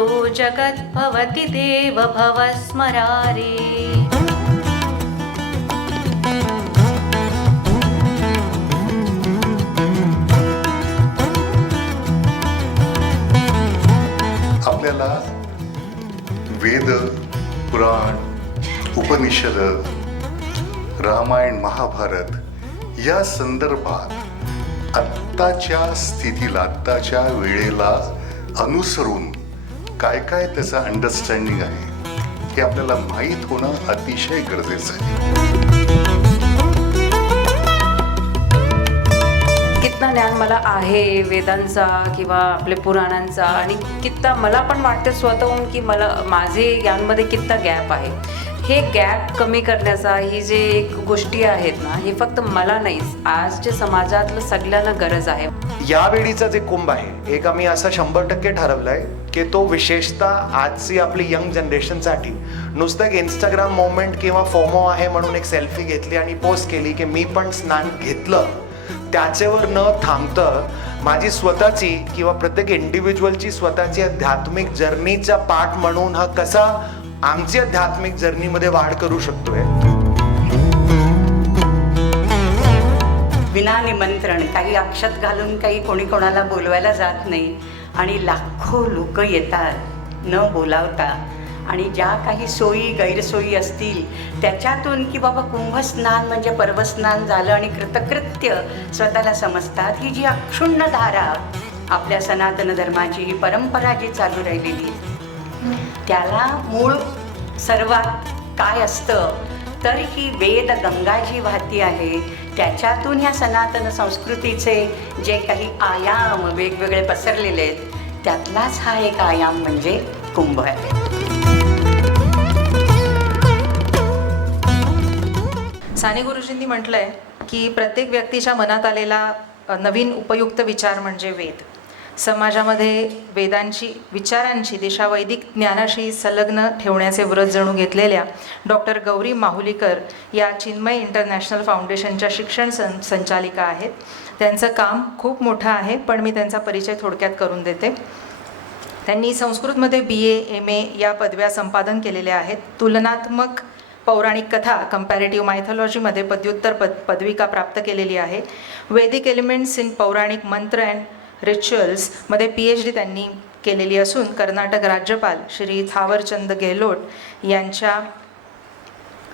यतो जगद्भवति देव भव स्मरारे। आपल्याला वेद, पुराण, उपनिषद, रामायण, महाभारत या संदर्भात आत्ताच्या स्थितीला, आत्ताच्या वेळेला अनुसरून काय काय त्याचा अंडरस्टँडिंग आहे हे आपल्याला माहीत होणं अतिशय गरजेचं आहे. कितना ज्ञान मला आहे वेदांचा किंवा आपले पुराणांचा, आणि कितना मला पण वाटते स्वतःहून की मला माझे ज्ञानमध्ये कितना गॅप आहे. हे गॅप कमी करण्याचा ही जे एक गोष्टी आहेत ना, हे फक्त मला नाहीच, आजच्या समाजातलं सगळ्यांना गरज आहे. यावेळीचा जे कुंभ आहे एक आम्ही असं 100% ठरवलंय की तो विशेषतः आजची आपली यंग जनरेशनसाठी नुसतं एक इंस्टाग्राम मोमेंट किंवा फोमो आहे म्हणून एक सेल्फी घेतली आणि पोस्ट केली की मी पण स्नान घेतलं, त्याच्यावर न थांबतं माझी स्वतःची किंवा प्रत्येक इंडिव्हिज्युअलची स्वतःची आध्यात्मिक जर्नीचा पार्ट म्हणून हा कसा आमची आध्यात्मिक जर्नीमध्ये वाढ करू शकतोय. विना निमंत्रण काही अक्षत घालून काही कोणी कोणाला बोलवायला जात नाही आणि लाखो लोक येतात न बोलावता, आणि ज्या काही सोयी गैरसोयी असतील त्याच्यातून की बाबा कुंभस्नान म्हणजे पर्वस्नान झालं आणि कृतकृत्य स्वतःला समजतात, ही जी अक्षुण्ण धारा आपल्या सनातन धर्माची ही परंपरा जी चालू राहिलेली त्याला मूळ सर्वात काय असतं तर ही वेद गंगा जी वाहती आहे त्याच्यातून ह्या सनातन संस्कृतीचे जे काही आयाम वेगवेगळे पसरलेले आहेत त्यातलाच हा एक आयाम म्हणजे कुंभ आहे. साने गुरुजींनी म्हटलंय की प्रत्येक व्यक्तीच्या मनात आलेला नवीन उपयुक्त विचार म्हणजे वेद. समाजामध्ये वेदांची विचारांची दिशा वैदिक ज्ञानाशी संलग्न ठेवण्याचे व्रत जणू घेतलेल्या डॉक्टर गौरी माहुलीकर या चिन्मय इंटरनॅशनल फाउंडेशनच्या शिक्षण संचालिका आहेत. त्यांचं काम खूप मोठं आहे, पण मी त्यांचा परिचय थोडक्यात करून देते. त्यांनी संस्कृतमध्ये BA MA या पदव्या संपादन केलेल्या आहेत. तुलनात्मक पौराणिक कथा कंपॅरेटिव्ह मायथॉलॉजीमध्ये पदव्युत्तर पदविका प्राप्त केलेली आहे. वैदिक एलिमेंट्स इन पौराणिक मंत्र अँड रिच्युअल्समध्ये PhD त्यांनी केलेली असून कर्नाटक राज्यपाल श्री थावरचंद गेहलोट यांच्या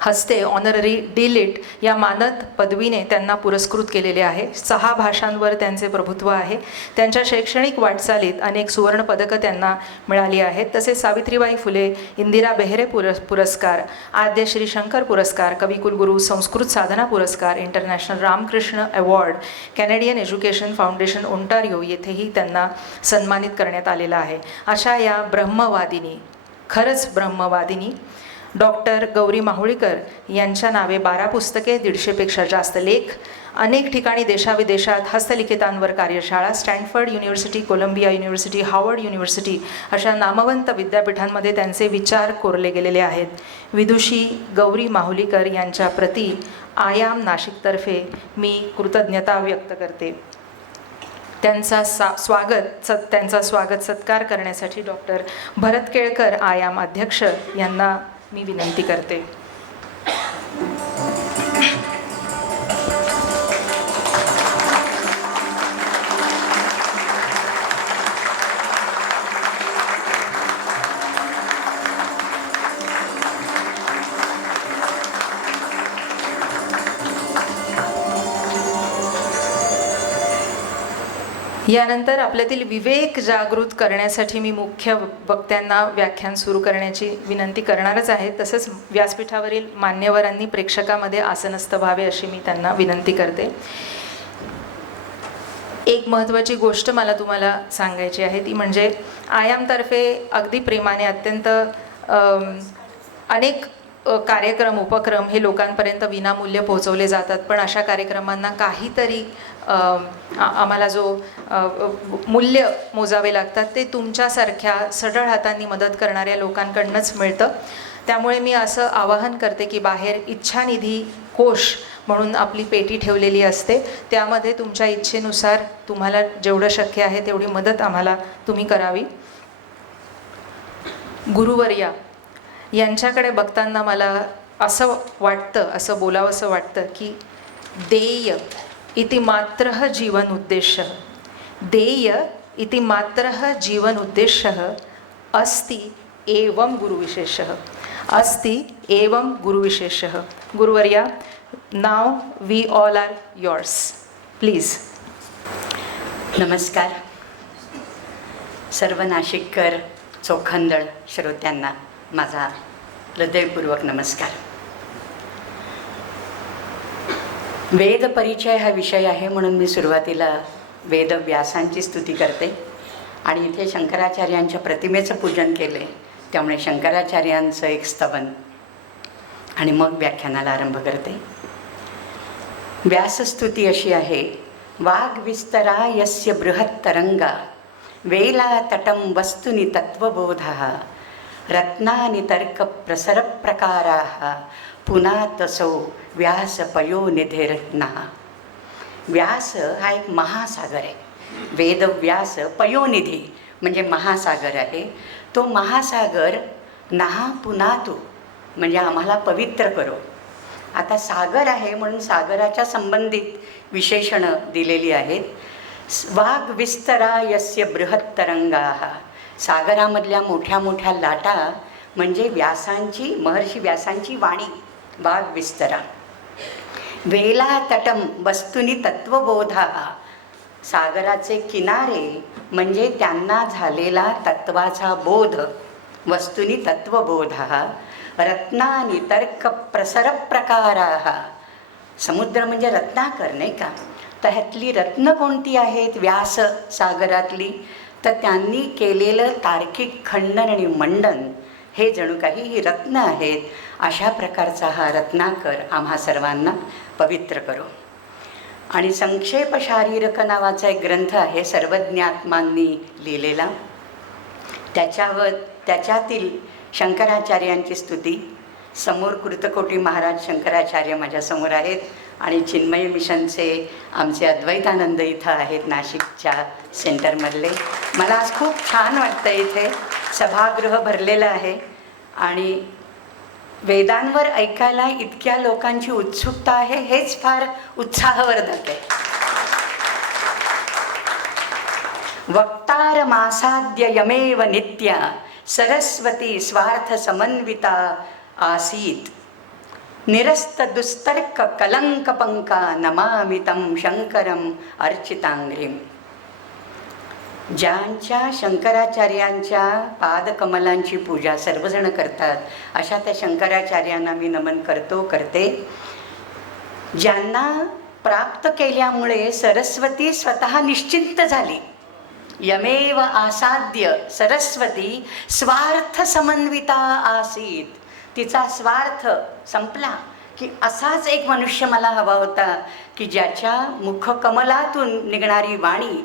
हस्ते ऑनररी D.Litt या मानद पदवीने त्यांना पुरस्कृत केलेले आहे. 6 भाषांवर त्यांचे प्रभुत्व आहे. त्यांच्या शैक्षणिक वाटचालीत अनेक सुवर्णपदकं त्यांना मिळाली आहेत. तसेच सावित्रीबाई फुले इंदिरा बेहरे पुरस्कार, आद्य श्री शंकर पुरस्कार, कविकुलगुरू संस्कृत साधना पुरस्कार, international Ramakrishna award, Canadian education foundation Ontario येथेही त्यांना सन्मानित करण्यात आलेलं आहे. अशा या ब्रह्मवादिनी, खरंच ब्रह्मवादिनी डॉक्टर गौरी माहुलीकर यांच्या नावे 12 पुस्तके, 150पेक्षा जास्त लेख, अनेक ठिकाणी देशाविदेशात हस्तलिखितांवर कार्यशाळा, Stanford university, Columbia university, Harvard university अशा नामवंत विद्यापीठांमध्ये त्यांचे विचार कोरले गेलेले आहेत. विदुषी गौरी माहुलीकर यांच्या प्रती आयाम नाशिकतर्फे मी कृतज्ञता व्यक्त करते. त्यांचा स्वागत सत्कार करण्यासाठी डॉक्टर भरत केळकर आयाम अध्यक्ष यांना मी विनंती करते. यानंतर आपल्यातील विवेक जागृत करण्यासाठी मी मुख्य वक्त्यांना व्याख्यान सुरू करण्याची विनंती करणारच आहे. तसंच व्यासपीठावरील मान्यवरांनी प्रेक्षकामध्ये आसनस्थ व्हावे अशी मी त्यांना विनंती करते. एक महत्त्वाची गोष्ट मला तुम्हाला सांगायची आहे, ती म्हणजे आयामतर्फे अगदी प्रेमाने अत्यंत अनेक कार्यक्रम उपक्रम हे लोकांपर्यंत विनामूल्य पोहोचवले जातात. पण अशा कार्यक्रमांना काहीतरी आम्हाला जो मूल्य मोजावे लागतात ते तुमच्यासारख्या सढळ हातांनी मदत करणाऱ्या लोकांकडूनच मिळतं. त्यामुळे मी असं आवाहन करते की बाहेर इच्छानिधी कोश म्हणून आपली पेटी ठेवलेली असते, त्यामध्ये तुमच्या इच्छेनुसार तुम्हाला जेवढं शक्य आहे तेवढी मदत आम्हाला तुम्ही करावी. गुरुवर्या यांच्याकडे बघताना मला असं वाटतं, असं बोलावंसं वाटतं की देय इति मात्रः जीवन उद्देश्यः, देय इति मात्रः जीवन उद्देश्यः अस्ति एवं गुरुविशेषः, अस्ति एवं गुरुविशेषः. गुरुवर्या, now we all are yours, please. नमस्कार. सर्व नाशिककर चोखंदळ श्रोत्यांना माझा हृदयपूर्वक नमस्कार. वेद परिचय हा विषय आहे म्हणून मी सुरुवातीला वेदव्यासांची स्तुती करते आणि इथे शंकराचार्यांच्या प्रतिमेचं पूजन केले, त्यामुळे शंकराचार्यांचं एक स्तवन आणि मग व्याख्यानाला आरंभ करते. व्यासस्तुती अशी आहे. वाग्विस्तरा यस्य बृहत्तरंगा वेला तटं वस्तुनि तत्त्वबोधः रत्नानि तर्कप्रसरप्रकाराः पुनातसौ व्यासपयोनिधिर्नः. व्यास हा एक महासागर आहे. वेदव्यास पयोनिधी म्हणजे महासागर आहे. तो महासागर नहा पुनातू म्हणजे आम्हाला पवित्र करो. आता सागर आहे म्हणून सागराच्या संबंधित विशेषणं दिलेली आहेत. वाग्विस्तरा यस्य बृहत्तरंगाः, सागरामधल्या मोठ्या मोठ्या लाटा म्हणजे व्यासांची, महर्षी व्यासांची वाणी. वाग्विस्तरा. वेला तटम वस्तुनी तत्वबोधाः, सागराचे किनारे म्हणजे त्यांना झालेला तत्वाचा बोध. वस्तुनी तत्वबोधः. रत्नानि तर्क प्रसर प्रकाराः, समुद्र म्हणजे रत्नाकर नाही का, तर ह्यातली रत्न कोणती आहेत व्यास सागरातली, तर त्यांनी केलेलं तार्किक खंडन आणि मंडन हे जणू काही ही रत्न आहेत. अशा प्रकारचा हा रत्नाकर आम्हा सर्वांना पवित्र करो. आणि संक्षेप शारीरक नावाचा एक ग्रंथ आहे सर्वज्ञात्मांनी लिहिलेला. त्याच्यातील शंकराचार्यांची स्तुती. समोर कृतकोटी महाराज शंकराचार्य माझ्यासमोर आहेत आणि चिन्मय मिशनचे आमचे अद्वैतानंद इथं आहेत नाशिकच्या सेंटरमधले. मला आज खूप छान वाटतं. इथे सभागृह भरलेलं आहे आणि वेदांवर ऐकायला इतक्या लोकांची उत्सुकता आहे, हेच फार उत्साहवर्धक आहे. वक्तारमासाद्य यमेव नित्या सरस्वती स्वार्थ समन्विता आसीत. निरस्त दुस्तर्क कलंक पंका नमामितं शंकरम अर्चितांग्रीम. ज्यांच्या शंकराचार्यांच्या पादकमलांची पूजा सर्वजण करतात अशा त्या शंकराचार्यांना मी नमन करते. ज्यांना प्राप्त केल्यामुळे सरस्वती स्वतः निश्चिंत झाली. यमेव आसाद्य सरस्वती स्वार्थ समन्विता आसीत. तिचा स्वार्थ संपला की असाच एक मनुष्य मला हवा होता की ज्याच्या मुखकमलातून निघणारी वाणी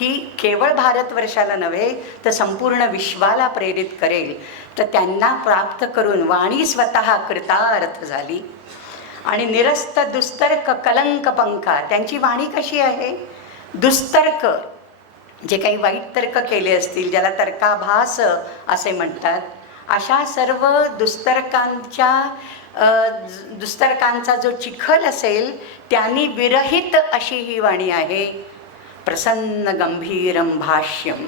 ही केवळ भारतवर्षाला नव्हे तर संपूर्ण विश्वाला प्रेरित करेल. तर त्यांना प्राप्त करून वाणी स्वतः कृतार्थ झाली. आणि निरस्त दुस्तर्क कलंक पंखा, त्यांची वाणी कशी आहे? दुस्तर्क जे काही वाईट तर्क केले असतील, ज्याला तर्काभास असे म्हणतात, अशा सर्व दुस्तर्कांचा जो चिखल असेल त्यांनी विरहित अशी ही वाणी आहे. प्रसन्न गंभीरम भाष्यम.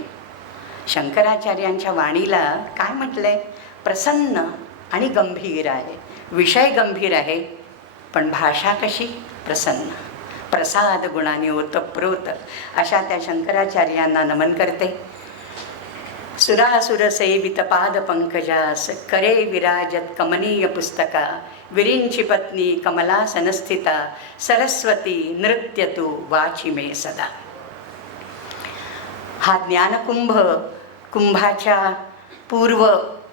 शंकराचार्यांच्या वाणीला काय म्हटलंय? प्रसन्न आणि गंभीर आहे. विषय गंभीर आहे पण भाषा कशी? प्रसन्न. प्रसाद गुणाने ओतप्रोत अशा त्या शंकराचार्यांना नमन करते. सुरासुर सेवित पाद पंकजास करे विराजत कमनीय पुस्तका. विरिंची पत्नी कमलासनस्थिता सरस्वती नृत्यतु वाची मे सदा. हा ज्ञानकुंभ कुंभाच्या पूर्व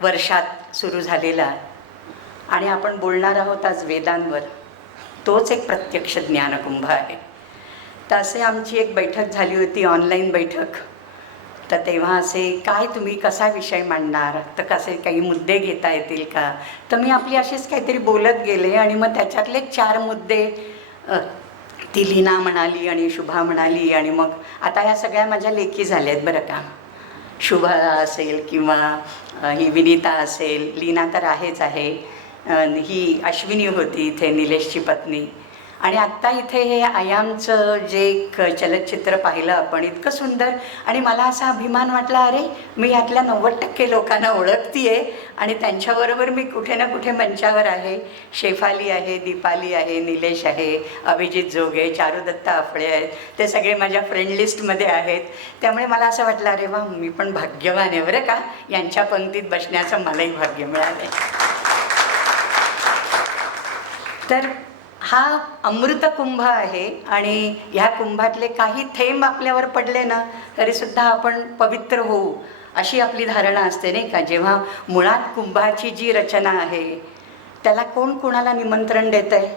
वर्षात सुरू झालेला आणि आपण बोलणार आहोत आज वेदांवर. तोच एक प्रत्यक्ष ज्ञानकुंभ आहे. तर असे आमची एक बैठक झाली होती, ऑनलाईन बैठक. तर तेव्हा असे काय तुम्ही कसा विषय मांडणार, तर कसे काही मुद्दे घेता येतील का, तर मी आपली अशीच काहीतरी बोलत गेले आणि मग त्याच्यातले 4 मुद्दे ती लीना म्हणाली आणि शुभा म्हणाली आणि मग आता ह्या सगळ्या माझ्या लेकी झाल्या आहेत बरं का. शुभा असेल किंवा ही विनीता असेल, लीना तर आहेच आहे, ही अश्विनी होती इथे निलेशची पत्नी. आणि आत्ता इथे हे आयामचं जे एक चलचित्र पाहिलं आपण, इतकं सुंदर. आणि मला असा अभिमान वाटला, अरे मी यातल्या 90% लोकांना ओळखते आहे आणि त्यांच्याबरोबर मी कुठे ना कुठे मंचावर आहे. शेफाली आहे, दीपाली आहे, निलेश आहे, अभिजित जोगे, चारुदत्ता afळे आहेत, ते सगळे माझ्या फ्रेंड लिस्टमध्ये आहेत. त्यामुळे मला असं वाटलं, अरे वा, मी पण भाग्यवान आहे बरं का, यांच्या पंक्तीत बसण्याचं मलाही भाग्य मिळालं. तर हा अमृत कुंभ आहे आणि ह्या कुंभातले काही थेंब आपल्यावर पडले ना तरीसुद्धा आपण पवित्र होऊ, अशी आपली धारणा असते नाही का. जेव्हा मुळात कुंभाची जी रचना आहे त्याला कोण कोणाला निमंत्रण देत आहे?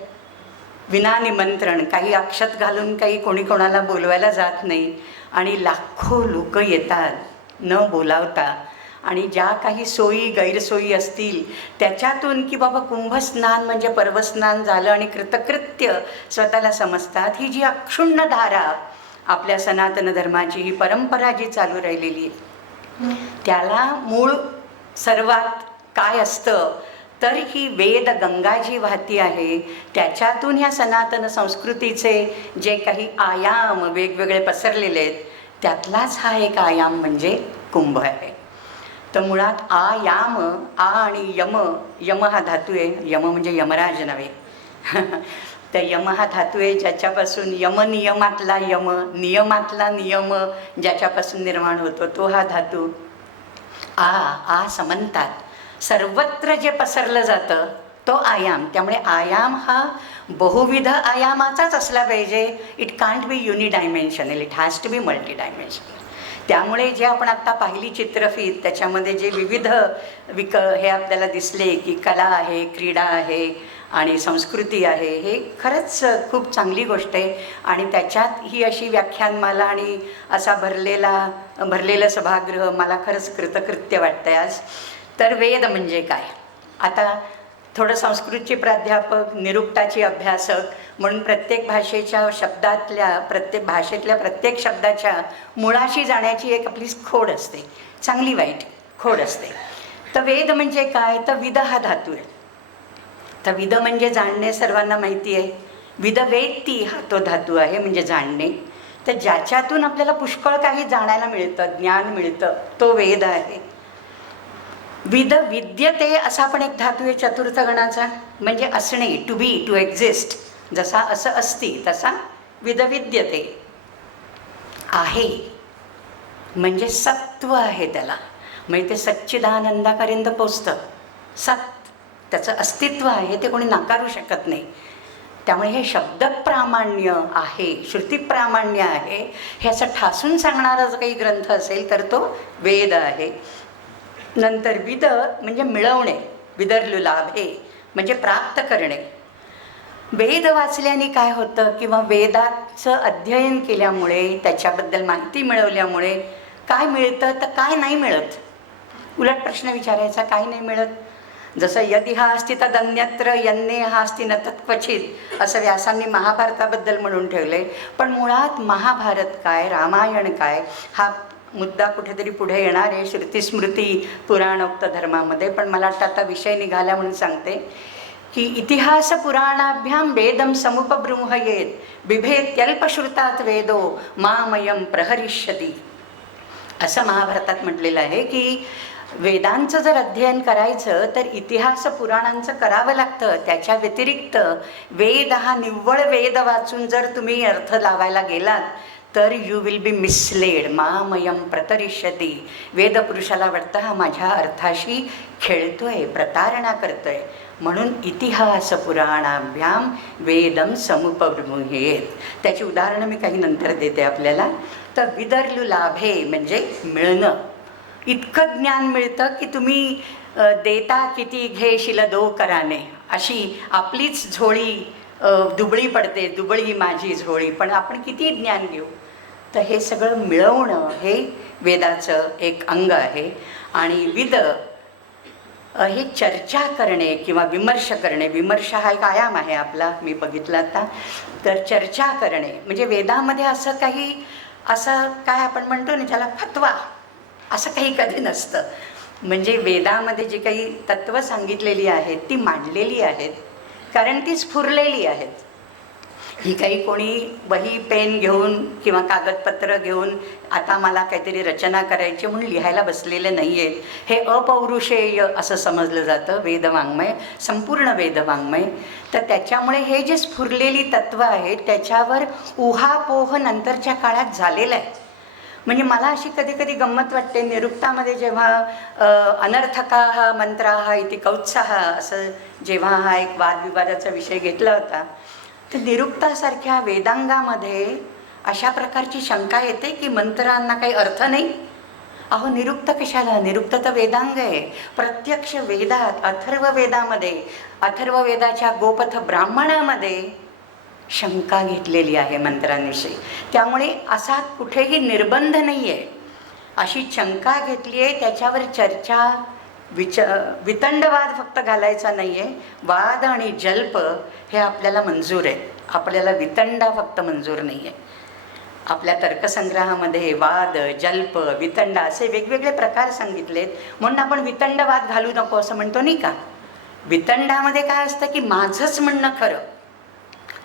विना निमंत्रण, काही अक्षत घालून काही कोणी कोणाला बोलवायला जात नाही आणि लाखो लोक येतात न बोलावता. आणि ज्या काही सोयी गैरसोयी असतील त्याच्यातून की बाबा कुंभस्नान म्हणजे पर्वस्नान झालं आणि कृतकृत्य स्वतःला समजतात. ही जी अक्षुण्ण धारा आपल्या सनातन धर्माची, ही परंपरा जी चालू राहिलेली त्याला मूळ सर्वात काय असतं तर ही वेद गंगा जी वाहती आहे त्याच्यातून ह्या सनातन संस्कृतीचे जे काही आयाम वेगवेगळे पसरलेले आहेत त्यातलाच हा एक आयाम म्हणजे कुंभ आहे. तर मुळात आयाम, आ आणि यम, यम हा धातू आहे, यम म्हणजे यमराज नव्हे. तर यम हा धातू आहे ज्याच्यापासून यमनियमातला यम, नियमातला नियम ज्याच्यापासून निर्माण होतो तो हा धातू. आ समंतात सर्वत्र जे पसरलं जातं तो आयाम. त्यामुळे आयाम हा बहुविध आयामाचाच असला पाहिजे. It can't be unidimensional, it has to be multidimensional. त्यामुळे जे आपण आत्ता पाहिली चित्रफीत त्याच्यामध्ये जे विविध हे आपल्याला दिसले की कला आहे, क्रीडा आहे आणि संस्कृती आहे, हे खरंच खूप चांगली गोष्ट आहे. आणि त्याच्यात ही अशी व्याख्यानमाला आणि असा भरलेलं सभागृह मला खरंच कृतकृत्य वाटतंय आज. तर वेद म्हणजे काय? आता थोडं संस्कृतची प्राध्यापक, निरुक्ताची अभ्यासक म्हणून प्रत्येक भाषेच्या शब्दातल्या, प्रत्येक भाषेतल्या प्रत्येक शब्दाच्या मुळाशी जाण्याची एक आपली खोड असते, चांगली वाईट खोड असते. तर वेद म्हणजे काय? तर विद हा धातू आहे. तर विद म्हणजे जाणणे, सर्वांना माहिती आहे. विद वेत्ती हा तो धातू आहे म्हणजे जाणणे. तर ज्याच्यातून आपल्याला पुष्कळ काही जाणायला मिळतं, ज्ञान मिळतं, तो वेद आहे. विद विद्यते असा पण एक धातू आहे चतुर्थ गणाचा, म्हणजे असणे, टू बी, टू एक्झिस्ट. जसा असं असती तसा विद विद्यते आहे म्हणजे सत्व आहे त्याला, म्हणजे ते सच्चिदानंदापर्यंत पोचतं. सत त्याचं अस्तित्व आहे, ते कोणी नाकारू शकत नाही. त्यामुळे हे शब्दप्रामाण्य आहे, श्रुतिप्रामाण्य आहे, हे असं ठासून सांगणारा जर काही ग्रंथ असेल तर तो वेद आहे. नंतर विद म्हणजे मिळवणे, विदर्लुलाभे म्हणजे प्राप्त करणे. वेद वाचल्याने काय होतं किंवा वेदाचं अध्ययन केल्यामुळे, त्याच्याबद्दल माहिती मिळवल्यामुळे काय मिळतं तर काय नाही मिळत. उलट प्रश्न विचारायचा, काय नाही मिळत? जसं यदि हा अस्ति तदन्यत्र यन्ने हा अस्ति न तत्क्वचित असं व्यासांनी महाभारताबद्दल म्हणून ठेवले. पण मुळात महाभारत काय, रामायण काय, हा मुद्दा कुठेतरी पुढे येणार आहे श्रुतिस्मृती पुराणोक्त धर्मामध्ये. पण मला वाटतं आता विषय निघाला म्हणून सांगते की इतिहास पुराणाभ्याम वेदम समुपबृंहयेत बिभेत्यल्पश्रुतात वेदो मामयम प्रहरिष्यती असं महाभारतात म्हटलेलं आहे की वेदांचं जर अध्ययन करायचं तर इतिहास पुराणांचं करावं लागतं. त्याच्या व्यतिरिक्त वेद हा निव्वळ वेद वाचून जर तुम्ही अर्थ लावायला गेलात तर यू विल बी मिसलेड. मामयम प्रतरिष्यती. वेदपुरुषाला वाटतं हा माझ्या अर्थाशी खेळतोय, प्रतारणा करतोय. म्हणून इतिहास पुराणाभ्याम वेदम समुपबृंहयेत. त्याची उदाहरणं मी काही नंतर देते आपल्याला. तर विदर्लुलाभे म्हणजे मिळणं. इतकं ज्ञान मिळतं की तुम्ही देता किती घेशील दो कराने, अशी आपलीच झोळी दुबळी पडते, दुबळी माझी झोळी. पण आपण किती ज्ञान घेऊ? तर हे सगळं मिळवणं हे वेदाचं एक अंग आहे. आणि विद हे चर्चा करणे किंवा विमर्श करणे. विमर्श हा एक आयाम आहे आपला, मी बघितला आता. तर चर्चा करणे म्हणजे वेदामध्ये असं काही, असं काय आपण म्हणतो ना, ज्याला फतवा असं काही कधी नसतं. म्हणजे वेदामध्ये जी काही तत्त्व सांगितलेली आहेत ती मांडलेली आहेत, कारण ती स्फुरलेली आहेत. ही काही कोणी वही पेन घेऊन किंवा कागदपत्र घेऊन आता मला काहीतरी रचना करायची म्हणून लिहायला बसलेले नाही आहेत. हे अपौरुषेय असं समजलं जातं वेदवाङ्मय, संपूर्ण वेदवाङ्मय. तर त्याच्यामुळे हे जे स्फुरलेली तत्त्व आहेत त्याच्यावर उहापोह नंतरच्या काळात झालेलं आहे. म्हणजे मला अशी कधी कधी गंमत वाटते, निरुक्तामध्ये जेव्हा अनर्थका मंत्राः इति कौत्साह असं जेव्हा हा एक वादविवादाचा विषय घेतला होता, तर निरुक्तासारख्या वेदांगामध्ये अशा प्रकारची शंका येते की मंत्रांना काही अर्थ नाही. अहो निरुक्त कशाला, निरुक्त तर वेदांग आहे. प्रत्यक्ष वेदात अथर्ववेदामध्ये, अथर्ववेदाच्या गोपथ ब्राह्मणामध्ये शंका घेतलेली आहे मंत्रांविषयी. त्यामुळे असा कुठेही निर्बंध नाही आहे. अशी शंका घेतली आहे, त्याच्यावर चर्चा वितंडवाद फक्त घालायचा नाही आहे. वाद आणि जल्प हे आपल्याला मंजूर आहे, आपल्याला वितंडा फक्त मंजूर नाही आहे. आपल्या तर्कसंग्रहामध्ये वाद, जल्प, वितंडा असे वेगवेगळे प्रकार सांगितलेत. म्हणून आपण वितंडवाद घालू नको असं म्हणतो नाही का. वितंडामध्ये काय असतं की माझंच म्हणणं खरं,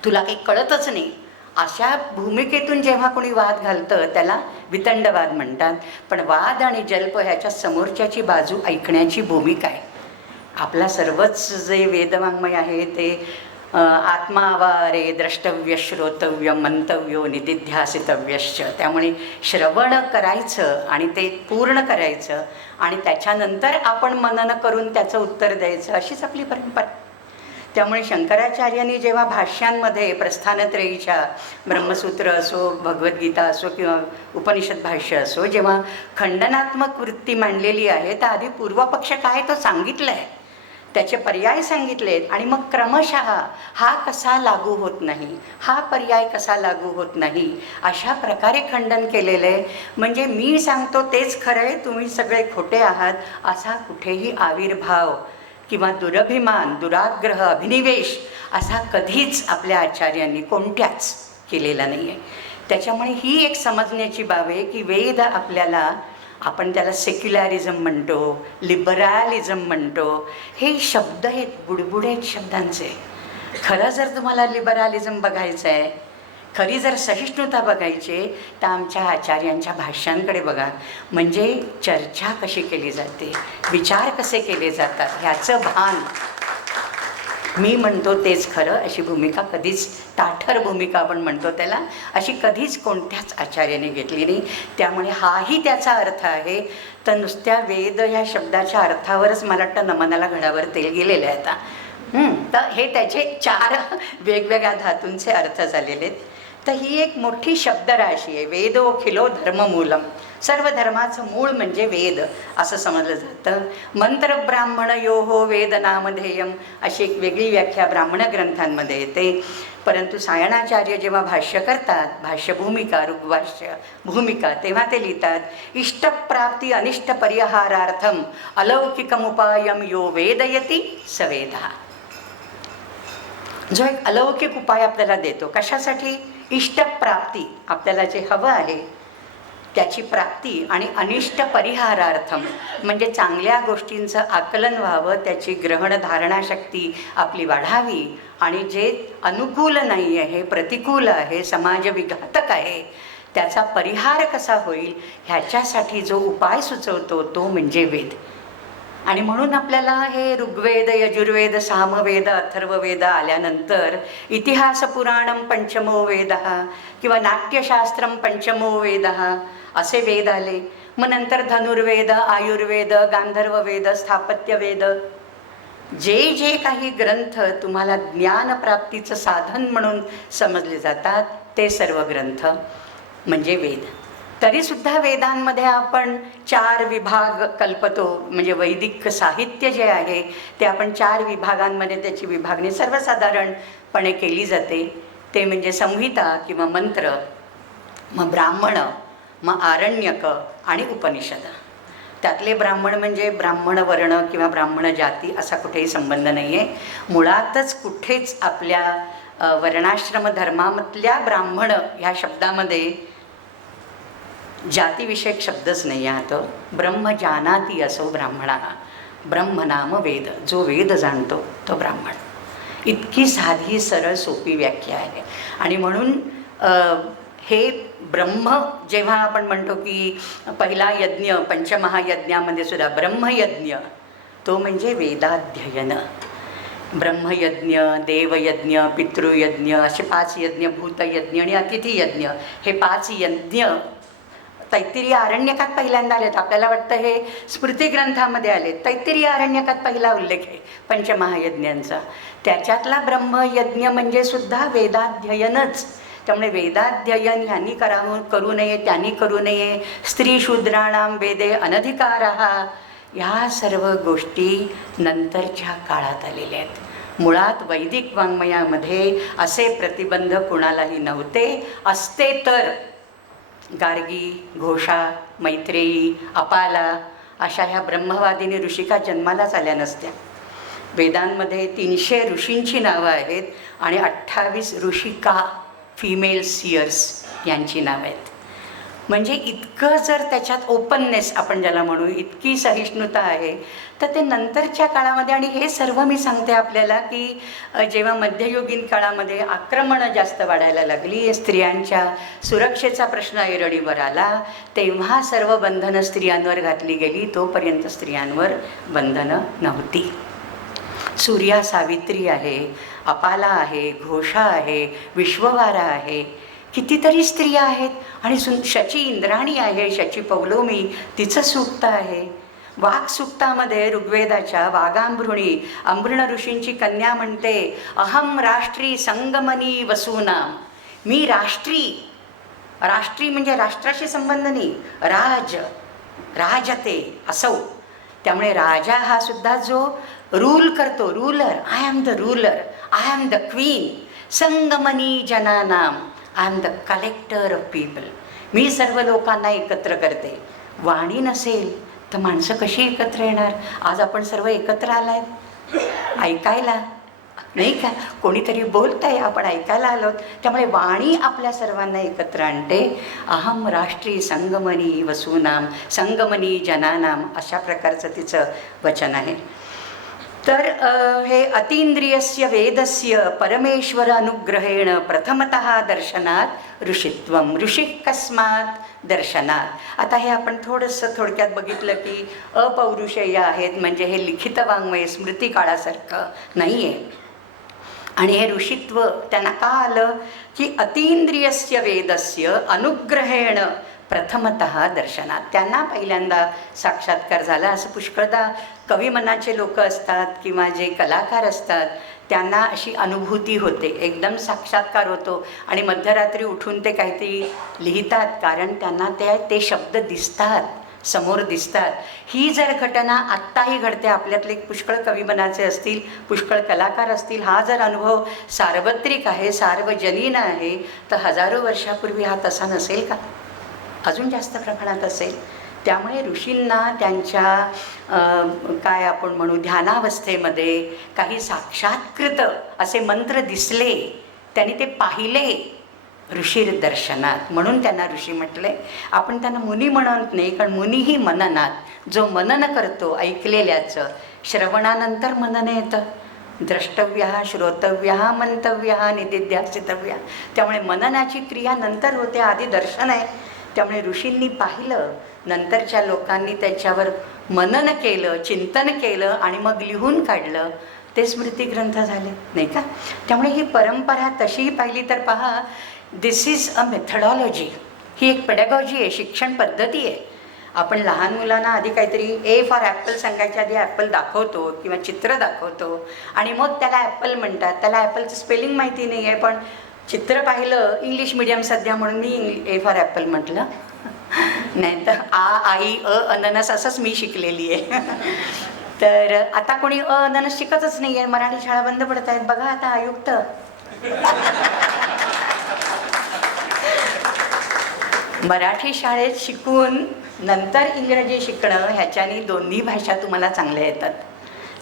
तुला काही कळतच नाही, अशा भूमिकेतून जेव्हा कोणी वाद घालतं त्याला वितंडवाद म्हणतात. पण वाद आणि जल्प ह्याच्या समोरच्याची बाजू ऐकण्याची भूमिका आहे. आपला सर्वच जे वेदवाङ्मय आहे ते आत्मावारे द्रष्टव्य श्रोतव्य मंतव्यो निदिध्यासितव्यश्च. त्यामुळे श्रवण करायचं आणि ते पूर्ण करायचं आणि त्याच्यानंतर आपण मनन करून त्याचं उत्तर द्यायचं, अशीच आपली परंपरा. त्यामुळे शंकराचार्यांनी जेव्हा भाष्यांमध्ये प्रस्थानत्रयीच्या ब्रह्मसूत्र असो, भगवद्गीता असो किंवा उपनिषद भाष्य असो, जेव्हा खंडनात्मक वृत्ती मांडलेली आहे तर आधी पूर्वपक्ष काय तो सांगितलं आहे, त्याचे पर्याय सांगितलेत आणि मग क्रमशः हा कसा लागू होत नाही, हा पर्याय कसा लागू होत नाही, अशा प्रकारे खंडन केलेलं आहे. म्हणजे मी सांगतो तेच खरं आहे, तुम्ही सगळे खोटे आहात, असा कुठेही आविर्भाव किंवा दुरभिमान, दुराग्रह, अभिनिवेश असा कधीच आपल्या आचार्यांनी कोणत्याच केलेला नाही आहे. त्याच्यामुळे ही एक समजण्याची बाब आहे की वेद आपल्याला, आपण त्याला सेक्युलॅरिझम म्हणतो, लिबरलिझम म्हणतो, हे शब्द आहेत, बुडबुडे आहेत शब्दांचे. खरं जर तुम्हाला लिबरलिझम बघायचं आहे, खरी जर सहिष्णुता बघायची तर आमच्या आचार्यांच्या भाष्यांकडे बघा. म्हणजे चर्चा कशी केली जाते, विचार कसे केले जातात ह्याचं भान. मी म्हणतो तेच खरं अशी भूमिका कधीच, ताठर भूमिका आपण म्हणतो त्याला, अशी कधीच कोणत्याच आचार्याने घेतली नाही. त्यामुळे हाही त्याचा अर्थ आहे. तर नुसत्या वेद या शब्दाच्या अर्थावरच मला वाटतं नमनाला घडावर तेल गेलेलं आहे आता. तर हे त्याचे 4 वेगवेगळ्या धातूंचे अर्थ झालेले आहेत. तर ही एक मोठी शब्दराशी आहे. वेदोखिलो धर्ममूलम, सर्व धर्माचं मूळ म्हणजे वेद असं समजलं जातं. मंत्र ब्राह्मण यो हो वेद नामधेयम अशी एक वेगळी व्याख्या ब्राह्मण ग्रंथांमध्ये येते. परंतु सायणाचार्य जेव्हा भाष्य करतात, भाष्यभूमिका, ऋग्भाष्य भूमिका, तेव्हा ते लिहितात इष्टप्राप्ती अनिष्ट परिहारार्थम अलौकिकमुपायम यो वेदयति स वेदः. जो एक अलौकिक उपाय आपल्याला देतो, कशासाठी? इष्टप्राप्ती, आपल्याला जे हवं आहे त्याची प्राप्ती, आणि अनिष्ट परिहारार्थम म्हणजे चांगल्या गोष्टींचं आकलन व्हावं, त्याची ग्रहण धारणाशक्ती आपली वाढावी, आणि जे अनुकूल नाही आहे, प्रतिकूल आहे, समाजविघातक आहे, त्याचा परिहार कसा होईल ह्याच्यासाठी जो उपाय सुचवतो तो म्हणजे वेद. आणि म्हणून आपल्याला हे ऋग्वेद, यजुर्वेद, सामवेद, अथर्ववेद आल्यानंतर इतिहास पुराणम पंचमो वेद किंवा नाट्यशास्त्रम पंचमो वेद असे वेद आले. मग नंतर धनुर्वेद, आयुर्वेद, गांधर्ववेद, स्थापत्यवेद, जे जे काही ग्रंथ तुम्हाला ज्ञानप्राप्तीचं साधन म्हणून समजले जातात ते सर्व ग्रंथ म्हणजे वेद. तरीसुद्धा वेदांमध्ये आपण 4 विभाग कल्पतो. म्हणजे वैदिक साहित्य जे आहे ते आपण 4 विभागांमध्ये त्याची विभागणी सर्वसाधारणपणे केली जाते. ते म्हणजे संहिता किंवा मंत्र, मग ब्राह्मण, मग आरण्यक आणि उपनिषद. त्यातले ब्राह्मण म्हणजे ब्राह्मण वर्ण किंवा ब्राह्मण जाती असा कुठेही संबंध नाही आहे. मुळातच कुठेच आपल्या वर्णाश्रम धर्मामधल्या ब्राह्मण ह्या शब्दामध्ये जातीविषयक शब्दच नाही आहे तो. ब्रह्म जानाती असो ब्राह्मणा, ब्रह्म नाम वेद. जो वेद जाणतो तो ब्राह्मण. इतकी साधी सरळ सोपी व्याख्या आहे. आणि म्हणून हे ब्रह्म जेव्हा आपण म्हणतो की पहिला यज्ञ पंचमहायज्ञामध्ये सुद्धा ब्रह्मयज्ञ तो म्हणजे वेदाध्ययन. ब्रह्मयज्ञ, देवयज्ञ, पितृयज्ञ असे 5 यज्ञ, भूतयज्ञ आणि अतिथी यज्ञ, हे 5 यज्ञ तैत्तिरीय आरण्यकात पहिल्यांदा आलेत. आपल्याला वाटतं हे स्मृतिग्रंथामध्ये आले. तैत्तिरीय आरण्यकात पहिला उल्लेख आहे पंचमहायज्ञांचा. त्याच्यातला ब्रह्मयज्ञ म्हणजे सुद्धा वेदाध्ययनच. त्यामुळे वेदाध्ययन ह्यांनी करू नये, त्यांनी करू नये, स्त्री शूद्राणाम वेदे अनधिकारः, ह्या सर्व गोष्टी नंतरच्या काळात आलेल्या आहेत. मुळात वैदिक वाङ्मयामध्ये असे प्रतिबंध कुणालाही नव्हते. असते तर गार्गी, घोषा, मैत्रेयी, अपाला अशा ह्या ब्रह्मवादिनी ऋषिका जन्मालाच आल्या नसत्या. वेदांमध्ये 300 ऋषींची नावं आहेत आणि 28 ऋषिका फिमेल सियर्स यांची नावं आहेत. म्हणजे इतकं जर त्याच्यात ओपननेस आपण ज्याला म्हणू, इतकी सहिष्णुता आहे, तर ते नंतरच्या काळामध्ये. आणि हे सर्व मी सांगते आपल्याला की जेव्हा मध्ययुगीन काळामध्ये आक्रमणं जास्त वाढायला लागली, स्त्रियांच्या सुरक्षेचा प्रश्न ऐरणीवर आला, तेव्हा सर्व बंधनं स्त्रियांवर घातली गेली. तोपर्यंत स्त्रियांवर बंधनं नव्हती. सूर्या सावित्री आहे, अपाला आहे, घोषा आहे, विश्ववारा आहे, कितीतरी स्त्रिया आहेत. आणि शची इंद्राणी आहे, शची पौलोमी, तिचं सूक्त आहे. वाघ सूक्तामध्ये ऋग्वेदाच्या वागांभृणी अंभृण ऋषींची कन्या म्हणते, अहम राष्ट्री संगमनी वसूनाम. मी राष्ट्री, राष्ट्री म्हणजे राष्ट्राशी संबंध नाही, राजते असो. त्यामुळे राजा हा सुद्धा जो रूल करतो, ruler, I am the ruler, I am the queen. संगमनी जनानाम, I am the collector of people. मी सर्व लोकांना एकत्र करते. वाणी नसेल तर माणसं कशी एकत्र येणार? आज आपण सर्व एकत्र आलाय ऐकायला, नाही का? कोणीतरी बोलतंय, आपण ऐकायला आलो. त्यामुळे वाणी आपल्या सर्वांना एकत्र आणते. अहम राष्ट्री संगमनी वसूनाम, संगमनी जनानाम, अशा प्रकारचं तिचं वचन आहे. तर हे अतींद्रियस्य वेदस्य परमेश्वर अनुग्रहेण प्रथमतः दर्शनात ऋषित्वम. ऋषी कस्मात दर्शनात. आता हे आपण थोडंसं थोडक्यात बघितलं की अपौरुषेय आहेत, म्हणजे हे लिखित वाङ्मय स्मृती काळासारखं नाही आहे. आणि हे ऋषित्व त्यांना का आलं की अतींद्रियस्य वेदस्य अनुग्रहेण प्रथमतः दर्शनात. त्यांना पहिल्यांदा साक्षात्कार झाला. असं पुष्कळदा कविमनाचे लोक असतात किंवा जे कलाकार असतात त्यांना अशी अनुभूती होते, एकदम साक्षात्कार होतो आणि मध्यरात्री उठून ते काहीतरी लिहितात, कारण त्यांना ते शब्द दिसतात, समोर दिसतात. ही जर घटना आत्ताही घडते, आपल्यातले पुष्कळ कविमनाचे असतील, पुष्कळ कलाकार असतील, हा जर अनुभव सार्वत्रिक आहे, सार्वजनीन आहे, तर हजारो वर्षापूर्वी हा तसा नसेल का? अजून जास्त प्रमाणात असेल. त्यामुळे ऋषींना त्यांच्या काय आपण म्हणू ध्यानावस्थेमध्ये काही साक्षात्कृत असे मंत्र दिसले, त्यांनी ते पाहिले ऋषीर दर्शनात, म्हणून त्यांना ऋषी म्हटले. आपण त्यांना मुनी म्हणत नाही, कारण मुनीही मननात. जो मनन करतो ऐकलेल्याचं, श्रवणानंतर मनन येतं. द्रष्टव्य, श्रोतव्य, मंतव्य, निदिध्यासितव्य. त्यामुळे मननाची क्रिया नंतर होते, आधी दर्शन आहे. त्यामुळे ऋषींनी पाहिलं, नंतरच्या लोकांनी त्याच्यावर मनन केलं, चिंतन केलं आणि मग लिहून काढलं, ते स्मृतिग्रंथ झाले, नाही का? त्यामुळे ही परंपरा तशीही पाहिली तर पहा, दिस इज अ मेथडॉलॉजी. ही एक पेडॅगॉजी आहे, शिक्षण पद्धती आहे. आपण लहान मुलांना आधी काहीतरी ए फॉर ॲपल सांगायच्या आधी ॲपल दाखवतो किंवा चित्र दाखवतो आणि मग त्याला ॲपल म्हणतात. त्याला ॲपलचं स्पेलिंग माहिती नाही आहे, पण चित्र पाहिलं, इंग्लिश मिडियम सध्या म्हणून मी ए फॉर ॲपल म्हटलं, नाही तर आई अननस असंच मी शिकलेली आहे. तर आता कोणी अननस शिकतच नाही आहे, मराठी शाळा बंद पडत आहेत. बघा आता आयुक्त. मराठी शाळेत शिकून नंतर इंग्रजी शिकणं, ह्याच्याने दोन्ही भाषा तुम्हाला चांगल्या येतात.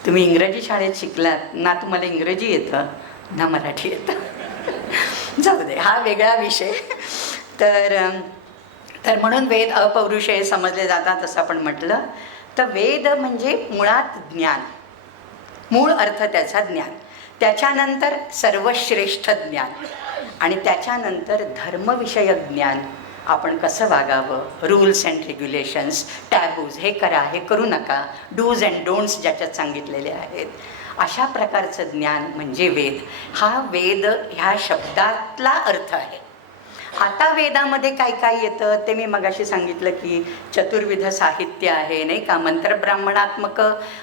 तुम्ही इंग्रजी शाळेत शिकलात ना, तुम्हाला इंग्रजी येतं ना मराठी येतं. जाऊ दे, हा वेगळा विषय. तर तर म्हणून वेद अपौरुषेय समजले जातात असं आपण म्हटलं. तर वेद म्हणजे मुळात ज्ञान, मूळ अर्थ त्याचा ज्ञान, त्याच्यानंतर सर्वश्रेष्ठ ज्ञान, आणि त्याच्यानंतर धर्मविषयक ज्ञान. आपण कसं वागावं, रूल्स अँड रेग्युलेशन्स, टॅबूज, हे करा, हे करू नका, डूज अँड डोंट्स ज्याच्यात सांगितलेले आहेत, अशा प्रकारचं ज्ञान म्हणजे वेद. हा वेद ह्या शब्दातला अर्थ आहे. आता वेदामध्ये काय काय येतं ते मी मगाशी सांगितलं की चतुर्विध साहित्य आहे, नाही का. मंत्रब्राह्मणात्मक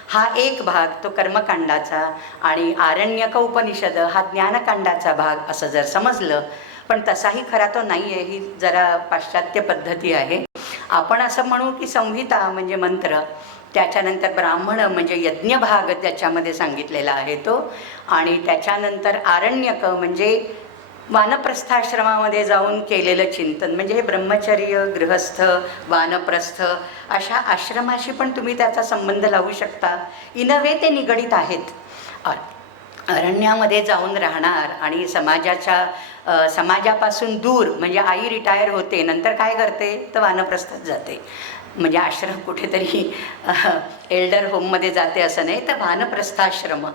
हा एक भाग, तो कर्मकांडाचा, आणि आरण्यक उपनिषद हा ज्ञानकांडाचा भाग असं जर समजलं. पण तसाही खरा तो नाही आहे, ही जरा पाश्चात्य पद्धती आहे. आपण असं म्हणू की संहिता म्हणजे मंत्र, त्याच्यानंतर ब्राह्मण म्हणजे यज्ञभाग त्याच्यामध्ये सांगितलेला आहे तो, आणि त्याच्यानंतर आरण्यक म्हणजे वानप्रस्थाश्रमामध्ये जाऊन केलेलं चिंतन, म्हणजे हे ब्रह्मचर्य, गृहस्थ, वानप्रस्थ अशा आश्रमाशी पण तुम्ही त्याचा संबंध लावू शकता. इन अ वे ते निगडीत आहेत. अरण्यामध्ये जाऊन राहणार आणि समाजापासून दूर, म्हणजे आई रिटायर होते, नंतर काय करते तर वानप्रस्थात जाते, म्हणजे आश्रम कुठेतरी एल्डर होममध्ये जाते असं नाही, तर वानप्रस्थाश्रम.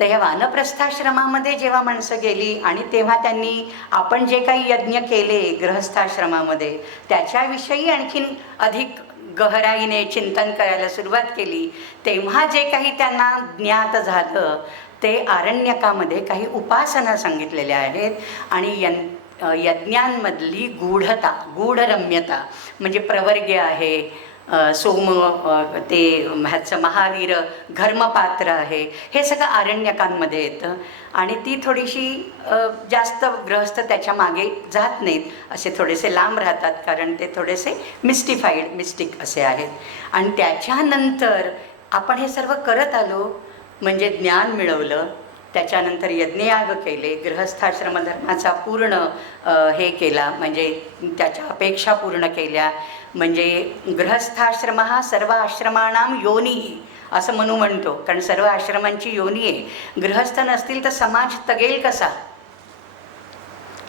तर या वानप्रस्थाश्रमामध्ये जेव्हा माणसं गेली आणि तेव्हा त्यांनी आपण जे काही यज्ञ केले गृहस्थाश्रमामध्ये त्याच्याविषयी आणखीन अधिक गहराईने चिंतन करायला सुरुवात केली, तेव्हा जे काही त्यांना ज्ञात झालं ते आरण्यकामध्ये काही उपासना सांगितलेल्या आहेत. आणि यज्ञांमधली गूढता, गूढरम्यता म्हणजे प्रवर्ग्य आहे, सोम, ते ह्याचं महावीर घर्मपात्र आहे, हे सगळं आरण्यकांमध्ये येतं. आणि ती थोडीशी जास्त गृहस्थ त्याच्या मागे जात नाहीत, असे थोडेसे लांब राहतात, कारण ते थोडेसे मिस्टिक असे आहेत. आणि त्याच्यानंतर आपण हे सर्व करत आलो, म्हणजे ज्ञान मिळवलं, त्याच्यानंतर यज्ञयाग केले, गृहस्थाश्रम धर्माचा पूर्ण हे केला, म्हणजे त्याच्या अपेक्षा पूर्ण केल्या. म्हणजे गृहस्थाश्रम हा सर्व आश्रमाणाम योनी असं म्हणतो, कारण सर्व आश्रमांची योनी आहे. गृहस्थ नसतील तर समाज तगेल कसा?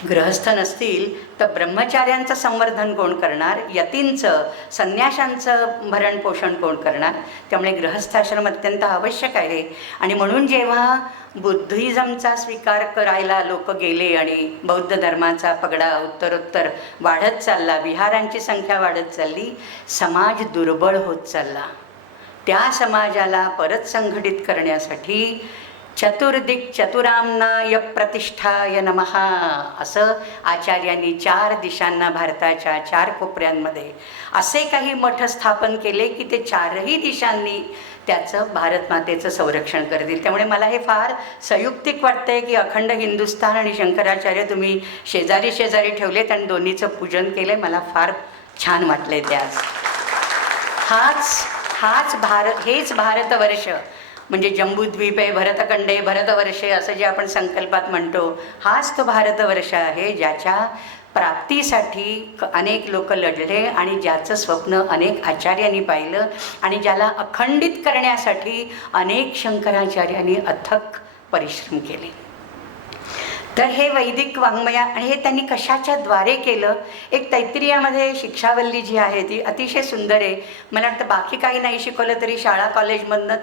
गृहस्थ नसतील तर ब्रह्मचार्यांचं संवर्धन कोण करणार, यतींचं, संन्याशांचं भरणपोषण कोण करणार? त्यामुळे गृहस्थाश्रम अत्यंत आवश्यक आहे. आणि म्हणून जेव्हा बुद्धिझमचा स्वीकार करायला लोक गेले आणि बौद्ध धर्माचा पगडा उत्तरोत्तर वाढत चालला, विहारांची संख्या वाढत चालली, समाज दुर्बळ होत चालला. त्या समाजाला परत संघटित करण्यासाठी चतुर्दिक चतुराम्नाय प्रतिष्ठाय नमः असं आचार्यांनी 4 दिशांना, भारताच्या 4 कोपऱ्यांमध्ये असे काही मठ स्थापन केले की ते 4ही दिशांनी त्याचं भारत मातेचं संरक्षण करतील. त्यामुळे मला हे फार संयुक्तिक वाटतंय की अखंड हिंदुस्थान आणि शंकराचार्य तुम्ही शेजारी शेजारी ठेवलेत आणि दोन्हीचं पूजन केलं. मला फार छान वाटलंय ते आज. हेच भारतवर्ष, म्हणजे जम्बूद्वीप आहे, भरतखंडे, भरतवर्षे असं जे आपण संकल्पात म्हणतो, हाच तो भारतवर्ष आहे ज्याच्या प्राप्तीसाठी अनेक लोक लढले आणि ज्याचं स्वप्न अनेक आचार्यांनी पाहिलं आणि ज्याला अखंडित करण्यासाठी अनेक शंकराचार्यांनी अथक परिश्रम केले. तर हे वैदिक वाङ्मय, आणि हे त्यांनी कशाच्या द्वारे केलं? एक तैत्तिरीयामध्ये शिक्षावल्ली जी आहे ती अतिशय सुंदर आहे. मला वाटतं बाकी काही नाही शिकवलं तरी शाळा कॉलेजमधनं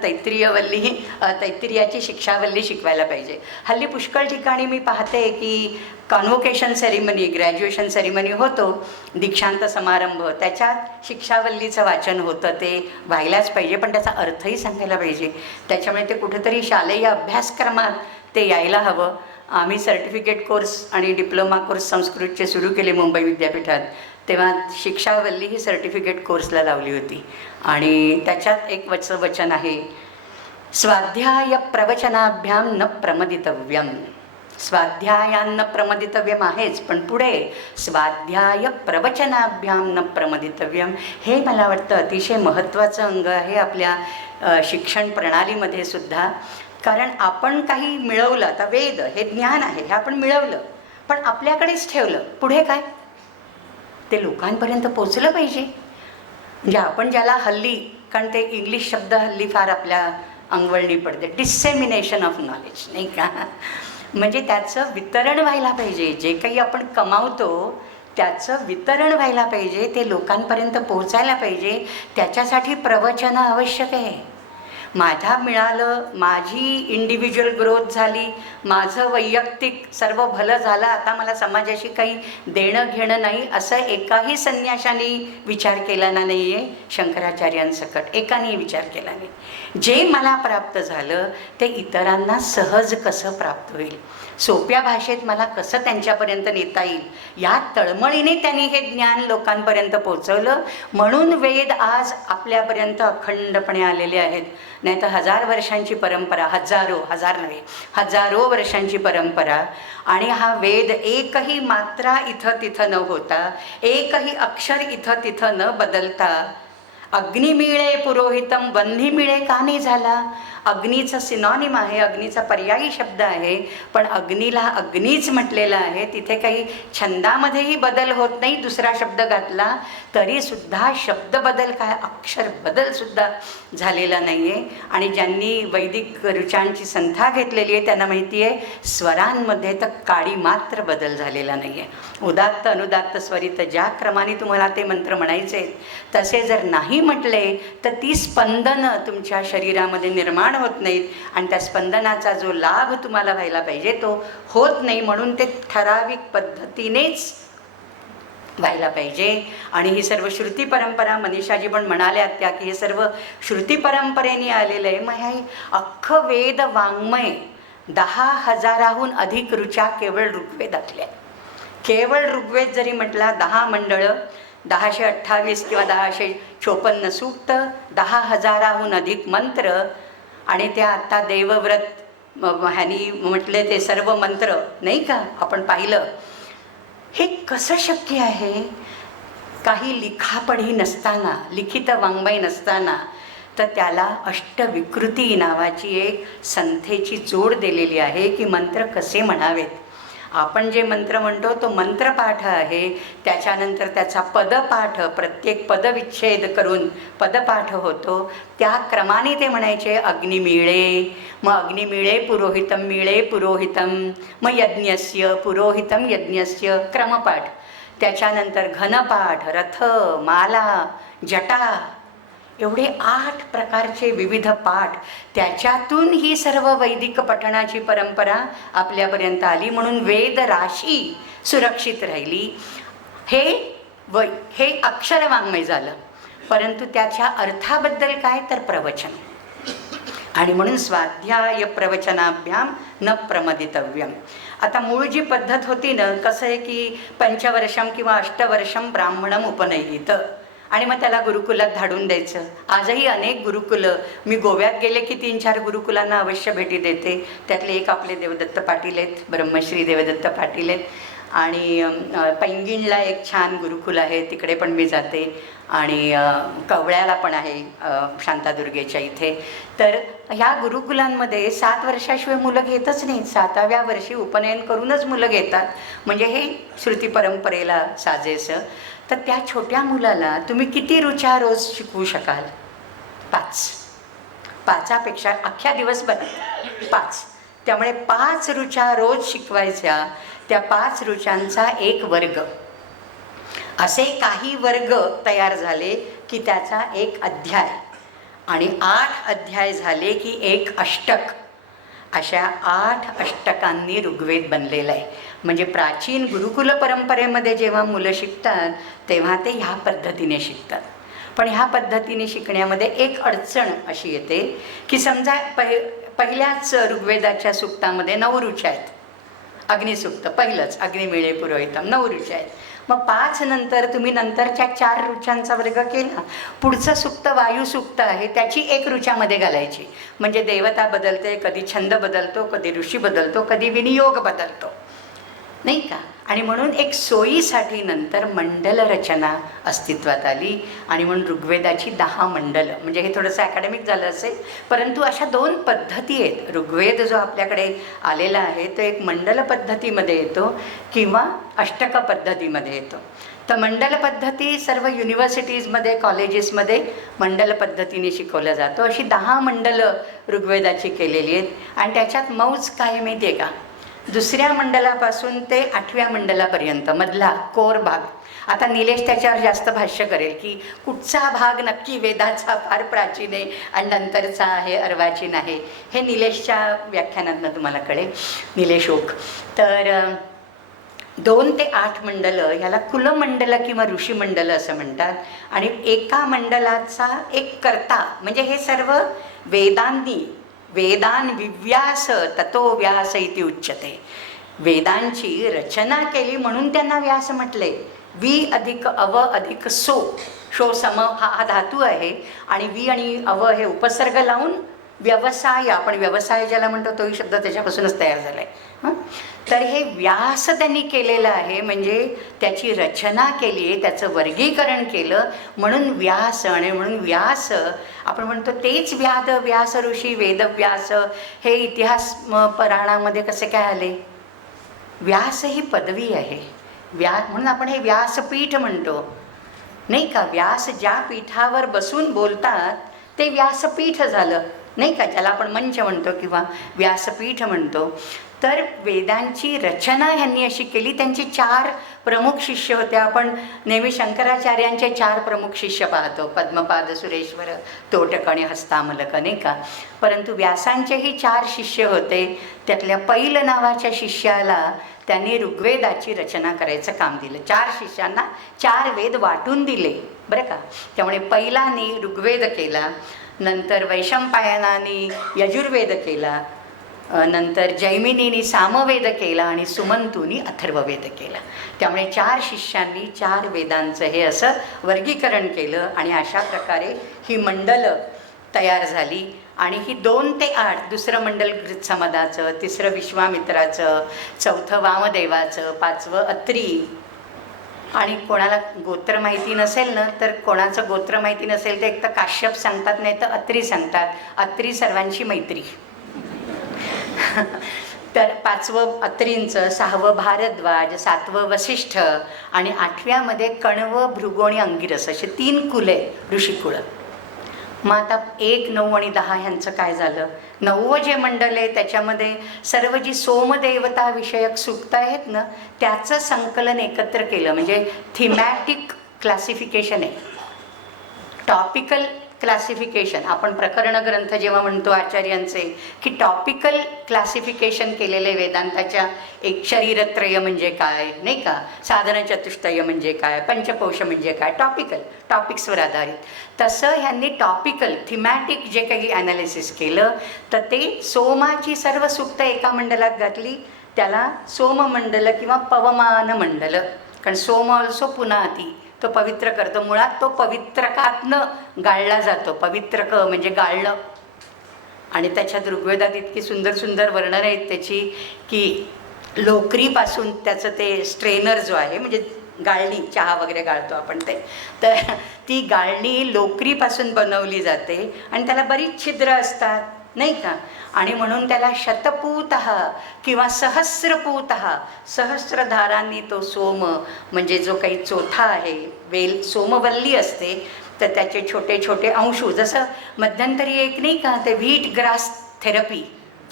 तैत्तिरीयाची शिक्षावल्ली शिकवायला पाहिजे. हल्ली पुष्कळ ठिकाणी मी पाहते की कॉन्व्होकेशन सेरिमनी, ग्रॅज्युएशन सेरिमनी होतो, दीक्षांत समारंभ, त्याच्यात शिक्षावल्लीचं वाचन होतं. ते व्हायलाच पाहिजे, पण त्याचा अर्थही सांगायला पाहिजे. त्याच्यामुळे ते कुठेतरी शालेय अभ्यासक्रमात ते यायला हवं. आम्ही सर्टिफिकेट कोर्स आणि डिप्लोमा कोर्स संस्कृतचे सुरू केले मुंबई विद्यापीठात, तेव्हा शिक्षावल्ली ही सर्टिफिकेट कोर्सला लावली होती. आणि त्याच्यात एक वचन आहे, स्वाध्याय प्रवचनाभ्याम न प्रमदितव्यम. स्वाध्यायान्न प्रमदितव्यम आहेच, पण पुढे स्वाध्याय प्रवचनाभ्याम न प्रमदितव्यम हे मला वाटतं अतिशय महत्त्वाचं अंग आहे आपल्या शिक्षण प्रणालीमध्ये सुद्धा. कारण आपण काही मिळवलं, आता वेद हे ज्ञान आहे, हे आपण मिळवलं पण आपल्याकडेच ठेवलं, पुढे काय? ते लोकांपर्यंत पोचलं पाहिजे. म्हणजे आपण ज्याला हल्ली, कारण ते इंग्लिश शब्द हल्ली फार आपल्या अंगवळणी पडते, डिसेमिनेशन ऑफ नॉलेज, नाही का? म्हणजे त्याचं वितरण व्हायला पाहिजे. जे काही आपण कमावतो त्याचं वितरण व्हायला पाहिजे, ते लोकांपर्यंत पोहोचायला पाहिजे. त्याच्यासाठी प्रवचनं आवश्यक आहे. माझा मिळालं, माझी इंडिव्हिज्युअल ग्रोथ झाली, माझं वैयक्तिक सर्व भलं झालं, आता मला समाजाशी काही देणं घेणं नाही, असं एकाही संन्याशाने विचार केला नाही आहे शंकराचार्यांसकट. एकानेही विचार केला नाही. जे मला प्राप्त झालं ते इतरांना सहज कसं प्राप्त होईल, सोप्या भाषेत मला कसं त्यांच्यापर्यंत नेता येईल, या तळमळीने त्यांनी हे ज्ञान लोकांपर्यंत पोचवलं. म्हणून वेद आज आपल्यापर्यंत अखंडपणे आलेले आहेत. नाही तर 1000 वर्षांची परंपरा, हजारो वर्षांची परंपरा. आणि हा वेद एकही मात्रा इथं तिथं न होता, एकही अक्षर इथं तिथं न बदलता, अग्नी मिळे पुरोहितम वन्ही मिळे का नाही झाला? अग्नीचं सिनॉनिम आहे, अग्नीचा पर्यायी शब्द आहे, पण अग्नीला अग्नीच म्हटलेलं आहे. तिथे काही छंदामध्येही बदल होत नाही. दुसरा शब्द घातला तरीसुद्धा शब्द बदल काय, अक्षर बदलसुद्धा झालेला नाही आहे. आणि ज्यांनी वैदिक ऋचांची संथा घेतलेली आहे त्यांना माहिती आहे स्वरांमध्ये तर काळी मात्र बदल झालेला नाही आहे. उदात्त अनुदात्त स्वरित ज्या क्रमाने तुम्हाला ते मंत्र म्हणायचे तसे जर नाही म्हटले तर ती स्पंदनं तुमच्या शरीरामध्ये निर्माण होत नाहीत आणि त्या स्पंदनाचा जो लाभ तुम्हाला व्हायला पाहिजे तो होत नाही. म्हणून ते ठराविक पद्धतीनेच व्हायला पाहिजे. आणि ही सर्व श्रुती परंपरा, मनीषाजी पण म्हणाल्या त्या की हे सर्व श्रुती परंपरेने आलेलं आहे. मग हे अख्खं वेद वाङ्मय 10,000हून अधिक ऋचा केवळ ऋग्वेदातल्या. केवळ ऋग्वेद जरी म्हटला 10 मंडळं, 1028 किंवा 1054 सूक्त, 10,000हून अधिक मंत्र, आणि त्या आत्ता देवव्रत ह्यांनी म्हटले ते सर्व मंत्र नाही का आपण पाहिलं. हे कसं शक्य आहे? काही लिखापढी नसताना, लिखित वाङ्मय नसताना, तर त्याला अष्टविकृती नावाची एक संथेची जोड दिलेली आहे की मंत्र कसे म्हणावेत. आपण जे मंत्र म्हणतो तो मंत्रपाठ आहे. त्याच्यानंतर त्याचा पदपाठ, प्रत्येक पदविच्छेद करून पदपाठ होतो. त्या क्रमाने ते म्हणायचे अग्नी मिळे, मग अग्नी मिळे पुरोहितम मिळे पुरोहितम, मग यज्ञस्य पुरोहितम यज्ञस्य क्रमपाठ. त्याच्यानंतर घनपाठ, रथ, माला, जटा, एवढे 8 प्रकारचे विविध पाठ. त्याच्यातून ही सर्व वैदिक पठणाची परंपरा आपल्यापर्यंत आली. म्हणून वेद राशी सुरक्षित राहिली. हे अक्षर वाङ्मय झालं, परंतु त्याच्या अर्थाबद्दल काय तर प्रवचन. आणि म्हणून स्वाध्याय प्रवचनाभ्याम न प्रमदितव्यम. आता मूळ जी पद्धत होती ना, कसं आहे की पंचवर्षम किंवा अष्टवर्षम ब्राह्मणम उपनयित, आणि मग त्याला गुरुकुलात धाडून द्यायचं. आजही अनेक गुरुकुलं, मी गोव्यात गेले की 3-4 गुरुकुलांना अवश्य भेटी देते. त्यातले एक आपले देवदत्त पाटील आहेत, ब्रह्मश्री देवदत्त पाटील आहेत. आणि पैंगिणला एक छान गुरुकुल आहे, तिकडे पण मी जाते. आणि कवळ्याला पण आहे शांतादुर्गेच्या इथे. तर ह्या गुरुकुलांमध्ये 7 वर्षाशिवाय मुलं घेतच नाही. 7व्या वर्षी उपनयन करूनच मुलं घेतात. म्हणजे हे श्रुती परंपरेला साजेसं. तर त्या छोट्या मुलाला तुम्ही किती ऋचा रोज शिकवू शकाल? 5पेक्षा अख्ख्या दिवसभर 5. त्यामुळे 5 ऋचा रोज शिकवायच्या. त्या 5 ऋचांचा एक वर्ग. असे काही वर्ग तयार झाले की त्याचा एक अध्याय, आणि 8 अध्याय झाले की एक अष्टक. अशा 8 अष्टकांनी ऋग्वेद बनलेला आहे. म्हणजे प्राचीन गुरुकुल परंपरेमध्ये जेव्हा मुलं शिकतात तेव्हा ते ह्या पद्धतीने शिकतात. पण ह्या पद्धतीने शिकण्यामध्ये एक अडचण अशी येते की समजा पहिल्याच ऋग्वेदाच्या सूक्तामध्ये 9 ऋचा आहेत. अग्निसूक्त पहिलंच अग्नी मिळे पुरोहितम 9 ऋचा आहेत. मग 5 नंतर तुम्ही नंतरच्या 4 ऋचांचा वर्ग केला. पुढचं सूक्त वायुसूक्त आहे, त्याची 1 ऋचामध्ये घालायची. म्हणजे देवता बदलते, कधी छंद बदलतो, कधी ऋषी बदलतो, कधी विनियोग बदलतो, नाही का. आणि म्हणून एक सोयीसाठी नंतर मंडल रचना अस्तित्वात आली. आणि म्हणून ऋग्वेदाची 10 मंडलं. म्हणजे हे थोडंसं अकॅडमिक झालं असेल, परंतु अशा 2 पद्धती आहेत. ऋग्वेद जो आपल्याकडे आलेला आहे तो एक मंडल पद्धतीमध्ये येतो किंवा अष्टक पद्धतीमध्ये येतो. तर मंडल पद्धती सर्व युनिव्हर्सिटीजमध्ये, कॉलेजेसमध्ये मंडल पद्धतीने शिकवलं जातो. अशी 10 मंडलं ऋग्वेदाची केलेली आहेत. आणि त्याच्यात मौज काय माहिती आहे का? दुसऱ्या मंडलापासून ते 8व्या मंडलापर्यंत मधला कोर भाग. आता निलेश त्याच्यावर जास्त भाष्य करेल की कुठचा भाग नक्की वेदाचा फार प्राचीन आहे आणि नंतरचा आहे अर्वाचीन आहे, हे निलेशच्या व्याख्यानातनं तुम्हाला कळेल, निलेश ओक. तर 2 ते 8 मंडलं ह्याला कुलमंडलं किंवा ऋषीमंडलं असं म्हणतात. आणि एका मंडलाचा एक कर्ता म्हणजे हे सर्व वेदांनी, वेदान विव्यास ततो व्यास इति उच्यते, वेदांची रचना केली म्हणून त्यांना व्यास म्हटले. वि अधिक अव अधिक सो, शो सम हा धातू आहे आणि वि आणि अव हे उपसर्ग लावून व्यवसाय, आपण व्यवसाय ज्याला म्हणतो तोही शब्द त्याच्यापासूनच तयार झाला आहे. तर हे व्यास त्यांनी केलेलं आहे, म्हणजे त्याची रचना केली आहे, त्याचं वर्गीकरण केलं म्हणून व्यास. आणि म्हणून व्यास आपण म्हणतो तेच व्यास ऋषी वेदव्यास, हे इतिहास पुराणामध्ये कसे काय आले. व्यास ही पदवी आहे, म्हणून आपण हे व्यासपीठ म्हणतो नाही का. व्यास ज्या पीठावर बसून बोलतात ते व्यासपीठ झालं नाही का, ज्याला आपण मंच म्हणतो किंवा व्यासपीठ म्हणतो. तर वेदांची रचना ह्यांनी अशी केली. त्यांचे 4 प्रमुख शिष्य होते. आपण नेहमी शंकराचार्यांचे 4 प्रमुख शिष्य पाहतो, पद्मपाद, सुरेश्वर, तोटक आणि हस्तामलक नाही का. परंतु व्यासांचेही 4 शिष्य होते. त्यातल्या पैल नावाच्या शिष्याला त्यांनी ऋग्वेदाची रचना करायचं काम दिलं. 4 शिष्यांना 4 वेद वाटून दिले बरं का. त्यामुळे पैलानी ऋग्वेद केला, नंतर वैशंपायनाने यजुर्वेद केला, नंतर जैमिनीने सामवेद केला आणि सुमंतूनी अथर्ववेद केला. त्यामुळे 4 शिष्यांनी 4 वेदांचं हे असं वर्गीकरण केलं आणि अशा प्रकारे ही मंडलं तयार झाली. आणि ही 2 ते 8, दुसरं मंडल गृत्समदाचं, तिसरं विश्वामित्राचं, चौथं वामदेवाचं, 5वं अत्री. आणि कोणाला गोत्र माहिती नसेल ना, तर कोणाचं गोत्र माहिती नसेल तर एक तर काश्यप सांगतात, नाही तर अत्री सांगतात. अत्री सर्वांची मैत्री. तर 5वं अत्रींचं, 6वं भारद्वाज, 7वं वसिष्ठ आणि 8व्यामध्ये कण्व, भृगु आणि अंगिरस असे 3 कुले ऋषिकुळं. मग आता 1, 9 आणि 10 ह्यांचं काय झालं. 9वं जे मंडल आहे त्याच्यामध्ये सर्व जी सोमदेवता विषयक सूक्त आहेत ना त्याचं संकलन एकत्र केलं, म्हणजे थिमॅटिक क्लासिफिकेशन आहे, टॉपिकल क्लासिफिकेशन. आपण प्रकरण ग्रंथ जेव्हा म्हणतो आचार्यांचे की टॉपिकल क्लासिफिकेशन केलेले वेदांताच्या, एक शरीरत्रय म्हणजे काय नाही का, साधनचतुष्टय म्हणजे काय, पंचकोश म्हणजे काय, टॉपिक्सवर आधारित. तसं ह्यांनी टॉपिकल थिमॅटिक जे काही ॲनालिसिस केलं तर ते सोमाची सर्व सूक्त एका मंडलात घातली, त्याला सोममंडल किंवा पवमान मंडल. कारण सोम ऑल्सो पुनाती, तो पवित्र करतो. मुळात तो पवित्रकातनं गाळला जातो, पवित्रक म्हणजे गाळलं. आणि त्याच्यात ऋग्वेदात इतकी सुंदर सुंदर वर्णनं आहेत त्याची की लोकरीपासून त्याचं ते स्ट्रेनर जो आहे, म्हणजे गाळणी, चहा वगैरे गाळतो आपण ते, तर ती गाळणी लोकरीपासून बनवली जाते आणि त्याला बरीच छिद्र असतात नाही का. आणि म्हणून त्याला शतपूतः किंवा सहस्रपूतः, सहस्रधारांनी तो सोम म्हणजे जो काही चोथा आहे, वेल सोमवल्ली असते तर त्याचे छोटे छोटे अंशू, जसं मध्यंतरी एक नाही का ते व्हीट ग्रास थेरपी,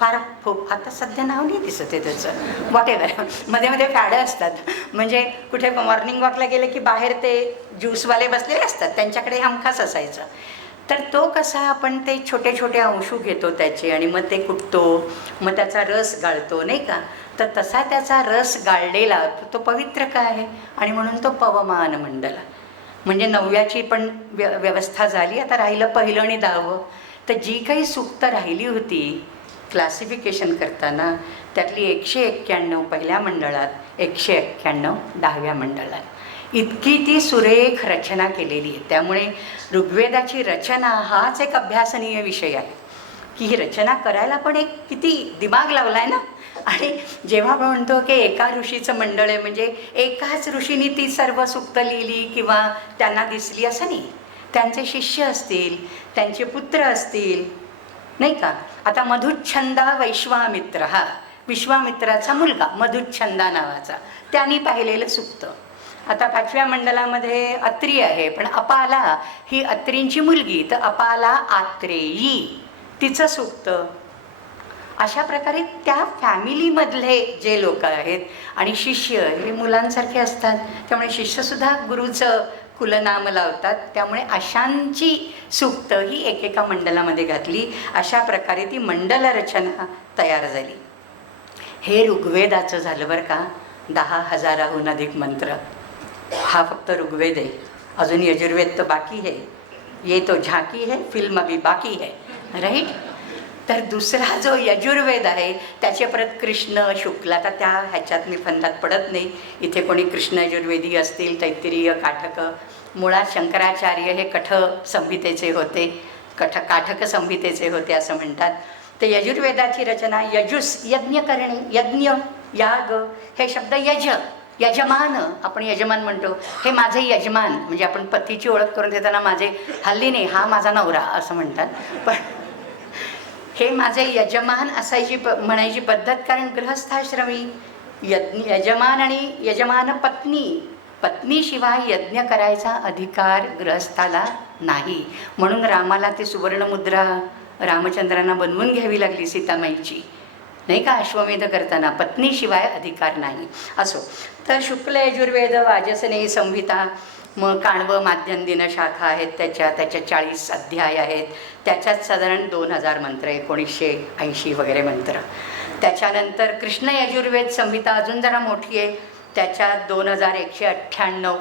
फार खूप आता सध्या नाव नाही दिसत आहे त्याचं, वॉट एव्हर, मध्ये मध्ये फॅडं असतात. म्हणजे कुठे मॉर्निंग वॉकला गेले की बाहेर ते ज्यूसवाले बसलेले असतात, त्यांच्याकडे हमखास असायचं. तर तो कसा आपण ते छोटे छोटे अंशू घेतो त्याचे आणि मग ते कुटतो, मग त्याचा रस गाळतो नाही का. तर तसा त्याचा रस गाळलेला तो पवित्र काय आहे आणि म्हणून तो पवमान मंडल. म्हणजे 9व्याची पण व्यवस्था झाली. आता राहिलं 1 आणि 10. तर जी काही सूक्त राहिली होती क्लासिफिकेशन करताना त्यातली 191 पहिल्या मंडळात, 191 10व्या मंडळात. इतकी ती सुरेख रचना केलेली आहे. त्यामुळे ऋग्वेदाची रचना हाच एक अभ्यासनीय विषय आहे की ही रचना करायला पण एक किती दिमाग लावला आहे ना. आणि जेव्हा आपण म्हणतो की एका ऋषीचं मंडळ आहे म्हणजे एकाच ऋषीने ती सर्व सूक्त लिहिली किंवा त्यांना दिसली असं नाही. त्यांचे शिष्य असतील, त्यांचे पुत्र असतील नाही का. आता मधुच्छंदा वैश्वामित्र, हा विश्वामित्राचा मुलगा मधुच्छंदा नावाचा, त्यांनी पाहिलेलं सूक्त. आता 5व्या मंडलामध्ये अत्री आहे, पण अपाला ही अत्रींची मुलगी, तर अपाला आत्रेयी तिचं सूक्त. अशा प्रकारे त्या फॅमिलीमधले जे लोक आहेत आणि शिष्य हे मुलांसारखे असतात, त्यामुळे शिष्यसुद्धा गुरुचं कुलनाम लावतात. त्यामुळे अशांची सूक्त ही एकेका मंडलामध्ये घातली. अशा प्रकारे ती मंडल रचना तयार झाली. हे ऋग्वेदाचं झालं बरं का. 10,000हून अधिक मंत्र. हा फक्त ऋग्वेद आहे. अजून यजुर्वेद तर बाकी है, ये तो झाकी है, फिल्म अभी बाकी है, राईट. तर दुसरा जो यजुर्वेद आहे त्याचे परत कृष्ण शुक्ल, आता त्या ह्याच्यात मी फंदात पडत नाही. इथे कोणी कृष्ण यजुर्वेदी असतील, तैत्तिरीय, काठक. मुळात शंकराचार्य हे कठ संहितेचे होते, काठक संहितेचे होते असं म्हणतात. तर यजुर्वेदाची रचना यजुस, यज्ञ करणे, यज्ञ, याग. हे शब्द यजमान, आपण यजमान म्हणतो, हे माझे यजमान. म्हणजे आपण पतीची ओळख करून देताना माझे, हल्ली नाही, हा माझा नवरा असं म्हणतात, पण हे माझे यजमान असायची म्हणायची पद्धत. कारण गृहस्थाश्रमी यजमान आणि यजमान पत्नीशिवाय यज्ञ करायचा अधिकार गृहस्थाला नाही. म्हणून रामाला ते सुवर्णमुद्रा रामचंद्रांना बनवून घ्यावी लागली सीतामाईची, नाही का, अश्वमेध करताना. पत्नीशिवाय अधिकार नाही. असो, तर शुक्ल यजुर्वेद, वाजसनेयी संहिता, मग काण्व, माध्यम, दिनशाखा आहेत, त्याच्या 40 अध्याय आहेत. त्याच्यात साधारण 2000 मंत्र, 1980 वगैरे मंत्र. त्याच्यानंतर कृष्ण यजुर्वेद संहिता अजून जरा मोठी आहे, त्याच्यात 2198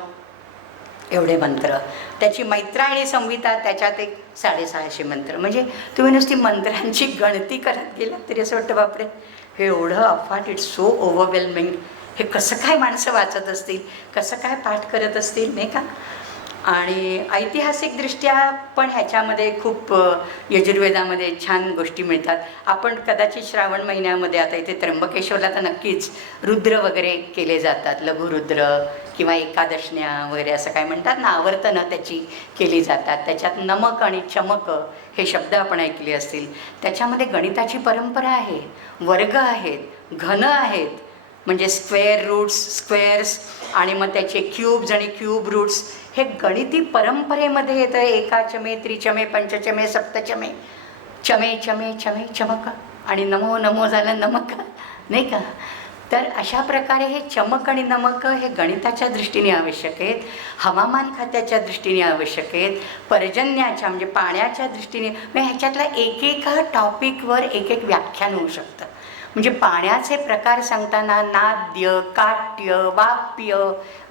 एवढे मंत्र. त्याची मैत्रायणी संहिता, त्याच्यात 650 मंत्र. म्हणजे तुम्ही नुसती मंत्रांची गणती करत गेलात तरी असं वाटतं बापरे, हे एवढं अफाट, इट्स सो ओव्हरवेल्मिंग. हे कसं काय माणसं वाचत असतील, कसं काय पाठ करत असतील, नाही का. आणि ऐतिहासिकदृष्ट्या पण ह्याच्यामध्ये खूप यजुर्वेदामध्ये छान गोष्टी मिळतात. आपण कदाचित श्रावण महिन्यामध्ये, आता इथे त्र्यंबकेश्वरला तर नक्कीच रुद्र वगैरे केले जातात, लघुरुद्र किंवा एकादशण्या वगैरे असं काय म्हणतात ना, आवर्तनं त्याची केली जातात. त्याच्यात नमक आणि चमक हे शब्द आपण ऐकले असतील. त्याच्यामध्ये गणिताची परंपरा आहे, वर्ग आहेत, घन आहेत, म्हणजे स्क्वेअर रूट्स, स्क्वेअर्स, आणि मग त्याचे क्यूब्स आणि क्यूब रूट्स. हे गणिती परंपरेमध्ये येतं. एकाचमे, त्रिचमे, पंचचमे, सप्तचमे, चमे चमे चमे चमक, आणि नमो नमो झालं नमक, नाही का. तर अशा प्रकारे हे चमक आणि नमक हे गणिताच्या दृष्टीने आवश्यक आहेत, हवामान खात्याच्या दृष्टीने आवश्यक आहेत, पर्जन्याच्या म्हणजे पाण्याच्या दृष्टीने. म्हणजे ह्याच्यातल्या एकेका टॉपिकवर एक व्याख्यान होऊ शकतं. म्हणजे पाण्याचे प्रकार सांगताना नाद्य, काट्य, वाप्य,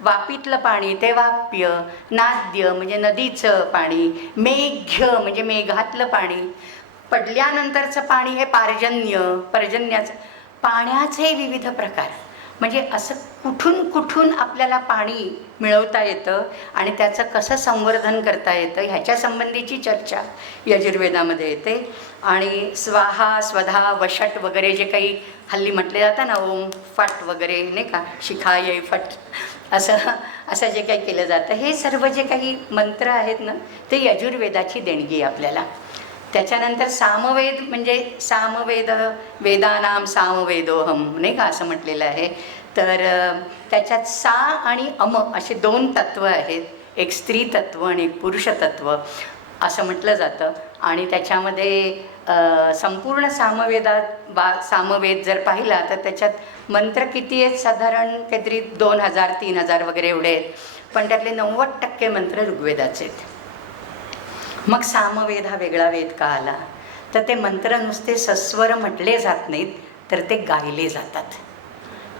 वापीतलं पाणी ते वाप्य, नाद्य म्हणजे नदीचं पाणी, मेघ्य म्हणजे मेघातलं पाणी, पडल्यानंतरचं पाणी हे पर्जन्याचं. पाण्याचे विविध प्रकार, म्हणजे असं कुठून कुठून आपल्याला पाणी मिळवता येतं आणि त्याचं कसं संवर्धन करता येतं ह्याच्या संबंधीची चर्चा यजुर्वेदामध्ये येते. आणि स्वाहा, स्वधा, वषट वगैरे जे काही हल्ली म्हटले जातं ना, ओम फट वगैरे, नाही का, शिखाय फट, असं जे काही केलं जातं, हे सर्व जे काही मंत्र आहेत ना, ते यजुर्वेदाची देणगी आहे आपल्याला. त्याच्यानंतर सामवेद, म्हणजे सामवेद, वेदानाम सामवेदोहम, नाही का, असं म्हटलेलं आहे. तर त्याच्यात सा आणि अम असे 2 तत्त्व आहेत, एक स्त्री तत्त्व आणि एक पुरुष तत्त्व असं म्हटलं जातं. आणि त्याच्यामध्ये संपूर्ण सामवेद जर पाहिला तर त्याच्यात मंत्र किती आहेत, साधारण काहीतरी 2000-3000 वगैरे एवढे आहेत, पण त्यातले 90% मंत्र ऋग्वेदाचे आहेत. मग सामवेद हा वेगळा वेद का आला, तर ते मंत्र नुसते सस्वर म्हटले जात नाहीत, तर ते गायले जातात.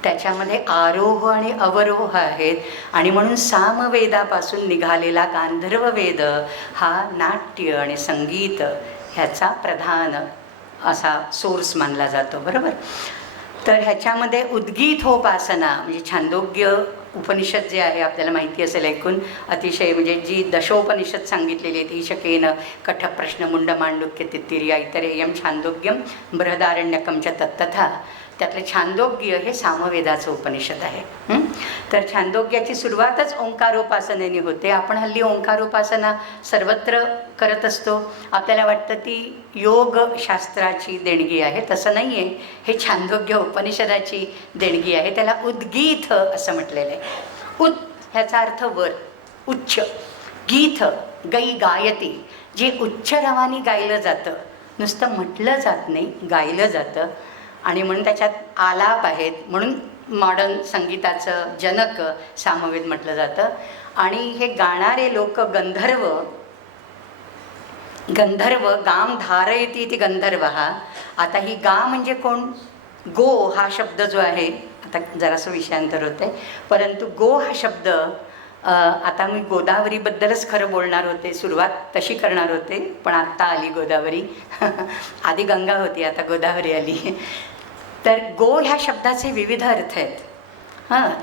त्याच्यामध्ये आरोह आणि अवरोह आहेत. आणि म्हणून सामवेदापासून निघालेला गांधर्व वेद हा नाट्य आणि संगीत ह्याचा प्रधान असा सोर्स मानला जातो, बरोबर. तर ह्याच्यामध्ये उद्गीथोपासना म्हणजे छांदोग्य उपनिषद जे आहे आपल्याला माहिती असेल ऐकून, अतिशय म्हणजे जी दशोपनिषद सांगितलेली आहेत, ईशकेन कठप्रश्न मुंडमांडुक्य तित्तिर्या इतरेयम छांदोग्यम बृहदारण्यकम च तत्तथा. त्यातलं छांदोग्य हे सामवेदाचं उपनिषद आहे. तर छांदोग्याची सुरुवातच ओंकारोपासनेने होते. आपण हल्ली ओंकारोपासना सर्वत्र करत असतो, आपल्याला वाटतं ती योगशास्त्राची देणगी आहे, तसं नाही आहे. हे छांदोग्य उपनिषदाची देणगी आहे. त्याला उद्गीथ असं म्हटलेलं आहे. उद ह्याचा अर्थ वर, उच्च, गीथ गायती, जे उच्च रावाने गायलं जातं नुसतं म्हटलं जात नाही, गायलं जातं. आणि म्हणून त्याच्यात आलाप आहेत, म्हणून मॉडर्न संगीताचं जनक सामवेद म्हटलं जातं. आणि हे गाणारे लोक गंधर्व गाम धारयती इति गंधर्व हा. आता ही गा म्हणजे कोण? गो हा शब्द जो आहे, आता जरासं विषयांतर होतं आहे, परंतु गो हा शब्द आता मी गोदावरीबद्दलच खरं बोलणार होते, सुरुवात तशी करणार होते, पण आत्ता आली गोदावरी. आधी गंगा होती, आता गोदावरी आली. तर गो ह्या शब्दाचे विविध अर्थ आहेत.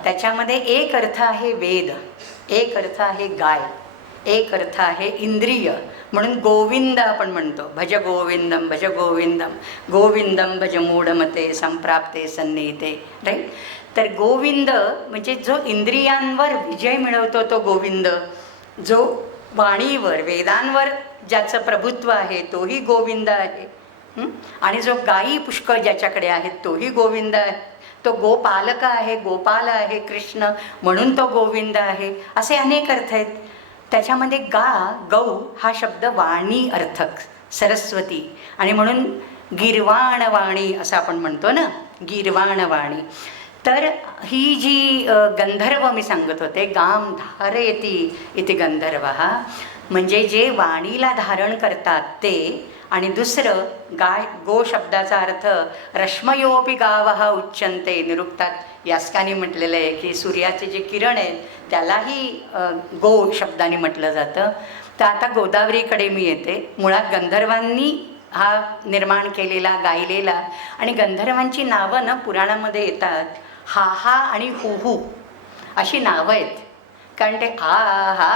त्याच्यामध्ये एक अर्थ आहे वेद, एक अर्थ आहे गाय, एक अर्थ आहे इंद्रिय. म्हणून गोविंद आपण म्हणतो, भज गोविंदम भज गोविंदम, गोविंदम भज मूढमते संप्राप्ते सन्निहिते, राईट. तर गोविंद म्हणजे जो इंद्रियांवर विजय मिळवतो तो गोविंद, जो वाणीवर वेदांवर ज्याचं प्रभुत्व आहे तोही गोविंद आहे. आणि जो गायी पुष्कळ ज्याच्याकडे आहेत तोही गोविंद आहे. तो गोपालक आहे, गोपाल आहे कृष्ण, म्हणून तो गोविंद आहे. असे अनेक अर्थ आहेत. त्याच्यामध्ये गौ हा शब्द वाणी अर्थक, सरस्वती, आणि म्हणून गीर्वाण वाणी असं आपण म्हणतो ना, गीर्वाण वाणी. तर ही जी गंधर्व मी सांगत होते, गाम धारयती इति गंधर्व हा, म्हणजे जे वाणीला धारण करतात ते. आणि दुसरं गो शब्दाचा अर्थ रश्मयोपी गावः उच्चन्ते, निरुक्तात यास्कानी म्हटलेलं आहे की सूर्याचे जे किरण आहेत त्यालाही गो शब्दाने म्हटलं जातं. तर आता गोदावरीकडे मी येते. मुळात गंधर्वांनी हा निर्माण केलेला, गायलेला, आणि गंधर्वांची नावं ना पुराणामध्ये येतात. हा हा आणि हु हु अशी नावं आहेत. कारण ते हा हा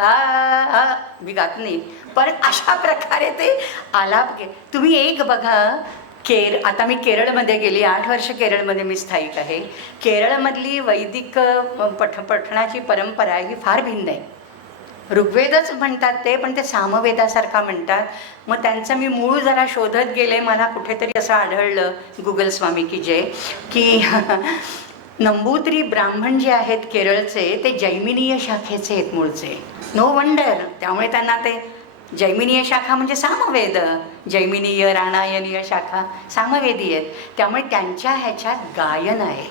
हा हा मी गात नाही, पण अशा प्रकारे ते आलाप तुम्ही एक बघा. आता मी केरळमध्ये गेली, 8 वर्ष केरळमध्ये मी स्थायिक आहे. केरळमधली वैदिक पठणाची परंपरा ही फार भिन्न आहे. ऋग्वेदच म्हणतात ते, पण ते सामवेदासारखा म्हणतात. मग त्यांचं मी मूळ जरा शोधत गेले. मला कुठेतरी असं आढळलं, गुगल स्वामी की जय, की नंबूद्री ब्राह्मण जे आहेत केरळचे ते जैमिनीय शाखेचे आहेत मूळचे. No wonder. त्यामुळे त्यांना ते जैमिनीय शाखा म्हणजे सामवेद, जैमिनीय राणायनीय शाखा सामवेदी आहेत. त्यामुळे त्यांच्या ह्याच्यात गायन आहे,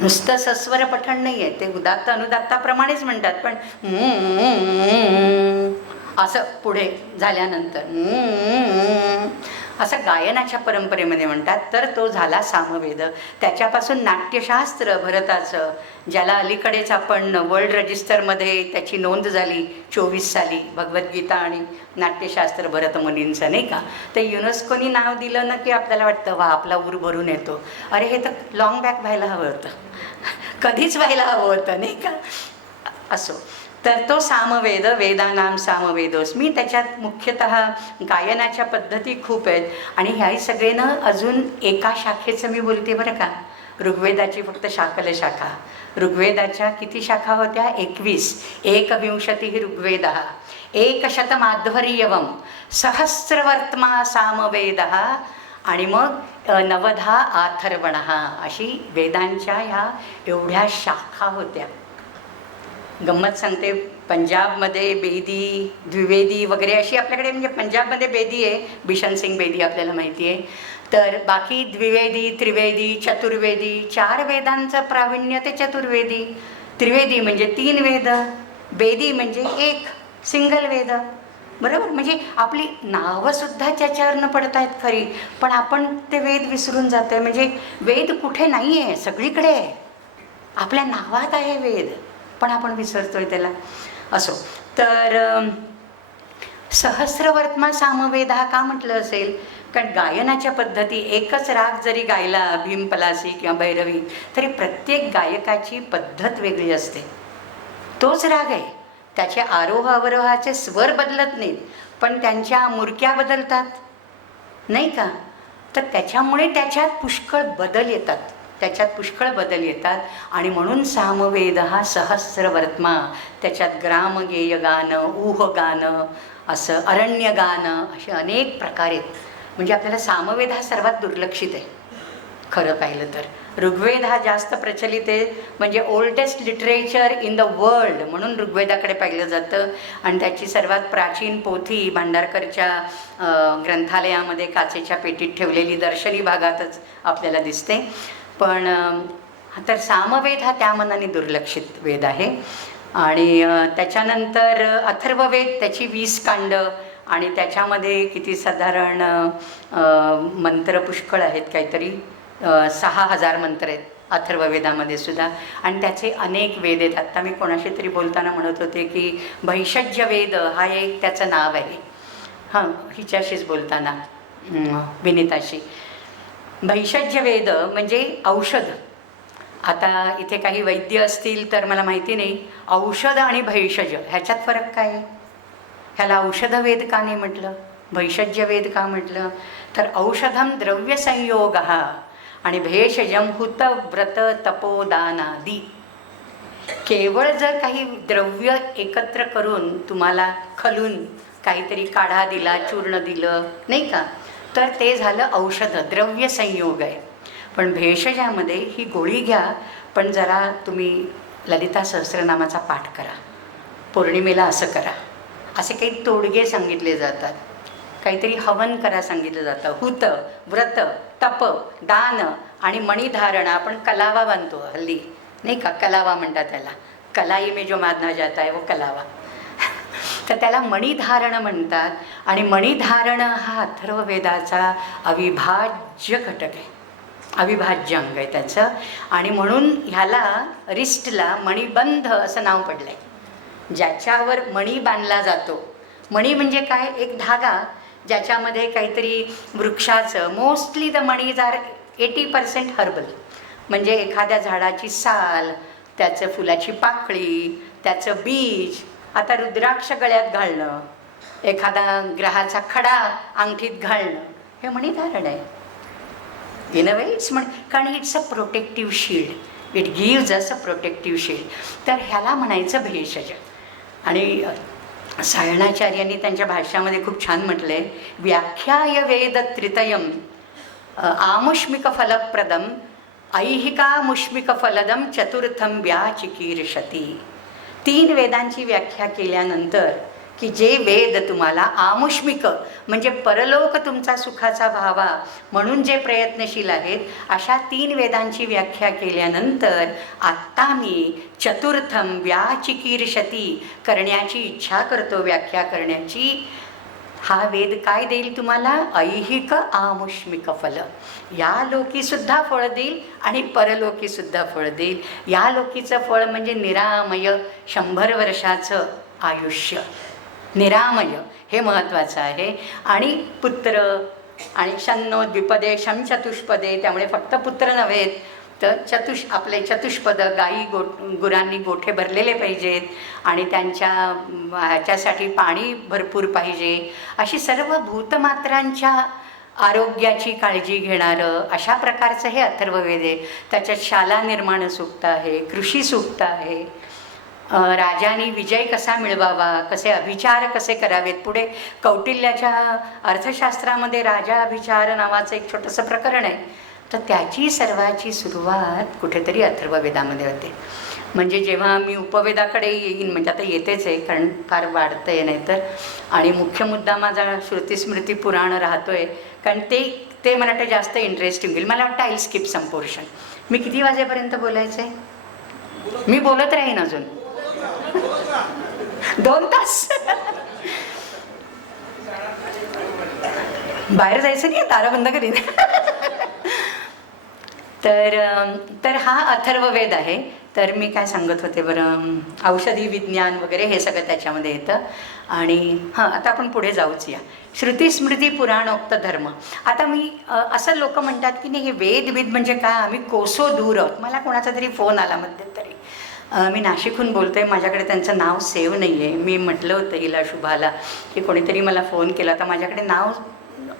नुसतं सस्वर पठण नाही आहे. ते उदात्त अनुदात्ताप्रमाणेच म्हणतात, पण असं पुढे झाल्यानंतर असं गायनाच्या परंपरेमध्ये म्हणतात. तर तो झाला सामवेद. त्याच्यापासून नाट्यशास्त्र भरताचं, ज्याला अलीकडेच आपण वर्ल्ड रजिस्टरमध्ये त्याची नोंद झाली 24 साली, भगवद्गीता आणि नाट्यशास्त्र भरतमुनींचं, नाही का. तर युनेस्कोनी नाव दिलं ना की आपल्याला वाटतं वा, आपला ऊर भरून येतो. अरे हे तर लॉंग बॅक व्हायला हवं होतं, कधीच व्हायला हवं होतं, नाही का. असो, तर तो सामवेद, वेदानाम सामवेदोस्मी. त्याच्यात मुख्यतः गायनाच्या पद्धती खूप आहेत. आणि ह्याही सगळेनं अजून एका शाखेचं मी बोलते बरं का. ऋग्वेदाची फक्त शाकल शाखा. ऋग्वेदाच्या किती शाखा होत्या? 21. 21 ऋग्वेदः, 100माध्वर्यवम, सहस्रवर्त्मा सामवेदः, आणि मग 90 अथर्वणः. अशी वेदांच्या ह्या एवढ्या शाखा होत्या. गंमत सांगते, पंजाबमध्ये बेदी, द्विवेदी वगैरे अशी आपल्याकडे, म्हणजे पंजाबमध्ये बेदी आहे, बिशन सिंग बेदी आपल्याला माहिती आहे. तर बाकी द्विवेदी, त्रिवेदी, चतुर्वेदी, 4 वेदांचं प्रावीण्य ते चतुर्वेदी. त्रिवेदी म्हणजे 3 वेद, बेदी म्हणजे 1 सिंगल वेद, बरोबर. म्हणजे आपली नावंसुद्धा त्याच्यावरनं पडत आहेत खरी, पण आपण ते वेद विसरून जातो आहे. म्हणजे वेद कुठे नाही आहे, सगळीकडे आहे, आपल्या नावात आहे वेद, पण आपण विसरतोय त्याला. असो, तर सहस्रवर्त्मा सामवेद हा का म्हटलं असेल? कारण गायनाच्या पद्धती, एकच राग जरी गायला, भीमपलासी किंवा भैरवी, तरी प्रत्येक गायकाची पद्धत वेगळी असते. तोच राग आहे, त्याचे आरोह अवरोहाचे स्वर बदलत नाहीत, पण त्यांच्या मुरक्या बदलतात, नाही का. तर त्याच्यामुळे त्याच्यात पुष्कळ बदल येतात. आणि म्हणून सामवेद हा सहस्रवर्त्मा. त्याच्यात ग्रामगेय गाणं, ऊह गाणं, असं अरण्य गाणं, असे अनेक प्रकार आहेत. म्हणजे आपल्याला सामवेद हा सर्वात दुर्लक्षित आहे खरं पाहिलं तर. ऋग्वेद हा जास्त प्रचलित आहे, म्हणजे oldest literature in the world म्हणून ऋग्वेदाकडे पाहिलं जातं. आणि त्याची सर्वात प्राचीन पोथी भांडारकरच्या ग्रंथालयामध्ये काचेच्या पेटीत ठेवलेली दर्शनी भागातच आपल्याला दिसते. पण तर सामवेद हा त्या मनाने दुर्लक्षित वेद आहे. आणि त्याच्यानंतर अथर्ववेद, त्याची 20 कांडं आणि त्याच्यामध्ये किती साधारण मंत्र पुष्कळ आहेत, काहीतरी 6000 मंत्र आहेत अथर्ववेदामध्ये सुद्धा. आणि त्याचे अनेक वेद आहेत. आत्ता मी कोणाशी तरी बोलताना म्हणत होते की भैषज्य वेद हा एक त्याचं नाव आहे. हां, हिच्याशीच बोलताना विनिताशी. भैषज्य वेद म्हणजे औषध. आता इथे काही वैद्य असतील तर मला माहिती नाही, औषध आणि भैषज ह्याच्यात फरक काय आहे? ह्याला औषधवेद का नाही म्हटलं, भैषज्य वेद का म्हटलं? तर औषधम द्रव्यसंयोग आणि भेषजम हुत व्रत तपोदानादी. केवळ जर काही द्रव्य एकत्र करून तुम्हाला खलून काहीतरी काढा दिला, चूर्ण दिलं नाही का, तर ते झालं औषध, द्रव्य संयोग आहे. पण भेषजामध्ये ही गोळी घ्या, पण जरा तुम्ही ललिता सहस्रनामाचा पाठ करा, पौर्णिमेला असं करा, असे काही तोडगे सांगितले जातात. काहीतरी हवन करा सांगितलं जातं. हुत, व्रत, तप, दान आणि मणिधारण. आपण कलावा बांधतो हल्ली नाही का, कलावा म्हणतात त्याला. कलाई में जो बांधना जाता है वो कलावा. तर त्याला मणिधारण म्हणतात. आणि मणिधारण हा अथर्ववेदाचा अविभाज्य घटक आहे, अविभाज्य अंग आहे त्याचं. आणि म्हणून ह्याला रिस्टला मणिबंध असं नाव पडलं आहे, ज्याच्यावर मणी बांधला जातो. मणी म्हणजे काय? एक धागा ज्याच्यामध्ये काहीतरी वृक्षाचं, मोस्टली द मणीज आर 80% हर्बल, म्हणजे एखाद्या झाडाची साल, त्याचं फुलाची पाकळी, त्याचं बीज. आता रुद्राक्ष गळ्यात घालणं, एखादा ग्रहाचा खडा अंगठीत घालणं, हे मणिधारण आहे. इन अ वे इट्स कारण it's a protective shield, it gives us a protective shield. तर ह्याला म्हणायचं भेषज. आणि सायणाचार्यांनी त्यांच्या भाष्यामध्ये खूप छान म्हटलं आहे, व्याख्याय वेद त्रितयम आमुष्मिक फलप्रदम ऐहिकामुष्मिक फलदम चतुर्थम व्याचिकीर्षती. 3 वेदांची व्याख्या केल्यानंतर की जे वेद तुम्हाला आमुष्मिक म्हणजे परलोक तुमचा सुखाचा व्हावा म्हणून जे प्रयत्नशील आहेत, अशा 3 वेदांची व्याख्या केल्यानंतर आत्ता मी चतुर्थम व्याचिकीर्षती करण्याची इच्छा करतो, व्याख्या करण्याची. हा वेद काय देईल तुम्हाला? ऐहिक आमुष्मिक फल. या लोकीसुद्धा फळ देईल आणि परलोकीसुद्धा फळ देईल. या लोकीचं फळ म्हणजे निरामय 100 वर्षाचं आयुष्य, निरामय, हे महत्त्वाचं आहे. आणि पुत्र आणि शन्नो द्विपदे शं चतुष्पदे, त्यामुळे फक्त पुत्र नव्हेत तर आपले चतुष्पद, गाई गुरांनी गोठे भरलेले पाहिजेत आणि त्यांच्या ह्याच्यासाठी पाणी भरपूर पाहिजे. अशी सर्व भूतमात्रांच्या आरोग्याची काळजी घेणारं अशा प्रकारचं हे अथर्ववेद आहे. त्याच्यात शाला निर्माण सूक्त आहे, कृषी सूक्त आहे, राजांनी विजय कसा मिळवावा, कसे अभिचार कसे करावेत. पुढे कौटिल्याच्या अर्थशास्त्रामध्ये राजा अभिचार नावाचं एक छोटंसं प्रकरण आहे. तर त्याची सर्वाची सुरुवात कुठेतरी अथर्ववेदामध्ये होते. म्हणजे जेव्हा मी उपवेदाकडे येईन, म्हणजे आता येतेच आहे कारण फार वाढतं आहे नाही तर, आणि मुख्य मुद्दा माझा श्रुतिस्मृती पुराण राहतो आहे कारण ते मला वाटतं जास्त इंटरेस्टिंग होईल. मला वाटतं आय स्किप सम पोर्शन. मी किती वाजेपर्यंत बोलायचं आहे? मी बोलत राहीन अजून 2 तास. बाहेर जायचं नाही, दारा बंद करीन. तर हा अथर्ववेद आहे. तर मी काय सांगत होते बरं, औषधी विज्ञान वगैरे हे सगळं त्याच्यामध्ये येतं. आणि हां, आता आपण पुढे जाऊच या. श्रुतिस्मृती पुराणोक्त धर्म. आता मी असं लोक म्हणतात की नाही हे वेद म्हणजे काय, आम्ही कोसो दूर आहोत. मला कोणाचा तरी फोन आला मध्यंतरी, मी नाशिकहून बोलते आहे, माझ्याकडे त्यांचं नाव सेव्ह नाही आहे. मी म्हटलं होतं हिला शुभाला की कोणीतरी मला फोन केला, तर माझ्याकडे नाव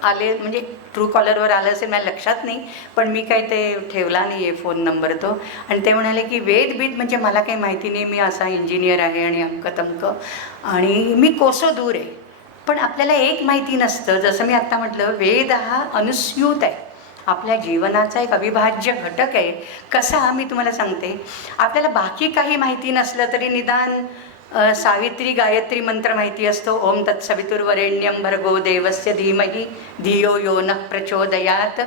आले म्हणजे ट्रू कॉलरवर आलं असेल, मला लक्षात नाही, पण मी काही ते ठेवला नाही आहे फोन नंबर तो. आणि ते म्हणाले की वेद म्हणजे मला काही माहिती नाही, मी असा इंजिनियर आहे आणि अंकतंक आणि मी कोसो दूर आहे. पण आपल्याला एक माहिती नसतं, जसं मी आत्ता म्हटलं वेद हा अनुस्यूत आहे, आपल्या जीवनाचा एक अविभाज्य घटक आहे. कसा मी तुम्हाला सांगते. आपल्याला बाकी काही माहिती नसलं तरी निदान सावित्री गायत्री मंत्र माहिती असतो. ओम तत्सवितुर्वरेण्यं भर्गो देवस्य धीमहि धियो यो नः प्रचोदयात.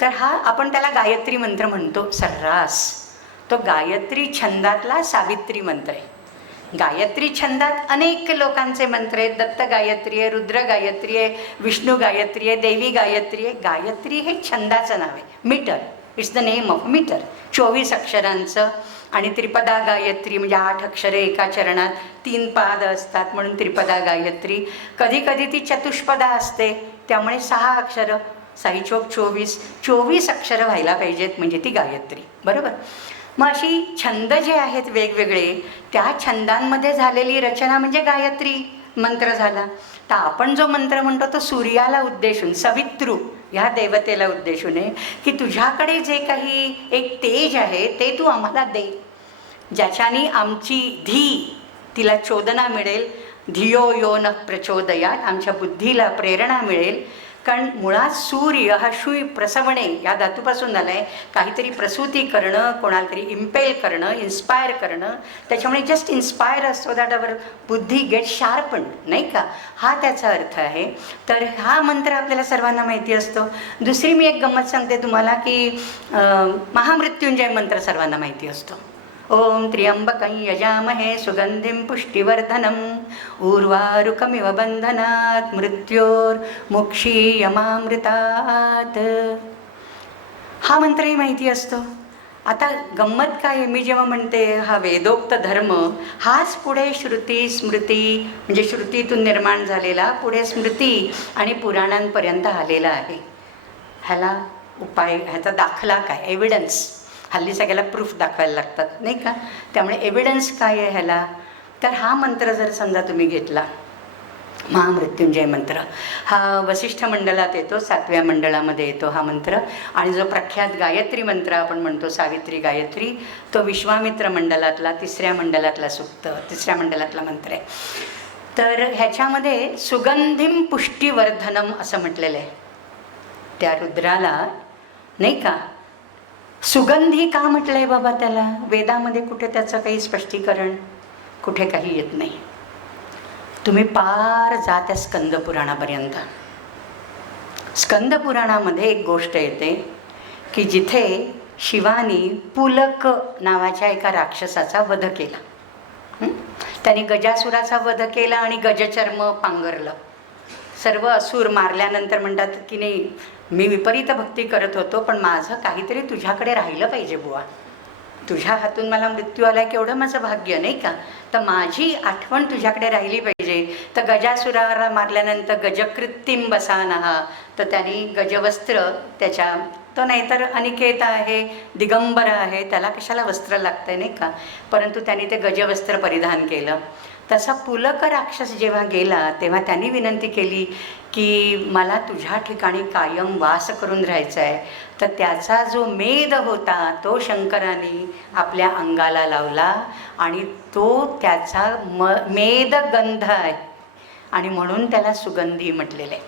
तर हा आपण त्याला गायत्री मंत्र म्हणतो सर्रास. तो गायत्री छंदातला सावित्री मंत्र आहे. गायत्री छंदात अनेक लोकांचे मंत्र आहेत. दत्त गायत्री आहे, रुद्र गायत्री आहे, विष्णू गायत्री आहे, देवी गायत्री आहे. गायत्री हे छंदाचं नाव आहे. Metre, it's the name of metre. 24 अक्षरांचं. आणि त्रिपदा गायत्री म्हणजे 8 अक्षरे एका चरणात, 3 पाद असतात म्हणून त्रिपदा गायत्री. कधी कधी ती चतुष्पदा असते त्यामुळे 6 अक्षरं, 6 चोक 24, 24 अक्षरं व्हायला पाहिजेत म्हणजे ती गायत्री. बरोबर. मग अशी छंद जे आहेत वेगवेगळे, त्या छंदांमध्ये झालेली रचना म्हणजे गायत्री मंत्र झाला. तर आपण जो मंत्र म्हणतो तो सूर्याला उद्देशून, सवितृ ह्या देवतेला उद्देशून आहे की तुझ्याकडे जे काही एक तेज आहे ते तू आम्हाला दे, ज्याच्याने आमची तिला चोदना मिळेल. धियो यो न प्रचोदयात, आमच्या बुद्धीला प्रेरणा मिळेल. कारण मुळात सूर्य हा शुई प्रसवणे या धातूपासून आला आहे. काहीतरी प्रसूती करणं, कोणाला तरी इम्पेल करणं, इन्स्पायर करणं. त्याच्यामुळे जस्ट इन्स्पायर असतो दॅट अवर बुद्धी गेट शार्पन, नाही का, हा त्याचा अर्थ आहे. तर हा मंत्र आपल्याला सर्वांना माहिती असतो. दुसरी मी एक गंमत सांगते तुम्हाला की महामृत्युंजय मंत्र सर्वांना माहिती असतो. ओम त्र्यंबकं यजामहे सुगंधिं पुष्टिवर्धनम् उर्वारुकमिव बंधनात् मृत्योर्मुक्षीयमामृतात्. हा मंत्रही माहिती असतो. आता गंमत काय आहे, मी जेव्हा म्हणते हा वेदोक्त धर्म, हाच पुढे श्रुती स्मृती म्हणजे श्रुतीतून निर्माण झालेला पुढे स्मृती आणि पुराणांपर्यंत आलेला आहे. ह्याला उपाय, ह्याचा दाखला काय, एव्हिडन्स. हल्ली सगळ्याला प्रूफ दाखवायला लागतात, नाही का. त्यामुळे एव्हिडन्स काय आहे ह्याला. तर हा मंत्र जर समजा तुम्ही घेतला, महामृत्युंजय मंत्र, हा वसिष्ठ मंडलात येतो, 7व्या मंडळामध्ये येतो हा मंत्र. आणि जो प्रख्यात गायत्री मंत्र आपण म्हणतो सावित्री गायत्री, तो विश्वामित्र मंडलातला 3ऱ्या मंडलातला सूक्त, 3ऱ्या मंडलातला मंत्र आहे. तर ह्याच्यामध्ये सुगंधिम पुष्टिवर्धनम असं म्हटलेलं आहे त्या रुद्राला, नाही का. सुगंधी का म्हटलं आहे बाबा त्याला. वेदामध्ये कुठे त्याचं काही स्पष्टीकरण कुठे काही येत नाही. तुम्ही पार जा त्या स्कंदपुराणापर्यंत. स्कंदपुराणामध्ये एक गोष्ट येते की जिथे शिवानी पुलक नावाच्या एका राक्षसाचा वध केला. त्याने गजासुराचा वध केला आणि गजचर्म पांघरलं. सर्व असुर मारल्यानंतर म्हणतात की नाही, मी विपरीत भक्ती करत होतो पण माझं काहीतरी तुझ्याकडे राहिलं पाहिजे बुवा. तुझ्या हातून मला मृत्यू आला केवढं माझं भाग्य, नाही का. तर माझी आठवण तुझ्याकडे राहिली पाहिजे. तर गजासुराला मारल्यानंतर गजकृत्तिम बसानहा, तर त्यांनी गजवस्त्र त्याच्या, तो नाहीतर अनिकेत आहे, दिगंबर आहे, त्याला कशाला वस्त्र लागतं आहे, नाही का. परंतु त्यांनी ते गजवस्त्र परिधान केलं. तसा पुलक राक्षस जेव्हा गेला तेव्हा त्यांनी विनंती केली की मला तुझ्या ठिकाणी कायम वास करून राहायचं आहे. तर त्याचा जो मेद होता तो शंकराने आपल्या अंगाला लावला आणि तो त्याचा मेद गंध आहे आणि म्हणून त्याला सुगंधी म्हटलेलं आहे.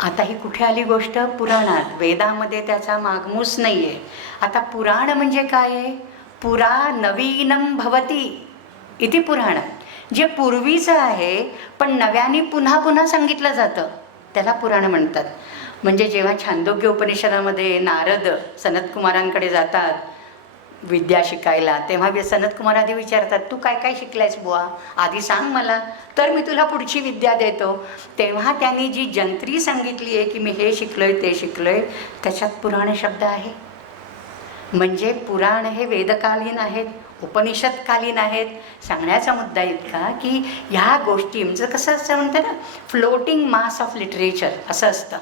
आता ही कुठे आली गोष्ट, पुराणात. वेदामध्ये त्याचा मागमूस नाही आहे. आता पुराण म्हणजे काय आहे, पुरा नवीनम भवती इति पुराण. जे पूर्वीचं आहे पण नव्याने पुन्हा पुन्हा सांगितलं जातं त्याला पुराण म्हणतात. म्हणजे जेव्हा छांदोग्य उपनिषदामध्ये नारद सनतकुमारांकडे जातात विद्या शिकायला, तेव्हा सनतकुमार आधी विचारतात तू काय काय शिकलायस बुवा, आधी सांग मला, तर मी तुला पुढची विद्या देतो. तेव्हा त्यांनी जी जंत्री सांगितली आहे की मी हे शिकलोय ते शिकलोय, त्याच्यात पुराण शब्द आहे. म्हणजे पुराण हे वेदकालीन आहेत, उपनिषदकालीन आहेत. सांगण्याचा मुद्दा इतका की ह्या गोष्टी म्हणजे कसं असतं म्हणतं ना, फ्लोटिंग मास ऑफ लिटरेचर असं असतं.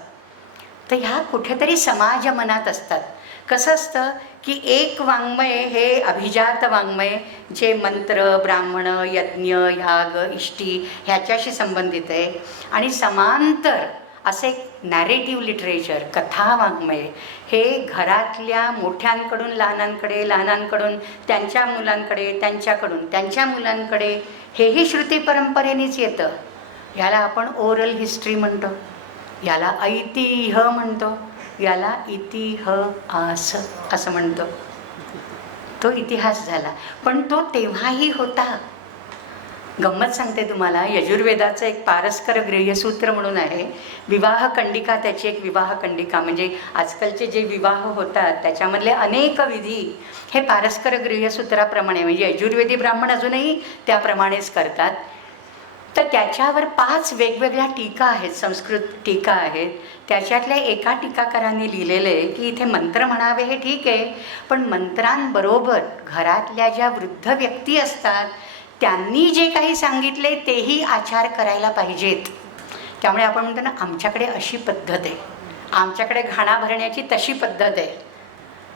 तर ह्या कुठेतरी समाज मनात असतात. कसं असतं की एक वाङ्मय हे अभिजात वाङ्मय जे मंत्र, ब्राह्मण, यज्ञ, याग, इष्टी ह्याच्याशी संबंधित आहे. आणि समांतर असे नॅरेटिव्ह लिटरेचर, कथा वाङ्मय हे घरातल्या मोठ्यांकडून लहानांकडे, लहानांकडून त्यांच्या मुलांकडे, त्यांच्याकडून त्यांच्या मुलांकडे, हेही श्रुती परंपरेनेच येतं. याला आपण ओरल हिस्ट्री म्हणतो. याला ऐतिह म्हणतो, याला इतिहास असं म्हणतो. तो इतिहास झाला, पण तो तेव्हाही होता. गंमत सांगते तुम्हाला, यजुर्वेदाचं एक पारस्कर गृह्यसूत्र म्हणून आहे, विवाह कंडिका त्याची एक विवाह कंडिका, म्हणजे आजकालचे जे विवाह होतात त्याच्यामधले अनेक विधी हे पारस्कर गृह्यसूत्राप्रमाणे, म्हणजे यजुर्वेदी ब्राह्मण अजूनही त्याप्रमाणेच करतात. तर त्याच्यावर 5 वेगवेगळ्या टीका आहेत, संस्कृत टीका आहेत. त्याच्यातल्या एका टीकाकारांनी लिहिलेलं आहे की इथे मंत्र म्हणावे हे ठीक आहे, पण मंत्रांबरोबर घरातल्या ज्या वृद्ध व्यक्ती असतात त्यांनी जे काही सांगितले तेही आचार करायला पाहिजेत. त्यामुळे आपण म्हणतो ना, आमच्याकडे अशी पद्धत आहे, आमच्याकडे घाणा भरण्याची तशी पद्धत आहे.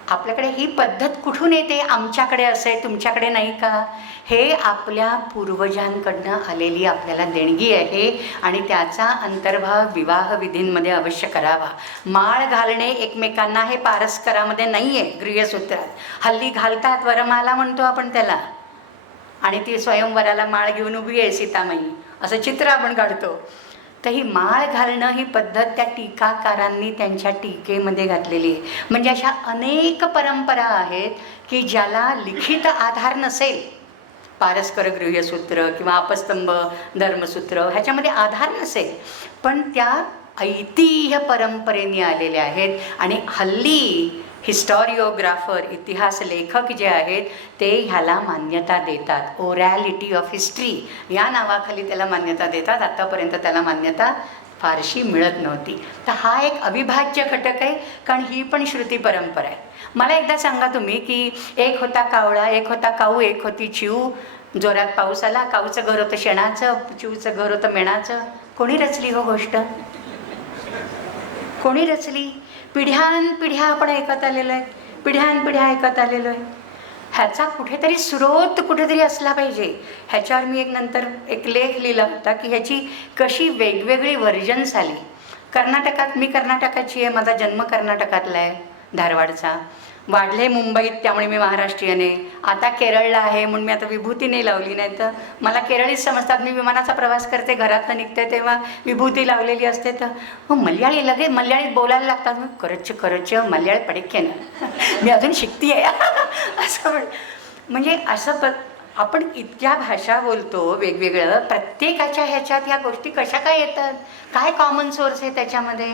आपल्याकडे ही पद्धत कुठून येते? आमच्याकडे असं आहे, तुमच्याकडे नाही का? हे आपल्या पूर्वजांकडनं आलेली आपल्याला देणगी आहे आणि त्याचा अंतर्भाव विवाह विधींमध्ये अवश्य करावा. माळ घालणे एकमेकांना हे पारस्करामध्ये नाही आहे, गृह्यसूत्रात. हल्ली घालतात, वरमाला म्हणतो आपण त्याला, आणि ती स्वयंवराला माळ घेऊन उभी आहे सीतामाई, असं चित्र आपण काढतो. तर ही माळ घालणं ही पद्धत त्या टीकाकारांनी त्यांच्या टीकेमध्ये घातलेली आहे. म्हणजे अशा अनेक परंपरा आहेत की ज्याला लिखित आधार नसेल, पारस्कर गृह्यसूत्र किंवा अपस्तंभ धर्मसूत्र ह्याच्यामध्ये आधार नसेल, पण त्या ऐतिह्य परंपरेने आलेल्या आहेत. आणि हल्ली हिस्टॉरिओग्राफर, इतिहास लेखक जे आहेत ते ह्याला मान्यता देतात. ओरॅलिटी ऑफ हिस्ट्री या नावाखाली त्याला मान्यता देतात. आतापर्यंत त्याला मान्यता फारशी मिळत नव्हती. तर हा एक अविभाज्य घटक आहे, कारण ही पण श्रुती परंपरा आहे. मला एकदा सांगा तुम्ही की एक होता कावळा, एक होता काऊ, एक होती चिऊ. जोरात पाऊस आला, काऊचं घर होतं शेणाचं, चिऊचं घर होतं मेणाचं. कोणी रचली हो गोष्ट? कोणी रचली? पिढ्यानपिढ्या आपण ऐकत आलेलो आहे, पिढ्यानपिढ्या ऐकत आलेलो आहे. ह्याचा कुठेतरी स्रोत कुठेतरी असला पाहिजे. ह्याच्यावर मी नंतर एक लेख लिहिला होता की ह्याची कशी वेगवेगळी व्हर्जन्स आली. कर्नाटकात, मी कर्नाटकाची आहे, माझा जन्म कर्नाटकातला आहे, धारवाडचा. वाढले मुंबईत, त्यामुळे मी महाराष्ट्रीयन आहे. आता केरळला आहे म्हणून मी आता विभूती नाही लावली, नाही तर मला केरळीच समजतात. मी विमानाचा प्रवास करते, घरातनं निघते तेव्हा विभूती लावलेली असते. तर मग मल्याळी लगे मल्याळीत बोलायला लागतात. मग करच मल्याळ पडेके ना, मी अजून शिकते आहे असं. म्हणजे असं आपण इतक्या भाषा बोलतो वेगवेगळं, प्रत्येकाच्या ह्याच्यात ह्या गोष्टी कशा काय येतात, काय कॉमन सोर्स आहे त्याच्यामध्ये,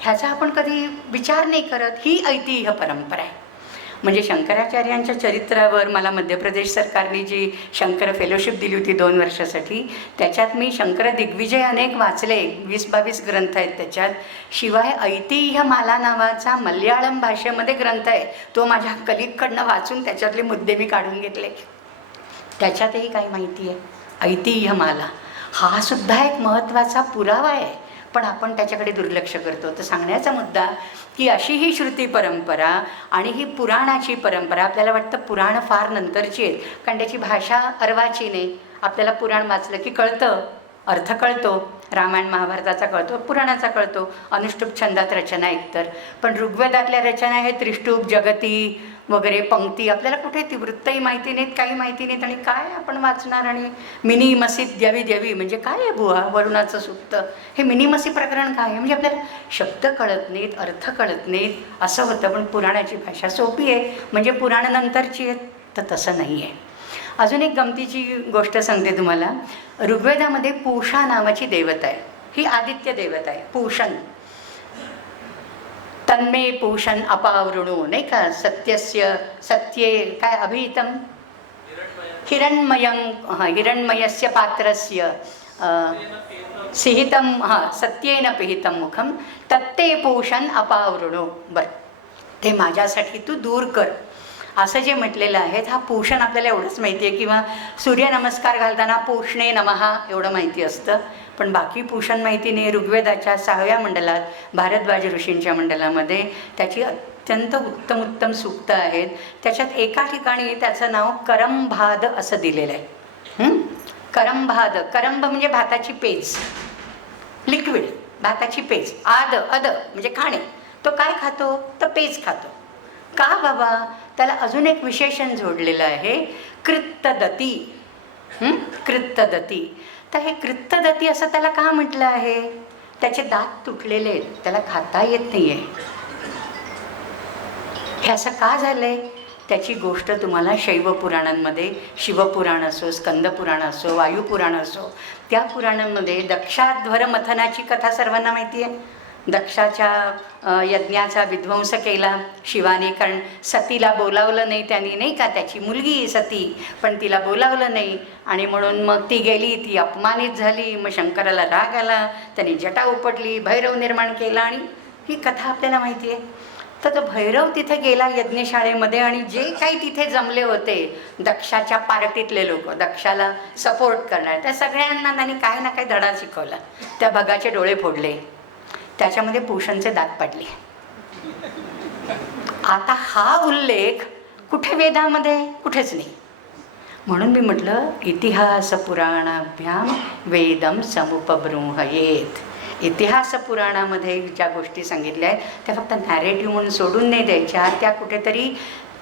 ह्याचा आपण कधी विचार नाही करत. ही ऐतिह्य परंपरा आहे. म्हणजे शंकराचार्यांच्या चरित्रावर मला मध्य प्रदेश सरकारने जी शंकर फेलोशिप दिली होती 2 वर्षासाठी, त्याच्यात मी शंकर दिग्विजय अनेक वाचले, 20-22 ग्रंथ आहेत त्याच्यात. शिवाय ऐतिह्य माला नावाचा मल्याळम भाषेमध्ये ग्रंथ आहे, तो माझ्या कलिगकडनं वाचून त्याच्यातले मुद्दे मी काढून घेतले. त्याच्यातही काही माहिती आहे. ऐतिह्य माला हा सुद्धा एक महत्त्वाचा पुरावा आहे, पण आपण त्याच्याकडे दुर्लक्ष करतो. तर सांगण्याचा मुद्दा की अशी ही श्रुती परंपरा आणि ही पुराणाची परंपरा, आपल्याला वाटतं पुराण फार नंतरची आहेत, कारण त्याची भाषा अर्वाचीन आहे. आपल्याला पुराण वाचलं की कळतं, अर्थ कळतो, रामायण महाभारताचा कळतो, पुराणाचा कळतो, अनुष्टुप छंदात रचना एकतर. पण ऋग्वेदातल्या रचना आहेत त्रिष्टुप, जगती वगैरे पंक्ती, आपल्याला कुठे ती वृत्तही माहिती नाहीत, काही माहिती नाहीत. आणि काय आपण वाचणार? आणि मिनी मसीत द्यावी द्यावी म्हणजे काय आहे बुवा, वरुणाचं सुक्त, हे मिनी मसी प्रकरण काय आहे? म्हणजे आपल्याला शब्द कळत नाहीत, अर्थ कळत नाहीत, असं होतं. पण पुराणाची भाषा सोपी आहे, म्हणजे पुराण नंतरची आहेत. तर तसं नाही आहे. अजून एक गमतीची गोष्ट सांगते तुम्हाला. ऋग्वेदामध्ये पूषा नावाची देवता आहे, ही आदित्य देवता आहे. पूषण, तन्मे पूषण अपावृणू, नाही का, सत्यस्य सत्ये काय अभिहितम हिरण्मयस्य पात्रस्य सिहितं सत्येन पिहितं मुखम तत्ते पूषण अपावृणू. बरं, ते माझ्यासाठी तू दूर कर, असं जे म्हटलेलं आहे. हा पूषण आपल्याला एवढंच माहिती आहे, किंवा सूर्यनमस्कार घालताना पूषणे नमः एवढं माहिती असतं, पण बाकी पूषण माहिती नाही. ऋग्वेदाच्या 6व्या मंडलात, भारद्वाज ऋषींच्या मंडलामध्ये त्याची अत्यंत उत्तम सूक्तं आहेत. त्याच्यात एका ठिकाणी त्याचं नाव करंभाद असं दिलेलं आहे. करंभाद, करंभ म्हणजे भाताची पेज, लिक्विड भाताची पेज. अद म्हणजे खाणे. तो काय खातो? तर पेज खातो. का बाबा? त्याला अजून एक विशेषण जोडलेलं आहे, कृत्तदती. कृत्तदती. तर हे कृत्तदती असं त्याला का म्हटलं आहे? त्याचे दात तुटलेले आहेत, त्याला खाता येत नाही आहे. हे असं का झालंय? त्याची गोष्ट तुम्हाला शैवपुराणांमध्ये, शिवपुराण असो, स्कंदपुराण असो, वायुपुराण असो, त्या पुराणांमध्ये दक्षाध्वर मथनाची कथा सर्वांना माहिती आहे. दक्षाच्या यज्ञाचा विध्वंस केला शिवाने, कारण सतीला बोलावलं नाही त्यांनी, नाही का, त्याची मुलगी सती, पण तिला बोलावलं नाही आणि म्हणून मग ती गेली, ती अपमानित झाली. मग शंकराला राग आला, त्यांनी जटा उपटली, भैरव निर्माण केला आणि ही कथा आपल्याला माहिती आहे. तर तो भैरव तिथे गेला यज्ञशाळेमध्ये आणि जे काही तिथे जमले होते दक्षाच्या पार्टीतले लोक, दक्षाला सपोर्ट करणार, त्या सगळ्यांना त्यांनी काही ना काही धडा शिकवला. त्या भगाचे डोळे फोडले, त्याच्यामध्ये पुरुषांचे दात पडले. आता हा उल्लेख कुठे वेदामध्ये? कुठेच नाही. म्हणून मी म्हटलं इतिहास पुराणाभ्याम वेदम समुपबृंहयेत. इतिहास पुराणामध्ये ज्या गोष्टी सांगितल्या आहेत त्या फक्त नॅरेटिव्ह म्हणून सोडून नाही द्यायच्या, त्या कुठेतरी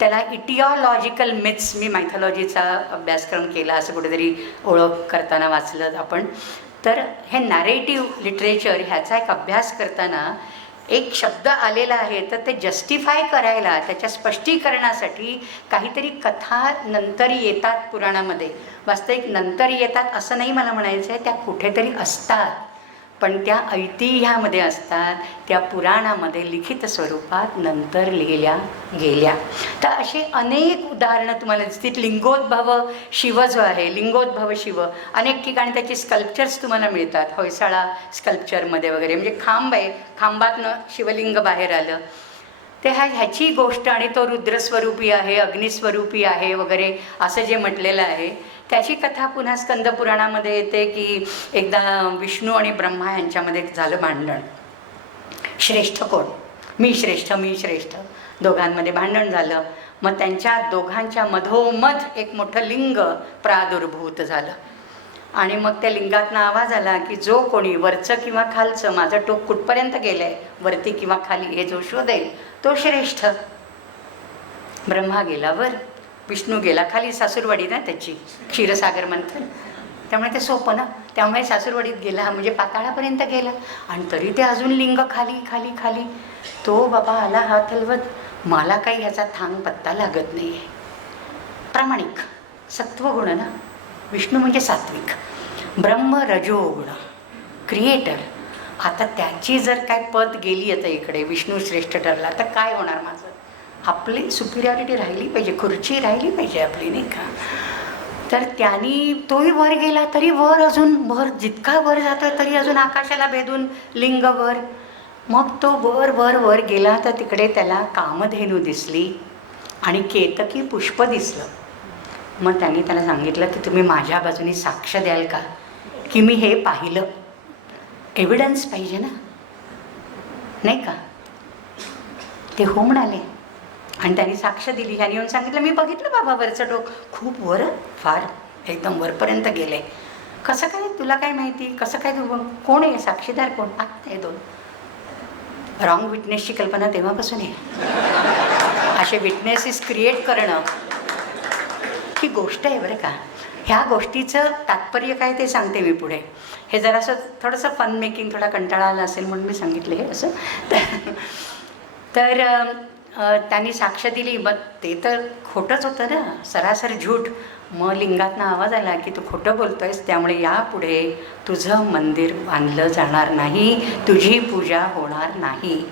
त्याला इटिओलॉजिकल मिथ्स, मी मायथॉलॉजीचा अभ्यासक्रम केला असं कुठेतरी ओळख करताना वाचलं आपण. तर हे नॅरेटिव्ह लिटरेचर ह्याचा एक अभ्यास करताना एक शब्द आलेला आहे, तर ते जस्टिफाय करायला, त्याच्या स्पष्टीकरणासाठी काहीतरी कथा नंतर येतात पुराणामध्ये. वास्तविक नंतर येतात असं नाही मला म्हणायचं आहे, त्या कुठेतरी असतात, पण त्या ऐतिह्यामध्ये असतात, त्या पुराणामध्ये लिखित स्वरूपात नंतर लिहिल्या गेल्या. तर असे अनेक उदाहरणं तुम्हाला दिसतील. लिंगोद्भव शिव जो आहे, लिंगोद्भव शिव अनेक ठिकाणी त्याचे स्कल्पचर्स तुम्हाला मिळतात. होयसाळा स्कल्पचरमध्ये वगैरे, म्हणजे खांब आहे, खांबातनं शिवलिंग बाहेर आलं, ते ह्याची गोष्ट. आणि तो रुद्रस्वरूपी आहे, अग्निस्वरूपी आहे वगैरे असं जे म्हटलेलं आहे, त्याची कथा पुन्हा स्कंदपुराणामध्ये येते की एकदा विष्णू आणि ब्रह्मा यांच्यामध्ये झालं भांडण. श्रेष्ठ कोण? मी श्रेष्ठ, मी श्रेष्ठ, दोघांमध्ये भांडण झालं. मग त्यांच्या दोघांच्या मधोमध एक मोठं लिंग प्रादुर्भूत झालं आणि मग त्या लिंगातनं आवाज आला की जो कोणी वरचं किंवा खालचं, माझं टोक कुठपर्यंत गेलं आहे, वरती किंवा खाली, हे जो शोधेल तो श्रेष्ठ. ब्रह्मा गेला वर, विष्णू गेला खाली, सासूरवाडी ना त्याची, क्षीरसागर मंथन, त्यामुळे ते सोपं ना, त्यामुळे सासूरवाडीत गेला म्हणजे पाताळापर्यंत गेला. आणि तरी ते अजून लिंग खाली खाली खाली. तो बाबा आला हात हलवत, मला काही ह्याचा थांग पत्ता लागत नाही आहे. प्रामाणिक सत्वगुण ना, विष्णू म्हणजे सात्विक, ब्रह्म रजोगुण, क्रिएटर. आता त्याची जर काय पद गेली आता इकडे, विष्णू श्रेष्ठ ठरला, तर काय होणार माझं? आपली सुपिरियॉरिटी राहिली पाहिजे, खुर्ची राहिली पाहिजे आपली, नाही का. तर त्यांनी तोही वर गेला, तरी वर अजून वर, जितका वर जातो तरी अजून आकाशाला भेदून लिंग वर. मग तो वर वर वर गेला तर तिकडे त्याला कामधेनू दिसली आणि केतकी पुष्प दिसलं. मग त्यांनी त्याला सांगितलं की तुम्ही माझ्या बाजूने साक्ष द्याल का की मी हे पाहिलं? एव्हिडन्स पाहिजे ना, नाही का. ते हो म्हणाले आणि त्यांनी साक्ष दिली. ह्याने येऊन सांगितलं मी बघितलं बाबा वरचं टोक, खूप वर, फार एकदम वरपर्यंत गेले. कसं काय, तुला काय माहिती, कसं काय, तू कोण आहे, साक्षीदार कोण? हे दोन. रॉंग विटनेसची कल्पना तेव्हापासून आहे. असे विटनेसेस क्रिएट करणं ही गोष्ट आहे बरं का. ह्या गोष्टीचं तात्पर्य काय ते सांगते मी पुढे. हे जरासं थोडंसं फन मेकिंग, थोडा कंटाळा आला असेल म्हणून मी सांगितलं हे असं. तर त्यांनी साक्ष दिली. मग ते तर खोटंच होतं ना, सरासर झूट. मग लिंगातनं आवाज आला की तू खोटं बोलतोयस, त्यामुळे यापुढे तुझं मंदिर बांधलं जाणार नाही, तुझी पूजा होणार नाही.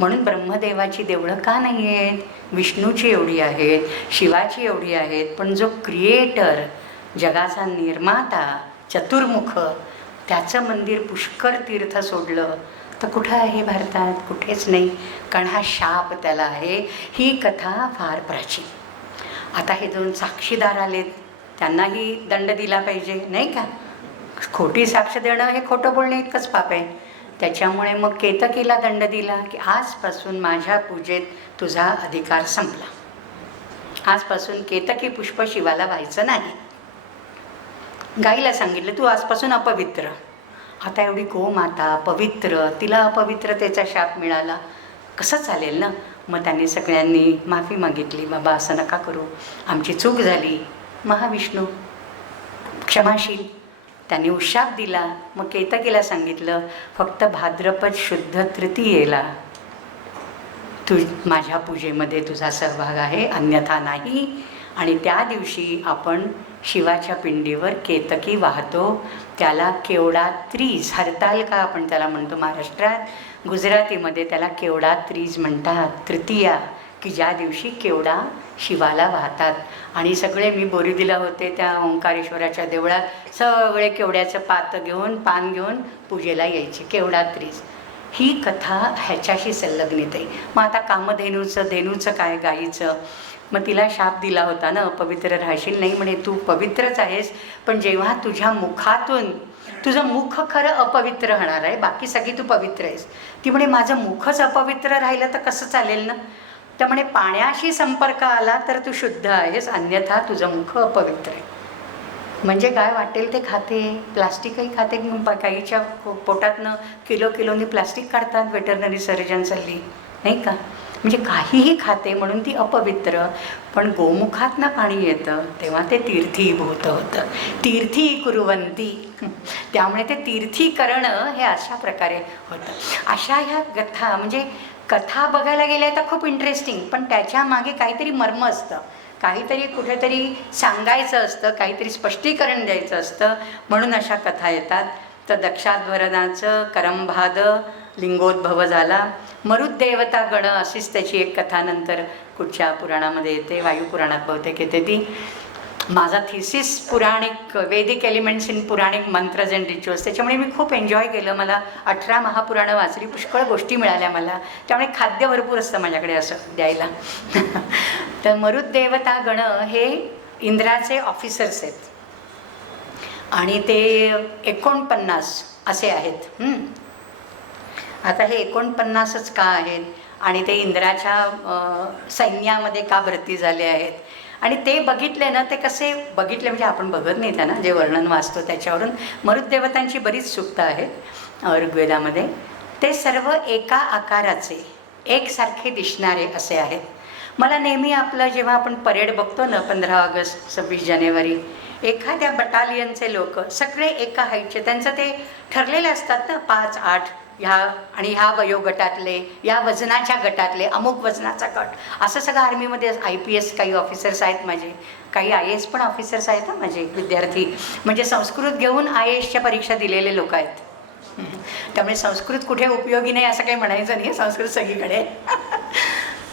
म्हणून ब्रह्मदेवाची देवळं का नाही आहेत? विष्णूची एवढी आहेत, शिवाची एवढी आहेत, पण जो क्रिएटर, जगाचा निर्माता, चतुर्मुख, त्याचं मंदिर पुष्कर तीर्थ सोडलं तर कुठं आहे भारतात? कुठेच नाही, कारण हा शाप त्याला आहे. ही कथा फार प्राचीन. आता हे दोन साक्षीदार आलेत, त्यांनाही दंड दिला पाहिजे, नाही का. खोटी साक्ष देणं हे खोटं बोलणं इतकंच पाप आहे. त्याच्यामुळे मग केतकीला दंड दिला की आजपासून माझ्या पूजेत तुझा अधिकार संपला. आजपासून केतकी पुष्प शिवाला व्हायचं नाही. गाईला सांगितलं तू आजपासून अपवित्र. आता एवढी गोमाता पवित्र, तिला अपवित्रतेचा शाप मिळाला, कसं चालेल ना. मग त्यांनी सगळ्यांनी माफी मागितली, बाबा असं नका करू, आमची चूक झाली. महाविष्णू क्षमाशील, त्यांनी उशाप दिला. मग केतकीला सांगितलं, फक्त भाद्रपद शुद्ध तृतीयेला माझ्या पूजेमध्ये तुझा सहभाग आहे, अन्यथा नाही. आणि त्या दिवशी आपण शिवाच्या पिंडीवर केतकी वाहतो. त्याला केवडा त्रीज, हरतालिका आपण त्याला म्हणतो महाराष्ट्रात, गुजरातीमध्ये त्याला केवडा त्रीज म्हणतात, तृतीया, की ज्या दिवशी केवडा शिवाला वाहतात. आणि सगळे, मी बोरिवलीला होते त्या ओंकारेश्वराच्या देवळात, सगळे केवड्याचं पान घेऊन पूजेला यायचे, केवडा त्रीज. ही कथा ह्याच्याशी संलग्नित आहे. मग आता धेनूचं काय, गाईचं, मग तिला शाप दिला होता ना, अपवित्र राहशील. नाही म्हणे, तू पवित्रच आहेस, पण जेव्हा तुझ्या मुखातून, तुझं मुख खरं अपवित्र होणार आहे, बाकी सगळी तू पवित्र आहेस. ती म्हणे, माझं मुखच अपवित्र राहिलं तर कसं चालेल ना. तर म्हणे, पाण्याशी संपर्क आला तर तू शुद्ध आहेस, अन्यथा तुझं मुख अपवित्र आहे. म्हणजे काय, वाटेल ते खाते, प्लास्टिकही खाते. गाईच्या पोटातनं किलोनी प्लास्टिक काढतात वेटरनरी सर्जन्स हल्ली, नाही का. म्हणजे काहीही खाते म्हणून ती अपवित्र. पण गोमुखातनं पाणी येतं तेव्हा ते तीर्थीभूत होतं, तीर्थी कुर्वंती. त्यामुळे ते तीर्थीकरण हे अशा प्रकारे होतं. अशा ह्या कथा, म्हणजे कथा बघायला गेल्या तर खूप इंटरेस्टिंग, पण त्याच्या मागे काहीतरी मर्म असतं, काहीतरी कुठेतरी सांगायचं असतं, काहीतरी स्पष्टीकरण द्यायचं असतं, म्हणून अशा कथा येतात. तर दक्षाध्वरणाचं करंभाद लिंगोद्भव झाला. मरुद्देवता गण अशीच त्याची एक कथा नंतर कुठच्या पुराणामध्ये येते, वायुपुराणात बहुतेक येते ती. माझा thesis Puranic, Vedic elements in Puranic mantras and rituals, त्याच्यामुळे मी खूप एन्जॉय केलं. मला 18 महापुराणं वाचली, पुष्कळ गोष्टी मिळाल्या मला. त्यामुळे खाद्य भरपूर असतं माझ्याकडे असं द्यायला. तर मरुद्देवता गण हे इंद्राचे ऑफिसर्स आहेत आणि ते 49 असे आहेत. आता हे 49च का आहेत आणि ते इंद्राच्या सैन्यामध्ये का भरती झाले आहेत, आणि ते बघितले ना, ते कसे बघितले म्हणजे आपण बघत नाही त्यांना, जे वर्णन वाचतो त्याच्यावरून. मरुद्देवतांची बरीच सूक्तं आहेत ऋग्वेदामध्ये. ते सर्व एका आकाराचे, एकसारखे दिसणारे असे आहेत. मला नेहमी आपलं, जेव्हा आपण परेड बघतो ना 15 ऑगस्ट 26 जानेवारी, एखाद्या बटालियनचे लोक सगळे एका हाईटचे, त्यांचं ते ठरलेले असतात ना, 5, 8 ह्या आणि ह्या वयोगटातले, या वजनाच्या गटातले, अमुक वजनाचा गट, असं सगळं आर्मीमध्ये. IPS काही ऑफिसर्स आहेत माझे, काही IAS पण ऑफिसर्स आहेत माझे विद्यार्थी. म्हणजे संस्कृत घेऊन IASच्या परीक्षा दिलेले लोक आहेत. त्यामुळे संस्कृत कुठे उपयोगी नाही असं काही म्हणायचं नाही, संस्कृत सगळीकडे.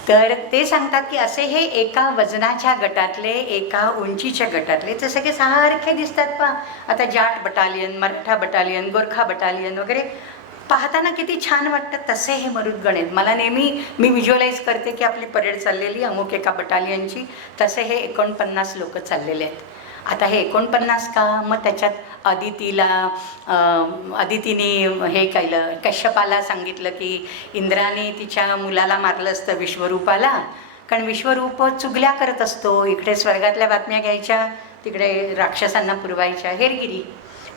तर ते सांगतात की असे हे एका वजनाच्या गटातले, एका उंचीच्या गटातले, ते सगळे सारखे दिसतात. पहा आता Jat battalion, Maratha battalion, Gorkha battalion वगैरे पाहताना किती छान वाटतं. तसे हे मरुद्गण आहेत. मला नेहमी, मी व्हिज्युअलाइज करते की आपली परेड चाललेली अमुक एका बटालियनची, तसे हे 49 लोक चाललेले आहेत. आता हे 49 का, मग त्याच्यात अदितीने हे केलं, कश्यपाला सांगितलं की इंद्राने तिच्या मुलाला मारलं असतं विश्वरूपाला, कारण विश्वरूप चुगल्या करत असतो, इकडे स्वर्गातल्या बातम्या घ्यायच्या, तिकडे राक्षसांना पुरवायच्या, हेरगिरी,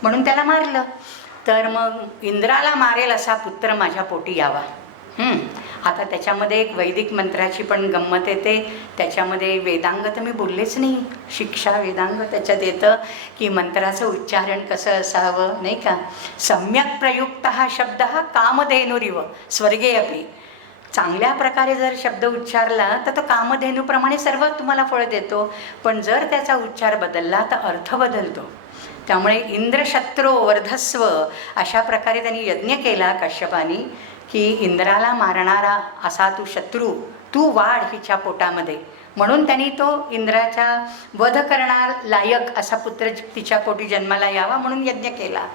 म्हणून त्याला मारलं. तर मग इंद्राला मारेल असा पुत्र माझ्या पोटी यावा. आता त्याच्यामध्ये एक वैदिक मंत्राची पण गंमत येते. त्याच्यामध्ये वेदांग तर मी बोललेच नाही, शिक्षा वेदांग त्याच्यात येतं की मंत्राचं उच्चारण कसं असावं, नाही का. सम्यक प्रयुक्त हा शब्द हा कामधेनुरिव स्वर्गे अपि. चांगल्या प्रकारे जर शब्द उच्चारला तर तो कामधेनूप्रमाणे सर्व तुम्हाला फळ देतो, पण जर त्याचा उच्चार बदलला तर अर्थ बदलतो. त्यामुळे इंद्रशत्रो वर्धस्व अशा प्रकारे त्यांनी यज्ञ केला कश्यपानी की इंद्राला मारणारा असा तू शत्रू, तू वाढ हिच्या पोटामध्ये, म्हणून त्यांनी तो इंद्राचा वध करणार लायक असा पुत्र तिच्या पोटी जन्माला यावा म्हणून यज्ञ केला.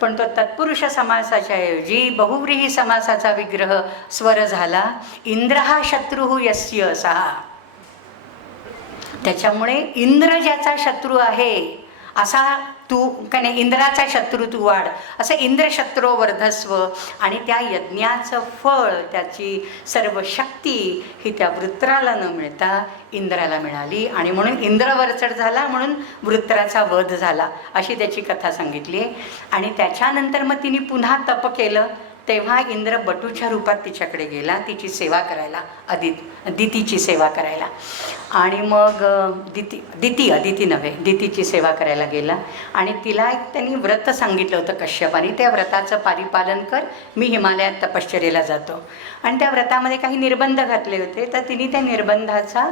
पण तो तत्पुरुष समासाच्या ऐवजी बहुव्रीही समासाचा विग्रह स्वर झाला. इंद्र हा शत्रू यस्य सहा. त्याच्यामुळे इंद्र ज्याचा शत्रू आहे असा तू का नाही, इंद्राचा शत्रू तू वाढ, असं इंद्रशत्रो वर्धस्व. आणि त्या यज्ञाचं फळ, त्याची सर्व शक्ती ही त्या वृत्राला न मिळता इंद्राला मिळाली, आणि म्हणून इंद्र वरचढ झाला, म्हणून वृत्राचा वध झाला, अशी त्याची कथा सांगितली आहे. आणि त्याच्यानंतर मग तिने पुन्हा तप केलं. तेव्हा इंद्र बटूच्या रूपात तिच्याकडे गेला तिची सेवा करायला, दितीची सेवा करायला. आणि मग दितीची सेवा करायला गेला आणि तिला एक त्यांनी व्रत सांगितलं होतं कश्यपाने, त्या व्रताचं परिपालन कर, मी हिमालयात तपश्चर्येला जातो. आणि त्या व्रतामध्ये काही निर्बंध घातले होते, तर तिने त्या निर्बंधाचा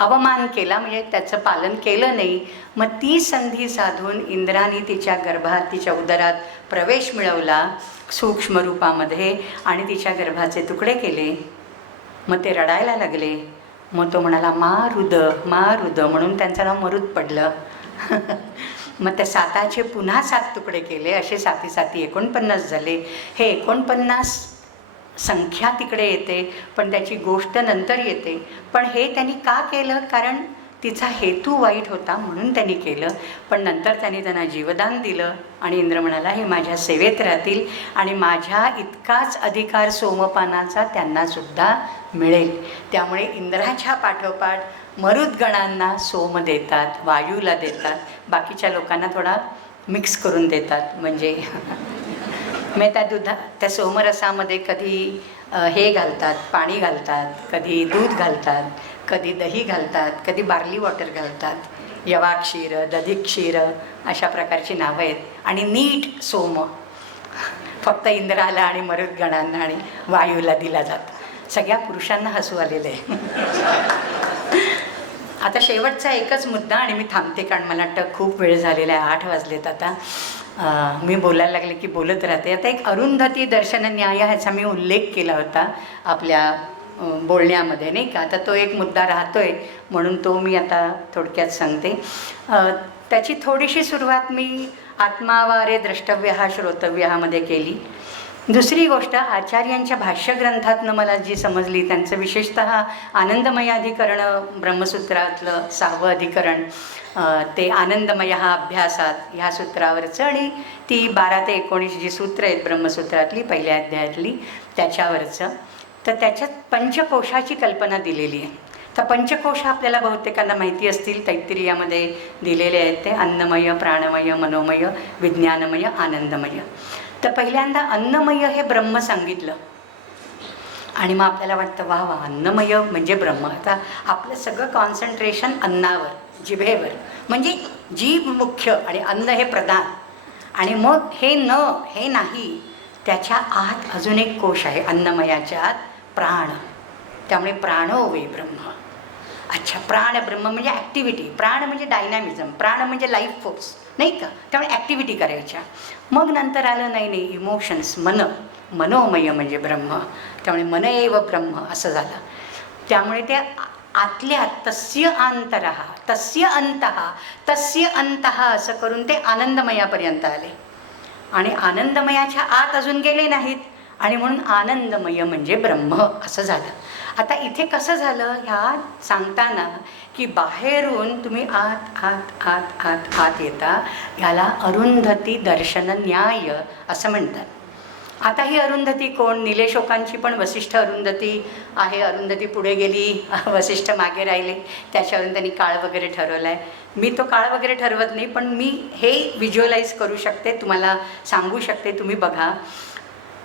अवमान केला, म्हणजे त्याचं पालन केलं नाही. मग ती संधी साधून इंद्राने तिच्या गर्भात, तिच्या उदरात प्रवेश मिळवला सूक्ष्म रूपामध्ये आणि तिच्या गर्भाचे तुकडे केले. मग ते रडायला लागले. मग तो म्हणाला मारुद मारुद, म्हणून त्यांचं नाव मरुद पडलं. मग त्या 7चे पुन्हा 7 तुकडे केले, असे 7 49 झाले. हे 49 संख्या तिकडे येते, पण त्याची गोष्ट नंतर येते. पण हे त्यांनी का केलं? कारण तिचा हेतू वाईट होता म्हणून त्यांनी केलं. पण नंतर त्यांना जीवदान दिलं आणि इंद्र म्हणाला हे माझ्या सेवेत राहतील आणि माझ्या इतकाच अधिकार सोमपानाचा त्यांनासुद्धा मिळेल. त्यामुळे इंद्राच्या पाठोपाठ मरुद्गणांना सोम देतात, वायूला देतात, बाकीच्या लोकांना थोडा मिक्स करून देतात. म्हणजे मग त्या सोमरसामध्ये कधी हे घालतात, पाणी घालतात, कधी दूध घालतात, कधी दही घालतात, कधी बार्ली वॉटर घालतात, यवा क्षीर, दधी क्षीर, अशा प्रकारची नावं आहेत. आणि नीट सोम फक्त इंद्राला आणि मरुद्गणांना आणि वायूला दिला जातो. सगळ्या पुरुषांना हसू आलेलं आहे. आता शेवटचा एकच मुद्दा आणि मी थांबते, कारण मला वाटतं खूप वेळ झालेला आहे, 8 वाजलेत आता. मी बोलायला लागले की बोलत राहते. आता एक अरुंधती दर्शन न्याय ह्याचा मी उल्लेख केला होता आपल्या बोलण्यामध्ये, नाही का. आता तो एक मुद्दा राहतोय म्हणून तो मी आता थोडक्यात सांगते. त्याची थोडीशी सुरुवात मी आत्मावारे द्रष्टव्य हा श्रोतव्य ह्यामध्ये केली. दुसरी गोष्ट आचार्यांच्या भाष्यग्रंथातनं मला जी समजली, त्यांचं विशेषतः आनंदमय अधिकरण, ब्रह्मसूत्रातलं 6वं अधिकरण, ते आनंदमय हा अभ्यासात ह्या सूत्रावरचं आणि ती 12 ते 19 जी सूत्र आहेत ब्रह्मसूत्रातली पहिल्या अध्यायातली त्याच्यावरचं. तर त्याच्यात पंचकोशाची कल्पना दिलेली आहे. तर पंचकोश आपल्याला बहुतेकांना माहिती असतील, तैत्तिरीयामध्ये दिलेले आहेत ते अन्नमय, प्राणमय, मनोमय, विज्ञानमय, आनंदमय. तर पहिल्यांदा अन्नमय हे ब्रह्म सांगितलं आणि मग आपल्याला वाटतं वा वा अन्नमय म्हणजे ब्रह्म. आता आपलं सगळं कॉन्सन्ट्रेशन अन्नावर, जिभेवर, म्हणजे जीभ मुख्य आणि अन्न हे प्रधान. आणि मग हे नाही, त्याच्या आत अजून एक कोश आहे, अन्नमयाच्या आत प्राण. त्यामुळे प्राणो वे ब्रह्म. अच्छा, प्राण ब्रह्म म्हणजे ॲक्टिव्हिटी, प्राण म्हणजे डायनॅमिझम, प्राण म्हणजे लाईफ फोर्स, नाही का. त्यामुळे ॲक्टिव्हिटी करायच्या. मग नंतर आलं नाही इमोशन्स, मनोमय म्हणजे ब्रह्म. त्यामुळे मन एव ब्रह्म असं झालं. त्यामुळे ते आतल्या तस्य आंतरः, तस्य अंतः असं करून ते आनंदमयापर्यंत आले. आणि आनंदमयाच्या आत अजून गेले नाहीत आणि म्हणून आनंदमय म्हणजे ब्रह्म असं झालं. आता इथे कसं झालं ह्या सांगताना की बाहेरून तुम्ही आत आत आत आत आत येता, ह्याला अरुंधती दर्शन न्याय असं म्हणतात. आता ही अरुंधती कोण? निलेशोकांची पण वसिष्ठ अरुंधती आहे. अरुंधती पुढे गेली, वसिष्ठ मागे राहिले, त्याच्यावरून त्यांनी काळ वगैरे ठरवला आहे. मी तो काळ वगैरे ठरवत नाही, पण मी हे व्हिज्युअलाइज करू शकते, तुम्हाला सांगू शकते, तुम्ही बघा.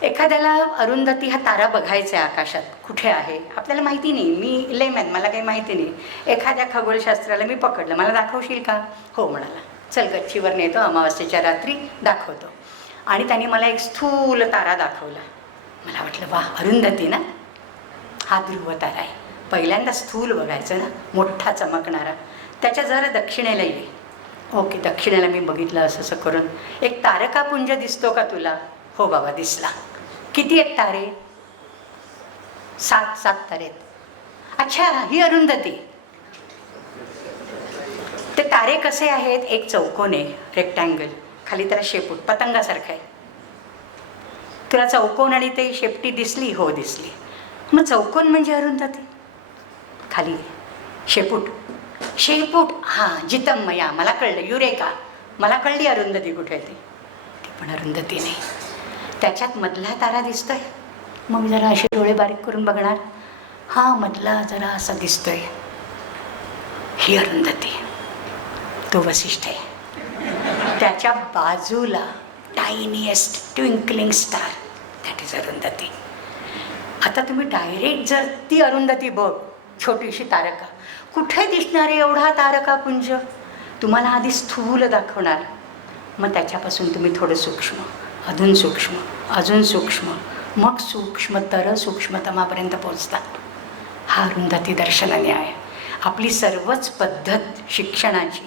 एखाद्याला अरुंधती हा तारा बघायचा आहे आकाशात, कुठे आहे आपल्याला माहिती नाही, मी लेमॅन, मला काही माहिती नाही. एखाद्या खगोलशास्त्राला मी पकडलं, मला दाखवशील का? हो म्हणाला, चल गच्चीवर नेतो, अमावास्येच्या रात्री दाखवतो. आणि त्यांनी मला एक स्थूल तारा दाखवला. मला वाटलं वा, अरुंधती ना, हा ध्रुव तारा आहे. पहिल्यांदा स्थूल बघायचं ना, मोठा चमकणारा. त्याच्या जरा दक्षिणेला ये. ओके, दक्षिणेला मी बघितलं असं असं करून. एक तारकापुंज दिसतो का तुला? हो बाबा दिसला. किती आहेत तारे? 7 तारे आहेत. अच्छा, ही अरुंधती. ते तारे कसे आहेत? एक चौकोन आहे, रेक्टँगल, खाली त्याला शेपूट, पतंगासारखं आहे. तुला चौकोन आणि ते शेपटी दिसली? हो दिसली. मग चौकोन म्हणजे अरुंधती. खाली शेपूट हां, जितमया, मला कळलं, युरेका, मला कळली अरुंधती कुठे आहे ती पण अरुंधती नाही. त्याच्यात मधला तारा दिसतोय. मग मी जरा असे डोळे बारीक करून बघणार, हा मधला जरा असा दिसतोय, ही अरुंधती, तो वसिष्ठ आहे. त्याच्या बाजूला tiniest twinkling star, that is Arundhati. आता तुम्ही डायरेक्ट जर ती अरुंधती बघ, छोटीशी तारका, कुठे दिसणार आहे एवढा तारकापुंज? तुम्हाला आधी स्थूल दाखवणार, मग त्याच्यापासून तुम्ही थोडं सूक्ष्म, अजून सूक्ष्म, अजून सूक्ष्म, मग सूक्ष्मतर सूक्ष्मतमापर्यंत पोचता. हा अरुंधती दर्शन न्याय. आपली सर्वच पद्धत शिक्षणाची,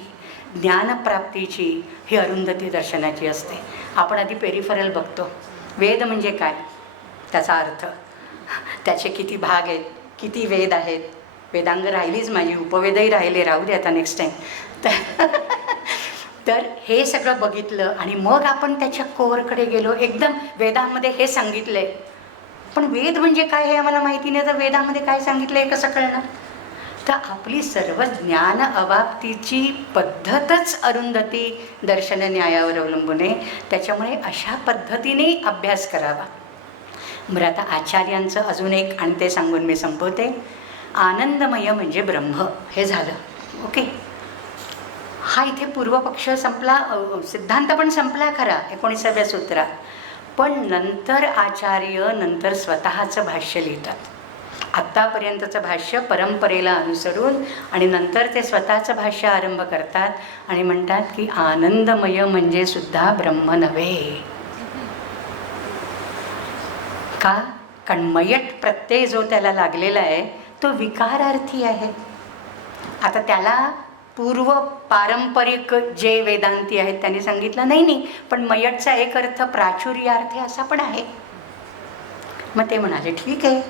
ज्ञानप्राप्तीची ही अरुंधती दर्शनाची असते. आपण आधी पेरिफरल बघतो. वेद म्हणजे काय, त्याचा अर्थ, त्याचे किती भाग आहेत, किती वेद आहेत. वेदांग राहिलीच माझी, उपवेदही राहिले, राहू दे आता नेक्स्ट टाईम. तर हे सगळं बघितलं आणि मग आपण त्याच्या कोअरकडे गेलो. एकदम वेदांमध्ये हे सांगितलं आहे, पण वेद म्हणजे काय हे आम्हाला माहिती नाही, तर वेदामध्ये काय सांगितलं हे कसं कळणार? तर आपली सर्व ज्ञान अवाप्तीची पद्धतच अरुंधती दर्शन न्यायावर अवलंबून आहे. त्याच्यामुळे अशा पद्धतीने अभ्यास करावा. बरं, आता आचार्यांचं अजून एक आणि ते सांगून मी संपवते. आनंदमय म्हणजे ब्रह्म, हे झालं. ओके, हा इथे पूर्वपक्ष संपला, सिद्धांत पण संपला खरा 19व्या सूत्रात. पण नंतर आचार्य नंतर स्वतःचं भाष्य लिहितात. आत्तापर्यंतचं भाष्य परंपरेला अनुसरून आणि नंतर ते स्वतःचं भाष्य आरंभ करतात आणि म्हणतात की आनंदमय म्हणजे सुद्धा ब्रह्म नव्हे. का? कारण मयट प्रत्यय जो त्याला लागलेला आहे तो विकारार्थी आहे. आता त्याला पूर्व पारंपरिक जे वेदांती आहेत त्यांनी सांगितलं नाही, पण मयटचा एक अर्थ प्राचुर्यार्थी असा पण आहे. मग ते म्हणाले ठीक आहे,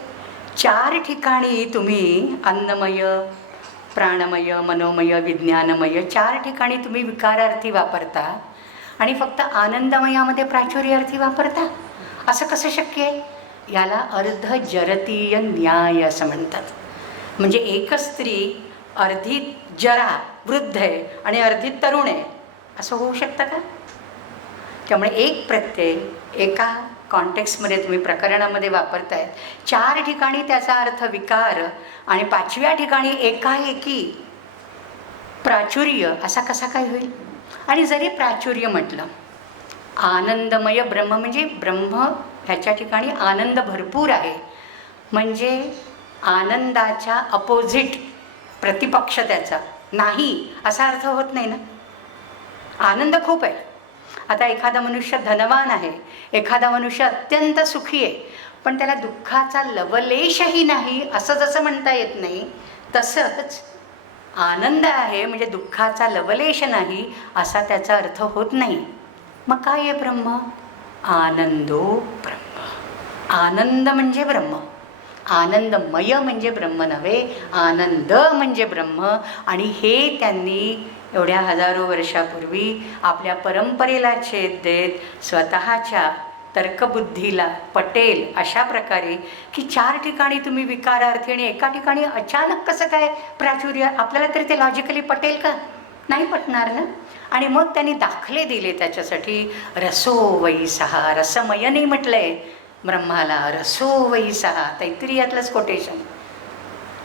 4 ठिकाणी तुम्ही अन्नमय, प्राणमय, मनोमय, विज्ञानमय 4 ठिकाणी तुम्ही विकारार्थी वापरता आणि फक्त आनंदमयामध्ये प्राचुर्यार्थी वापरता. असं कसं शक्य आहे? याला अर्ध जरतीय न्याय असं म्हणतात. म्हणजे एक स्त्री अर्धी जरा वृद्ध आहे आणि अर्धी तरुण आहे, असं होऊ शकतं का? त्यामुळे एक प्रत्यय एका कॉन्टेक्स्टमध्ये तुम्ही प्रकरणामध्ये वापरतायत, 4 ठिकाणी त्याचा अर्थ विकार आणि 5व्या ठिकाणी एकाएकी प्राचुर्य, असा कसा काय होईल? आणि जरी प्राचुर्य म्हटलं, आनंदमय ब्रह्म म्हणजे ब्रह्म ह्याच्या ठिकाणी आनंद भरपूर आहे, म्हणजे आनंदाच्या अपोजिट प्रतिपक्ष त्याचा नाही असा अर्थ होत नाही ना. आनंद खूप आहे. आता एखादा मनुष्य धनवान आहे, एखादा मनुष्य अत्यंत सुखी आहे, पण त्याला दुःखाचा लवलेशही नाही असं जसं म्हणता येत नाही, तसंच आनंद आहे म्हणजे दुःखाचा लवलेश नाही असा त्याचा अर्थ होत नाही. मग काय आहे ब्रह्म? आनंदो ब्रह्म. आनंद म्हणजे ब्रह्म. आनंदमय म्हणजे ब्रह्म नव्हे, आनंद म्हणजे ब्रह्म. आणि हे त्यांनी एवढ्या हजारो वर्षापूर्वी आपल्या परंपरेला छेद देत स्वतःच्या तर्कबुद्धीला पटेल अशा प्रकारे की 4 ठिकाणी तुम्ही विकारार्थी आणि एका ठिकाणी अचानक कसं काय प्राचुर्य, आपल्याला तरी ते लॉजिकली पटेल का? नाही पटणार ना. आणि मग त्यांनी दाखले दिले त्याच्यासाठी. रसो वै सहा, रसमय नाही म्हटलंय ब्रह्माला, रसो वै सहा, तैत्तिरीयातलंच कोटेशन.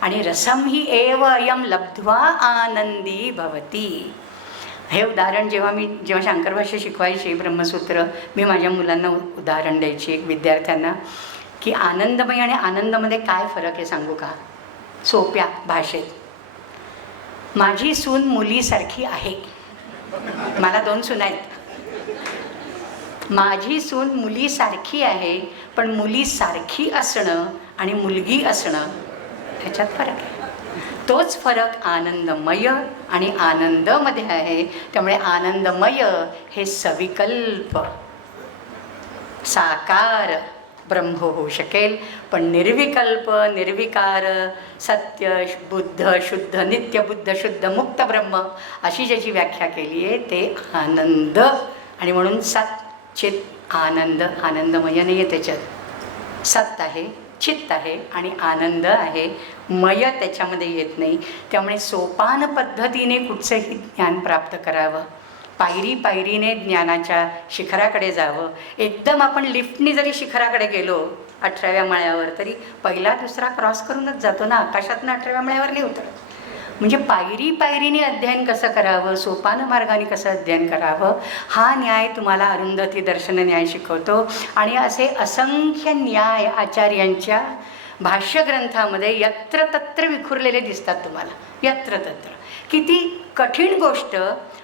आणि रसम ही एव अयम लब्ध्वा आनंदी भवती. हे उदाहरण जेव्हा शंकर भाष्य शिकवायचे ब्रह्मसूत्र, मी माझ्या मुलांना उदाहरण द्यायची एक विद्यार्थ्यांना की आनंदमय आणि आनंदमध्ये काय फरक आहे सांगू का, सोप्या भाषेत. माझी सून मुलीसारखी आहे. मला 2 सुना आहेत. माझी सून मुलीसारखी आहे, पण मुलीसारखी असणं आणि मुलगी असणं ह्याच्यात फरक आहे. तोच फरक आनंदमय आणि आनंदमध्ये आहे. त्यामुळे आनंदमय हे सविकल्प साकार ब्रह्म होऊ शकेल, पण निर्विकल्प निर्विकार सत्य बुद्ध शुद्ध नित्य बुद्ध शुद्ध मुक्त ब्रह्म अशी ज्याची व्याख्या केली आहे ते आनंद. आणि म्हणून सत चित आनंद, आनंदमय नाही आहे त्याच्यात. सत आहे, चित्त आहे आणि आनंद आहे, मय त्याच्यामध्ये येत नाही. त्यामुळे सोपान पद्धतीने कुठचंही ज्ञान प्राप्त करावं, पायरी पायरीने ज्ञानाच्या शिखराकडे जावं. एकदम आपण लिफ्टनी जरी शिखराकडे गेलो 18व्या मळ्यावर, तरी पहिला दुसरा क्रॉस करूनच जातो ना, आकाशातनं 18व्या मळ्यावर नाही उतरत. म्हणजे पायरी पायरीने अध्ययन कसं करावं, सोपान मार्गाने कसं अध्ययन करावं, हा न्याय तुम्हाला अरुंधती दर्शन न्याय शिकवतो. आणि असे असंख्य न्याय आचार्यांच्या भाष्यग्रंथामध्ये यत्र तत्र विखुरलेले दिसतात तुम्हाला. यत्र तत्र किती कठीण गोष्ट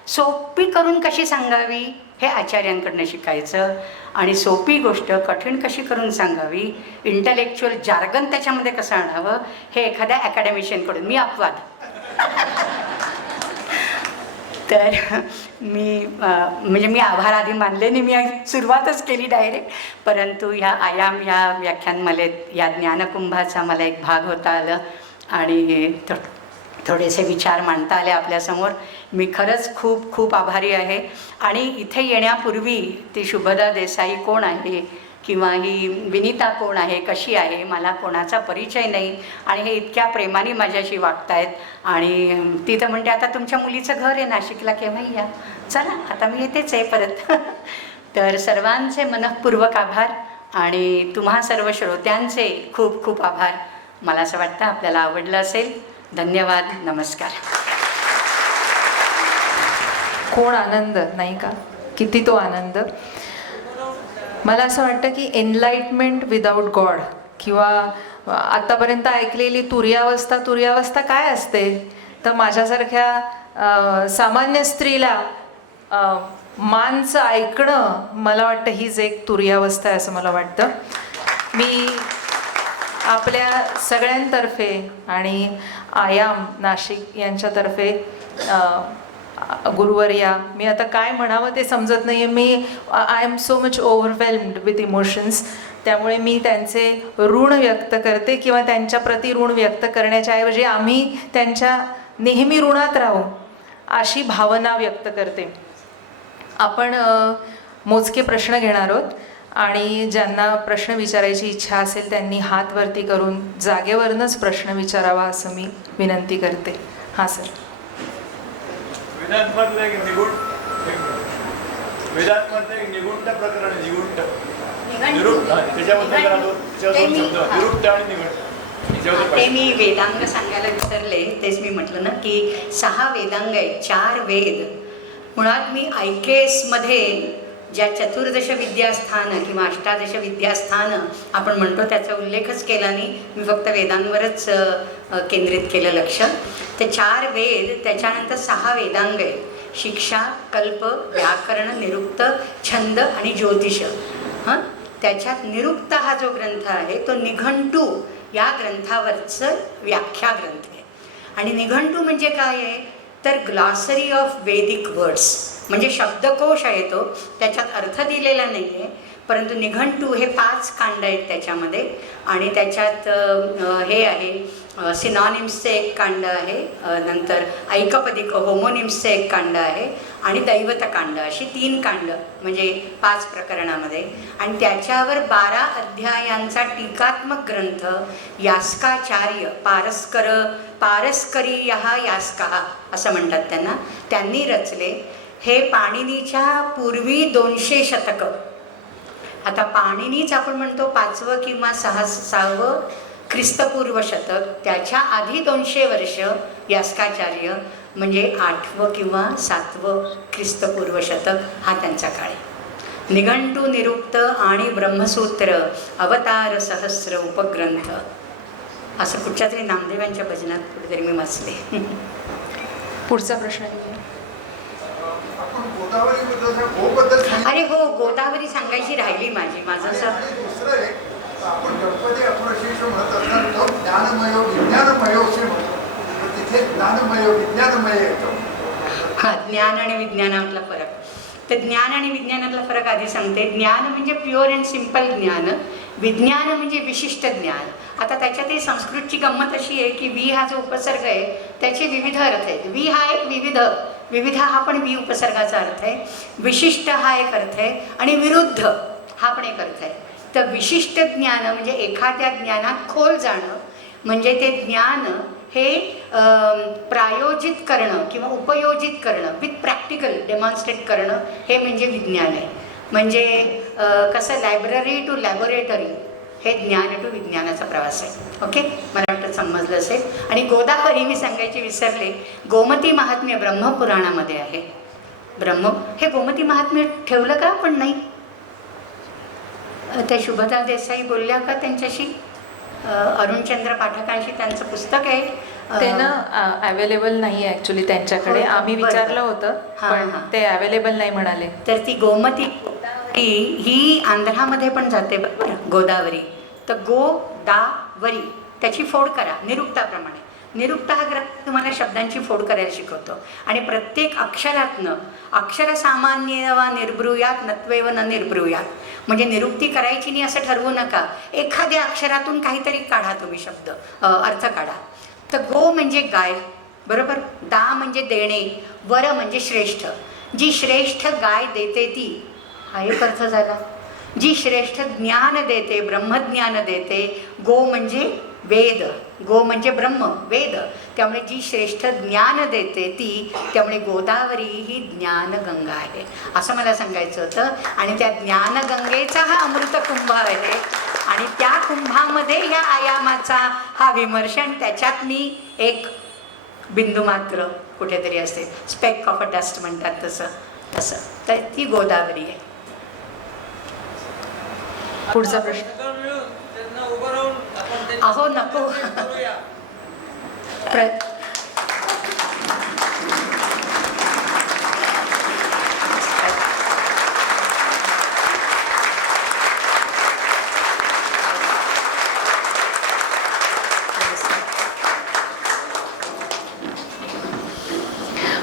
सोपी करून कशी सांगावी हे आचार्यांकडनं शिकायचं. आणि सोपी गोष्ट कठीण कशी करून सांगावी, इंटलेक्च्युअल जार्गन त्याच्यामध्ये कसं आणावं, हे एखाद्या अकॅडमिशियनकडून. मी अपवाद. तर म्हणजे मी आभार आधी मानले नाही, मी सुरुवातच केली डायरेक्ट. परंतु ह्या आयाम ह्या व्याख्यानमालेत या ज्ञानकुंभाचा मला एक भाग होता आलं आणि थोडेसे विचार मांडता आले आपल्यासमोर. मी खरंच खूप खूप आभारी आहे. आणि इथे येण्यापूर्वी ती शुभदा देसाई कोण आहे किंवा ही विनीता कोण आहे, कशी आहे, मला कोणाचा परिचय नाही. आणि हे इतक्या प्रेमाने माझ्याशी वागतायत. आणि ती तर म्हणते आता तुमच्या मुलीचं घर आहे नाशिकला, केव्हाही या. चला आता मी येतेच आहे परत. तर सर्वांचे मनःपूर्वक आभार आणि तुम्हा सर्व श्रोत्यांचे खूप खूप आभार. मला असं वाटतं आपल्याला आवडलं असेल. धन्यवाद. नमस्कार. कोण आनंद नाही का, किती तो आनंद. मला असं वाटतं की एनलाइटमेंट विदाऊट गॉड किंवा आत्तापर्यंत ऐकलेली तुर्यावस्था काय असते, तर माझ्यासारख्या सामान्य स्त्रीला मानचं ऐकणं मला वाटतं हीच एक तुर्यावस्था आहे असं मला वाटतं. मी आपल्या सगळ्यांतर्फे आणि आयाम नाशिक यांच्यातर्फे गुरुवर्या, मी आता काय म्हणावं ते समजत नाही आहे. मी I am so much overwhelmed with emotions. त्यामुळे मी त्यांचे ऋण व्यक्त करते किंवा त्यांच्या प्रति ऋण व्यक्त करण्याच्या ऐवजी आम्ही त्यांच्या नेहमी ऋणात राहू अशी भावना व्यक्त करते. आपण मोजके प्रश्न घेणार आहोत आणि ज्यांना प्रश्न विचारायची इच्छा असेल त्यांनी हात वरती करून जागेवरनंच प्रश्न विचारावा असं मी विनंती करते. हां सर. वेदांतमधलं एक निगुंठ प्रकरण, निगुंठ त्याच्याबद्दल निगुंठ आणि निगुंठ ते मी वेदांग सांगायला विसरले. तेच मी म्हटलं ना की 6 वेदांग आहेत, 4 वेद. मुळात मी IKS मध्ये ज्या 14 विद्यास्थानं किंवा 18 विद्यास्थानं आपण म्हणतो त्याचा उल्लेखच केला नाही. मी फक्त वेदांवरच केंद्रित केलं लक्ष. ते 4 वेद, त्याच्यानंतर 6 वेदांग आहेत. शिक्षा, कल्प, व्याकरण, निरुक्त, छंद आणि ज्योतिष. त्याच्यात निरुक्त हा जो ग्रंथ आहे तो निघंटू या ग्रंथावरचं व्याख्या ग्रंथ आहे. आणि निघंटू म्हणजे काय आहे तर ग्लॉसरी ऑफ वेदिक वर्ड्स, म्हणजे शब्दकोश आहे तो. त्याच्यात अर्थ दिलेला नाही आहे, परंतु निघंटू हे 5 कांड आहेत त्याच्यामध्ये. आणि त्याच्यात हे आहे सिनॉनिम्सचं एक कांड आहे, नंतर ऐकपदिक होमोनिम्सचं एक कांड आहे आणि दैवतकांड, अशी 3 कांड म्हणजे 5 प्रकरणामध्ये. आणि त्याच्यावर 12 अध्यायांचा टीकात्मक ग्रंथ यास्काचार्य पारस्करी यास्का असं म्हणतात त्यांना, त्यांनी रचले. हे पाणिनीच्या पूर्वी 200 शतकं. आता पाणिनीच आपण म्हणतो 5वं किंवा 6वं ख्रिस्तपूर्व शतक, त्याच्या आधी 200 वर्ष यास्काचार्य म्हणजे 8वं किंवा 7वं ख्रिस्तपूर्व शतक हा त्यांचा काळ आहे. निघंटू, निरुक्त आणि ब्रह्मसूत्र, अवतार सहस्र उपग्रंथ, असं कुठच्या तरी नामदेवांच्या भजनात कुठेतरी मी वाचले. पुढचा प्रश्न घेऊया. अरे हो, गोदावरी सांगायची राहिली माझं असं. आपण गणपती आपण अशी म्हणत असतात तो ज्ञानमय विज्ञानमय असे म्हणतो, तिथे ज्ञानमय विज्ञानमय येतो. हां, ज्ञान आणि विज्ञानातला फरक. तर ज्ञान आणि विज्ञानातला फरक आधी सांगते. ज्ञान म्हणजे प्युअर अँड सिम्पल ज्ञान, विज्ञान म्हणजे विशिष्ट ज्ञान. आता त्याच्यातही संस्कृतची गंमत अशी आहे की वि हा जो उपसर्ग आहे त्याचे विविध अर्थ आहेत. वि हा एक विविध हा पण वि उपसर्गाचा अर्थ आहे. विशिष्ट हा एक अर्थ आहे आणि विरुद्ध हा पण एक अर्थ आहे. तर विशिष्ट ज्ञान म्हणजे एखाद्या ज्ञानात खोल जाणं, म्हणजे ते ज्ञान हे प्रायोजित करणं किंवा उपयोजित करणं, विथ प्रॅक्टिकल डेमॉन्स्ट्रेट करणं, हे म्हणजे विज्ञान आहे. म्हणजे कसं लायब्ररी टू लॅबोरेटरी हे ज्ञान टू विज्ञानाचा प्रवास आहे. ओके, मला वाटतं समजलं असेल. आणि गोदावरी मी सांगायची विसरले, गोमती महात्म्य ब्रह्मपुराणामध्ये आहे. हे गोमती महात्म्य ठेवलं का? पण नाही, त्या शुभदा देसाई बोलल्या का त्यांच्याशी? अरुणचंद्र पाठकांशी त्यांचं पुस्तक आहे ते ना अवेलेबल नाही आहे ॲक्च्युली त्यांच्याकडे. हो का? आम्ही बरं. विचारलं होतं हां, पण हां. ते अवेलेबल नाही म्हणाले. तर ती गोमती ही आंध्रामध्ये पण जाते बरोबर, गोदावरी. तर गोदावरी त्याची फोड करा निरुक्ताप्रमाणे. निरुक्ता हा ग्रंथ तुम्हाला शब्दांची फोड करायला शिकवतो आणि प्रत्येक अक्षरातनं अक्षर सामान्य वा निर्ब्रूयात नत्वेव न निर्ब्रूयात, म्हणजे निरुक्ती करायची नाही असं ठरवू नका. एखाद्या अक्षरातून काहीतरी काढा तुम्ही शब्द, अर्थ काढा. तर गो म्हणजे गाय बरोबर, दा म्हणजे देणे, वर म्हणजे श्रेष्ठ. जी श्रेष्ठ गाय देते ती, हा एक अर्थ झाला. जी श्रेष्ठ ज्ञान देते, ब्रह्मज्ञान देते, गो म्हणजे वेद, गो म्हणजे ब्रह्म वेद, त्यामुळे जी श्रेष्ठ ज्ञान देते ती, त्यामुळे गोदावरी ही ज्ञानगंगा आहे असं मला सांगायचं होतं. आणि त्या ज्ञानगंगेचा हा अमृतकुंभ आहे आणि त्या कुंभामध्ये ह्या आयामाचा हा विमर्श, आणि त्याच्यात मी एक बिंदू मात्र कुठेतरी असते, स्पेक ऑफ अ डस्ट म्हणतात तसं तसं, तर ती गोदावरी आहे. पुढचा प्रश्न. अहो नको.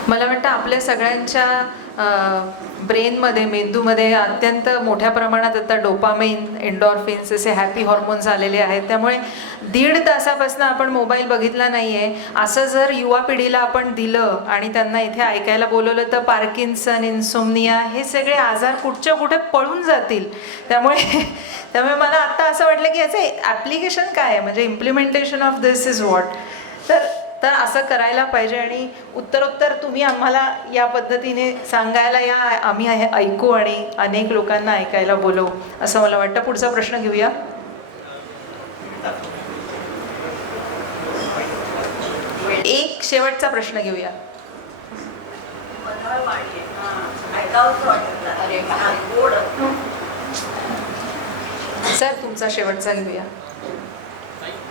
मला वाटतं आपल्या सगळ्यांच्या ब्रेनमध्ये, मेंदूमध्ये अत्यंत मोठ्या प्रमाणात आता डोपामाइन, एंडॉर्फिन्स असे हॅपी हॉर्मोन्स आलेले आहेत. त्यामुळे 1.5 तासापासून आपण मोबाईल बघितला नाही आहे असं जर युवा पिढीला आपण दिलं आणि त्यांना इथे ऐकायला बोलवलं तर पार्किन्सन, इन्सोमनिया हे सगळे आजार कुठच्या कुठे पळून जातील. त्यामुळे मला आत्ता असं वाटलं की याचं ॲप्लिकेशन काय आहे, म्हणजे implementation of this is what. तर असं करायला पाहिजे आणि उत्तरोत्तर तुम्ही आम्हाला या पद्धतीने सांगायला या, आम्ही ऐकू आणि अनेक लोकांना ऐकायला बोलवू असं मला वाटतं. पुढचा प्रश्न घेऊया. एक शेवटचा प्रश्न घेऊया. सर तुमचा शेवटचा घेऊया.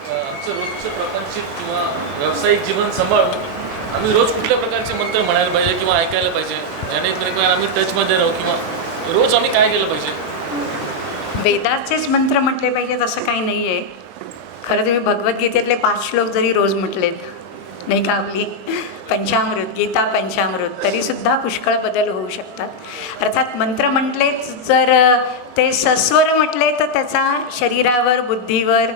आमचं रोजचं प्रापंचिक किंवा व्यावसायिक जीवन सांभाळून आम्ही रोज कुठल्या प्रकारचे मंत्र म्हणायला पाहिजे किंवा ऐकायला पाहिजे, जेणेकरून आम्ही टचमध्ये राहू, किंवा रोज आम्ही काय केलं पाहिजे? वेदाचेच मंत्र म्हटले पाहिजेत असं काही नाही आहे. खरं तुम्ही भगवद्गीतेतले 5 श्लोक जरी रोज म्हटलेत नाही का, आपली पंचामृत, गीता पंचामृत, तरीसुद्धा पुष्कळ बदल होऊ शकतात. अर्थात मंत्र म्हटलेच जर ते सस्वर म्हटले तर त्याचा शरीरावर, बुद्धीवर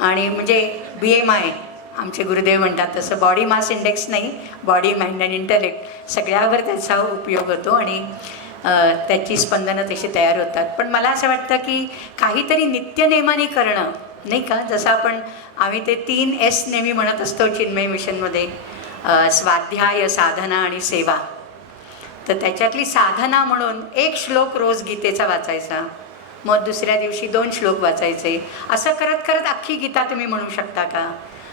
आणि म्हणजे BMI आमचे गुरुदेव म्हणतात तसं, बॉडी मास इंडेक्स नाही, बॉडी, माइंड अँड इंटेलेक्ट सगळ्यावर त्याचा उपयोग होतो आणि त्याची स्पंदनं तशी तयार होतात. पण मला असं वाटतं की काहीतरी नित्यनेमाने करणं नाही का, जसं आम्ही ते 3 S नेहमी म्हणत असतो चिन्मय मिशनमध्ये, स्वाध्याय, साधना आणि सेवा. तर त्याच्यातली साधना म्हणून 1 श्लोक रोज गीतेचा वाचायचा, मग दुसऱ्या दिवशी 2 श्लोक वाचायचे, असं करत करत अख्खी गीता तुम्ही म्हणू शकता का?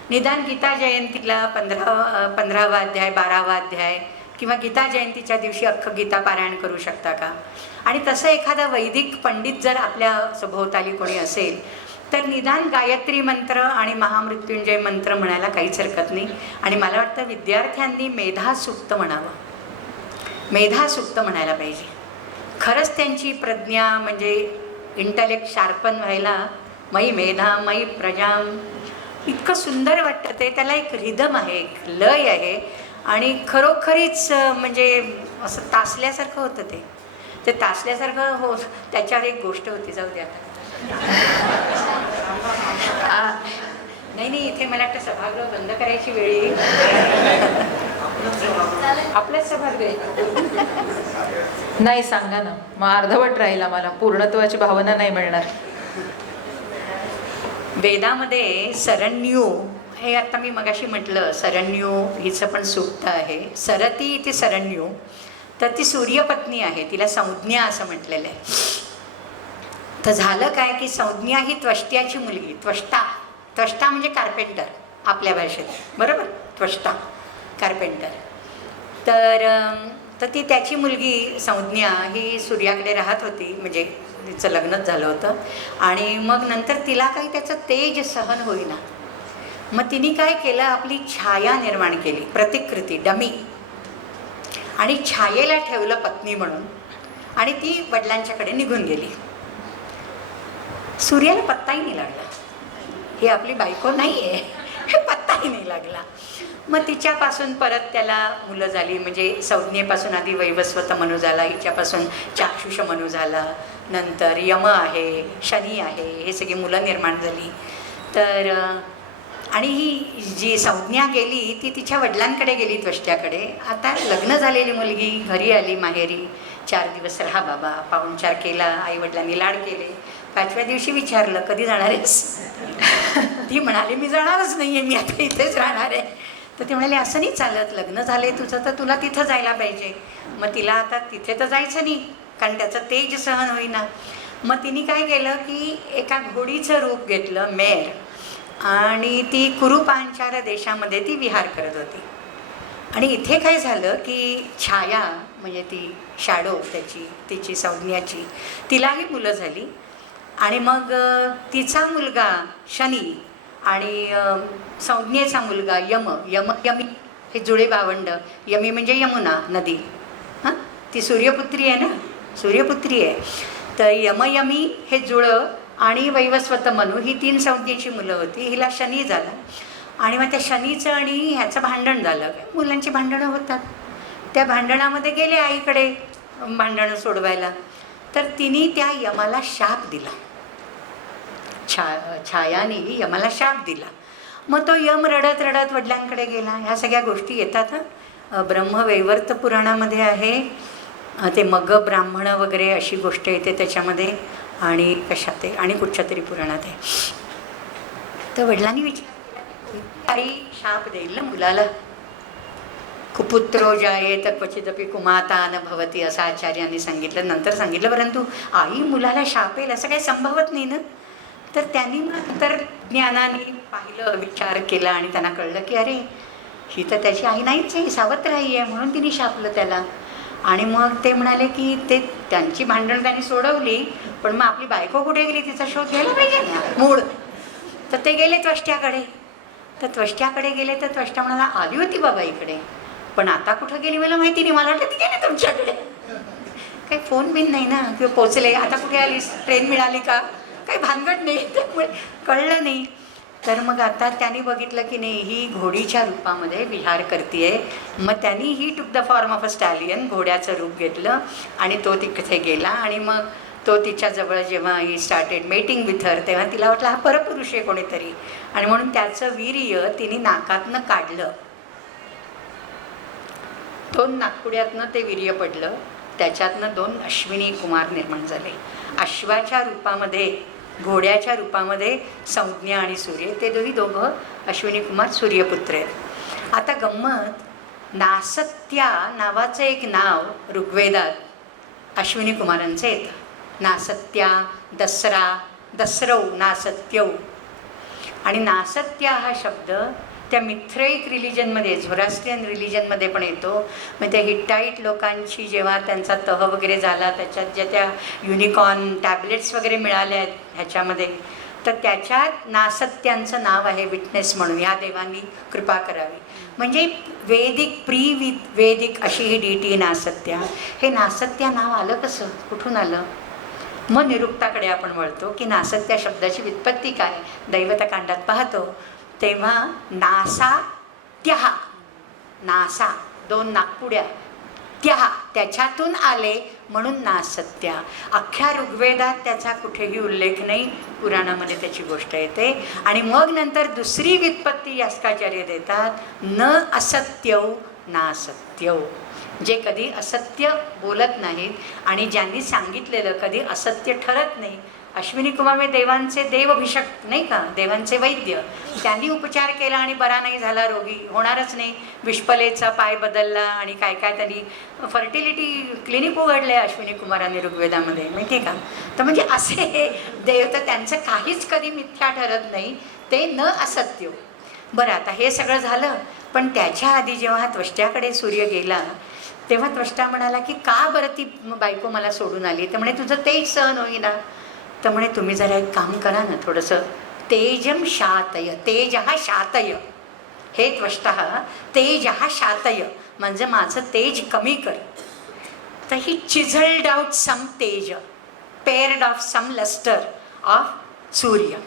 निदान गीता जयंतीला 15वा अध्याय, 12वा अध्याय किंवा गीता जयंतीच्या दिवशी अख्खं गीता पारायण करू शकता का? आणि तसं एखादा वैदिक पंडित जर आपल्या सभोवताली कोणी असेल तर निदान गायत्री मंत्र आणि महामृत्युंजय मंत्र म्हणायला काहीच हरकत नाही. आणि मला वाटतं विद्यार्थ्यांनी मेधासूक्त म्हणावं, मेधासूक्त म्हणायला पाहिजे. खरंच त्यांची प्रज्ञा म्हणजे इंटलेक्ट शार्पन व्हायला, मयी मेधा मयी प्रजाम, इतकं सुंदर वाटतं ते. त्याला एक रिदम आहे, एक लय आहे आणि खरोखरीच म्हणजे असं तासल्यासारखं होतं ते तासल्यासारखं हो. त्याच्यावर एक गोष्ट होती, जाऊ दे आता. नाही इथे मला वाटतं सभागृह बंद करायची वेळ येईल. आपलंच सभागृह नाही सांगा ना, मग अर्धवट राहील, आम्हाला पूर्णत्वाची भावना नाही मिळणार. वेदामध्ये सरण्यू हे आता मी मगाशी म्हटलं, सरण्यू हिचं पण सूक्त आहे. सरती इथे सरण्यू, तर ती सूर्यपत्नी आहे, तिला संज्ञा असं म्हटलेलं आहे. तर झालं काय की संज्ञा ही त्वष्ट्याची मुलगी, त्वष्टा म्हणजे कार्पेंटर आपल्या भाषेत, बरोबर, त्वष्टा कार्पेंटर. तर ती त्याची मुलगी संज्ञा ही सूर्याकडे राहत होती, म्हणजे तिचं लग्नच झालं होतं. आणि मग नंतर तिला काही त्याचं तेज सहन होईना. मग तिने काय केलं, आपली छाया निर्माण केली, प्रतिकृती, डमी, आणि छायेला ठेवलं पत्नी म्हणून, आणि ती वडिलांच्याकडे निघून गेली. सूर्याला पत्ताही नाही लागला, ही आपली बायको नाही आहे, हे पत्ताही नाही लागला. मग तिच्यापासून परत त्याला मुलं झाली, म्हणजे संज्ञेपासून आधी वैवस्वत मनू झाला, हिच्यापासून चाक्षुष मनू झाला, नंतर यम आहे, शनी आहे, हे सगळी मुलं निर्माण झाली. तर आणि ही जी संज्ञा गेली ती तिच्या वडिलांकडे गेली, त्वष्ट्याकडे. आता लग्न झालेली मुलगी घरी आली माहेरी, 4 दिवस राहा बाबा, पाहुणचार केला, आईवडिलांनी लाड केले. 5व्या दिवशी विचारलं, कधी जाणार आहेस? ती म्हणाली, मी जाणारच नाही आहे, मी आता इथेच राहणार आहे. तर ती म्हणाली, असं नाही चालत, लग्न झालं तुझं तर तुला तिथं जायला पाहिजे. मग तिला आता तिथे तर जायचं नाही, कारण त्याचं तेज सहन होईना. मग तिने काय केलं की एका घोडीचं रूप घेतलं, मेर, आणि ती कुरुपांचार देशामध्ये ती विहार करत होती. आणि इथे काय झालं की छाया म्हणजे ती शॅडो तिची संज्ञाची, तिलाही मुलं झाली. आणि मग तिचा मुलगा शनी आणि संज्ञेचा मुलगा यमी, हे जुळे भावंड. यमी म्हणजे यमुना नदी, हां, ती सूर्यपुत्री आहे ना, सूर्यपुत्री आहे. तर यमी हे जुळं आणि वैवस्वत मनू ही 3 संज्ञेची मुलं होती. हिला शनी झाला, आणि मग त्या शनीचं आणि ह्याचं भांडण झालं. मुलांची भांडणं होतात, त्या भांडणामध्ये गेले आईकडे भांडणं सोडवायला. तर तिने त्या यमाला शाप दिला, छायाने यमाला शाप दिला. मग तो यम रडत रडत वडिलांकडे गेला. ह्या सगळ्या गोष्टी येतात. ब्रह्मवैवर्त पुराणामध्ये आहे ते, मग ब्राह्मण वगैरे अशी गोष्ट येते त्याच्यामध्ये, आणि कशात ते, आणि कुठच्या तरी पुराणात आहे. तर वडिलांनी विचार, आई शाप देईल ना मुलाला, कुपुत्रो जायेत क्वचिदपि कुमाता न भवती, असं आचार्यांनी सांगितलं. नंतर सांगितलं, परंतु आई मुलाला शापेल असं काही संभवत नाही ना. तर त्यांनी नंतर ज्ञानाने पाहिलं, विचार केला, आणि त्यांना कळलं की अरे ही तर त्याची आई नाहीच आहे, सावत्र आई आहे, म्हणून तिने शापलं त्याला. आणि मग ते म्हणाले की ते त्यांची भांडण त्यांनी सोडवली, पण मग आपली बायको कुठे गेली तिचा शोध घ्यायला पाहिजे ना मूळ. तर ते गेले त्वष्ट्याकडे. तर त्वष्ट्याकडे गेले तर त्वष्टा म्हणाला, आली होती बाबा इकडे, पण आता कुठं गेली मला माहिती नाही, मला वाटतं ती गेली तुमच्याकडे. काही फोन बिन नाही ना, किंवा पोचले, आता कुठे आलीस, ट्रेन मिळाली का, काही भानगड नाही, त्यामुळे कळलं नाही. तर मग आता त्यांनी बघितलं की नाही, ही घोडीच्या रूपामध्ये विहार करते. मग त्यांनी ही took the form of a stallion, घोड्याचं रूप घेतलं, आणि तो तिथे गेला. आणि मग तो तिच्याजवळ जेव्हा he started mating with her, तेव्हा तिला वाटलं हा परपुरुष आहे कोणीतरी, आणि म्हणून त्याचं वीर्य तिने नाकातनं काढलं. 2 नाकपुड्यातनं ते वीर्य पडलं, त्याच्यातनं 2 अश्विनी कुमार निर्माण झाले. अश्वाच्या रूपामध्ये, घोड्याच्या रूपामध्ये संज्ञा आणि सूर्य, ते दोघं अश्विनी कुमार सूर्यपुत्र आहेत. आता गंमत, नासत्या नावाचं एक नाव ऋग्वेदात अश्विनी कुमारांचं येतं. नासत्या, दसरौ, नासत्यौ. आणि नासत्या हा शब्द त्या मिथ्रैक रिलिजनमध्ये, झोरास्ट्रियन रिलिजनमध्ये पण येतो. मग त्या हिट्टाईट लोकांची जेव्हा त्यांचा तह वगैरे झाला, त्याच्यात ज्या त्या युनिकॉर्न टॅबलेट्स वगैरे मिळाल्या आहेत ह्याच्यामध्ये, तर त्याच्यात नासत्यांचं नाव आहे विटनेस म्हणून, या देवांनी कृपा करावी. म्हणजे वेदिक अशी ही डीटी नासत्या. हे नासत्या नाव आलं कसं, कुठून आलं? मग निरुक्ताकडे आपण वळतो की नासत्या शब्दाची व्युत्पत्ती काय, दैवतकांडात पाहतो तेव्हा नासा, 2 नाकपुड्या, त्याच्यातून आले म्हणून नासत्या. अख्ख्या ऋग्वेदात त्याचा कुठेही उल्लेख नाही, पुराणामध्ये त्याची गोष्ट येते. आणि मग नंतर दुसरी व्युत्पत्ती यास्काचार्य देतात, न असत्यौ नासत्यौ, जे कधी असत्य बोलत नाहीत आणि ज्यांनी सांगितलेलं कधी असत्य ठरत नाही, अश्विनी कुमार म्हणजे देवांचे देवभिषक नाही का, देवांचे वैद्य. त्यांनी उपचार केला आणि बरा नाही झाला, रोगी होणारच नाही. विष्पलेचा पाय बदलला आणि काय काय त्यांनी फर्टिलिटी क्लिनिक उघडले अश्विनी कुमारांनी ऋग्वेदामध्ये, माहिती आहे का. तर म्हणजे असे देव, तर त्यांचं काहीच कधी मिथ्या ठरत नाही, ते न असत्य. बरं, आता हे सगळं झालं, पण त्याच्या आधी जेव्हा त्वष्ट्याकडे सूर्य गेला तेव्हा त्वष्टा म्हणाला की का बरं ती बायको मला सोडून आली. तर म्हणे तुझं तेज सहन होईना. तर म्हणे तुम्ही जरा एक काम करा ना, थोडंसं तेजम शातय, तेज हा शातय, हे त्वष्टा तेज हा शातय म्हणजे माझं तेज कमी कर. तर ही चिझल्ड आउट सम तेज, pared off some lustre of सूर्य.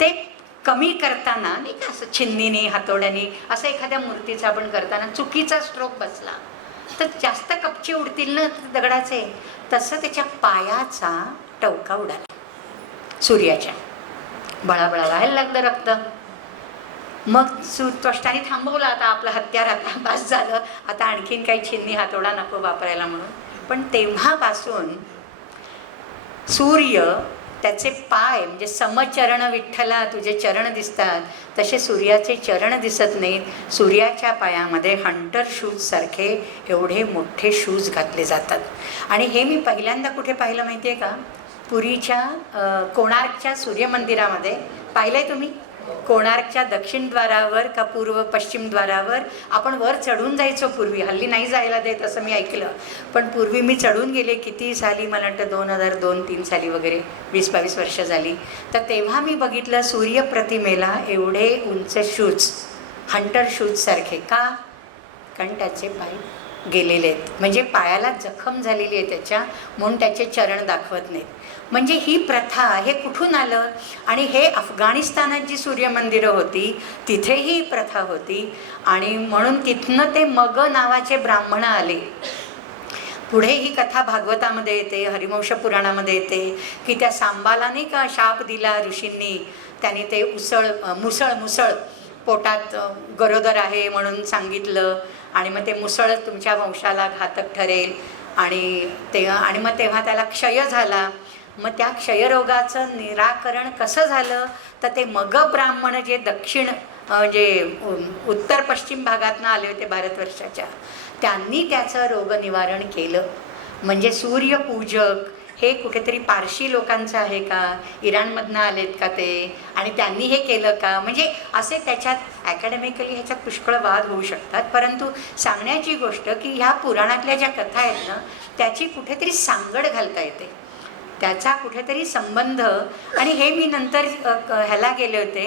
ते कमी करताना नाही का, असं छिन्नीने हातोड्याने असं एखाद्या मूर्तीचा आपण करताना चुकीचा स्ट्रोक बसला तर जास्त कपचे उडतील ना दगडाचे, तसं त्याच्या पायाचा टवका उडाला सूर्याच्या. बळाबळा व्हायला लागलं रक्त. मग त्वष्टाने थांबवलं, आता आपलं हत्यार आता बस झालं, आता आणखीन काही छिन्नी हातोडा नको वापरायला म्हणून. पण तेव्हापासून सूर्य, त्याचे पाय म्हणजे समचरण विठ्ठला तुझे चरण दिसतात, तसे सूर्याचे चरण दिसत नाहीत. सूर्याच्या पायामध्ये हंटर शूजसारखे एवढे मोठे शूज घातले जातात. आणि हे मी पहिल्यांदा कुठे पाहिलं माहिती आहे का, पुरीच्या कोणार्कच्या सूर्यमंदिरामध्ये पाहिलं आहे तुम्ही. कोणार्कच्या दक्षिण द्वारावर का पूर्व पश्चिम द्वारावर आपण वर चढून जायचो पूर्वी, हल्ली नाही जायला देत असं मी ऐकलं, पण पूर्वी मी चढून गेले. किती साली, मला वाटतं 2002-3 साली वगैरे, 20-22 वर्ष झाली. तर तेव्हा मी बघितलं सूर्यप्रतिमेला एवढे उंच शूज, हंटर शूजसारखे. का? कारण त्याचे पाय गेलेले आहेत, म्हणजे पायाला जखम झालेली आहे त्याच्या, म्हणून त्याचे चरण दाखवत नाहीत. म्हणजे ही प्रथा, हे कुठून आलं? आणि हे अफगाणिस्तानात जी सूर्यमंदिरं होती तिथेही ही प्रथा होती, आणि म्हणून तिथनं ते मग नावाचे ब्राह्मण आले. पुढे ही कथा भागवतामध्ये येते, हरिवंश पुराणामध्ये येते की त्या सांबाला नाही का शाप दिला ऋषींनी, त्यांनी ते मुसळ पोटात गरोदर आहे म्हणून सांगितलं, आणि मग ते मुसळ तुमच्या वंशाला घातक ठरेल, आणि मग तेव्हा त्याला क्षय झाला. मग त्या क्षयरोगाचं निराकरण कसं झालं, तर ते मग ब्राह्मण जे दक्षिण जे उत्तर पश्चिम भागातनं आले होते भारतवर्षाच्या, त्यांनी त्याचं रोगनिवारण केलं. म्हणजे सूर्यपूजक हे कुठेतरी पारशी लोकांचं आहे का, इराणमधनं आलेत का ते, आणि त्यांनी हे केलं का, म्हणजे असे त्याच्यात ॲकॅडमिकली ह्याच्यात पुष्कळ वाद होऊ शकतात. परंतु सांगण्याची गोष्ट की ह्या पुराणातल्या ज्या कथा आहेत ना, त्याची कुठेतरी सांगड घालता येते, त्याचा कुठेतरी संबंध. आणि हे मी नंतर ह्याला गेले होते,